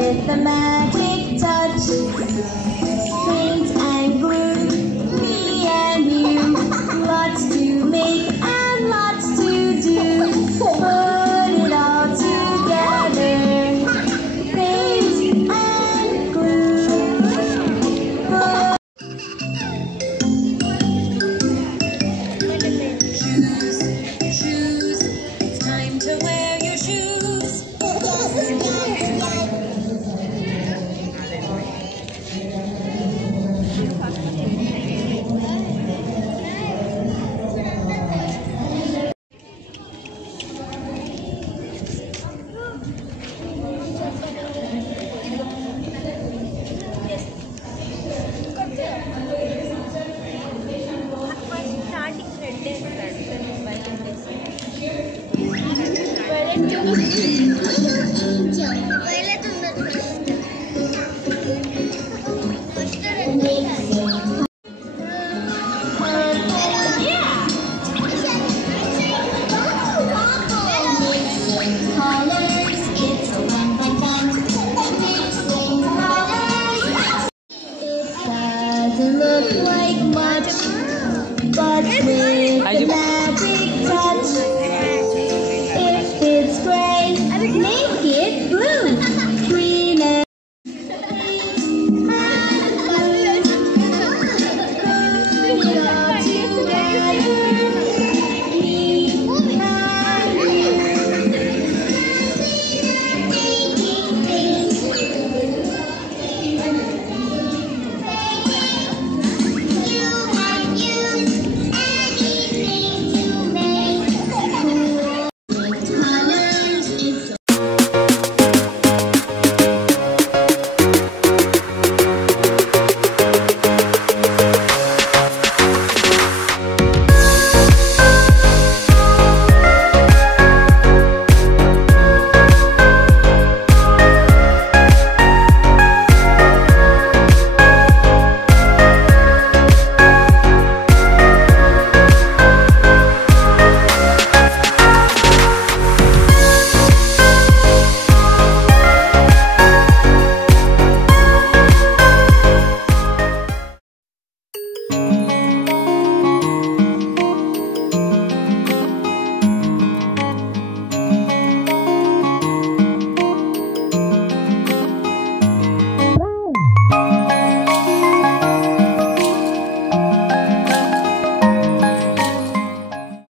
with the magic touch. Paint and glue, me and you. Lots to make and lots to do. Put it all together. Paint and glue. Shoes, it's time to wear your shoes. Doesn't look like much, but with the magic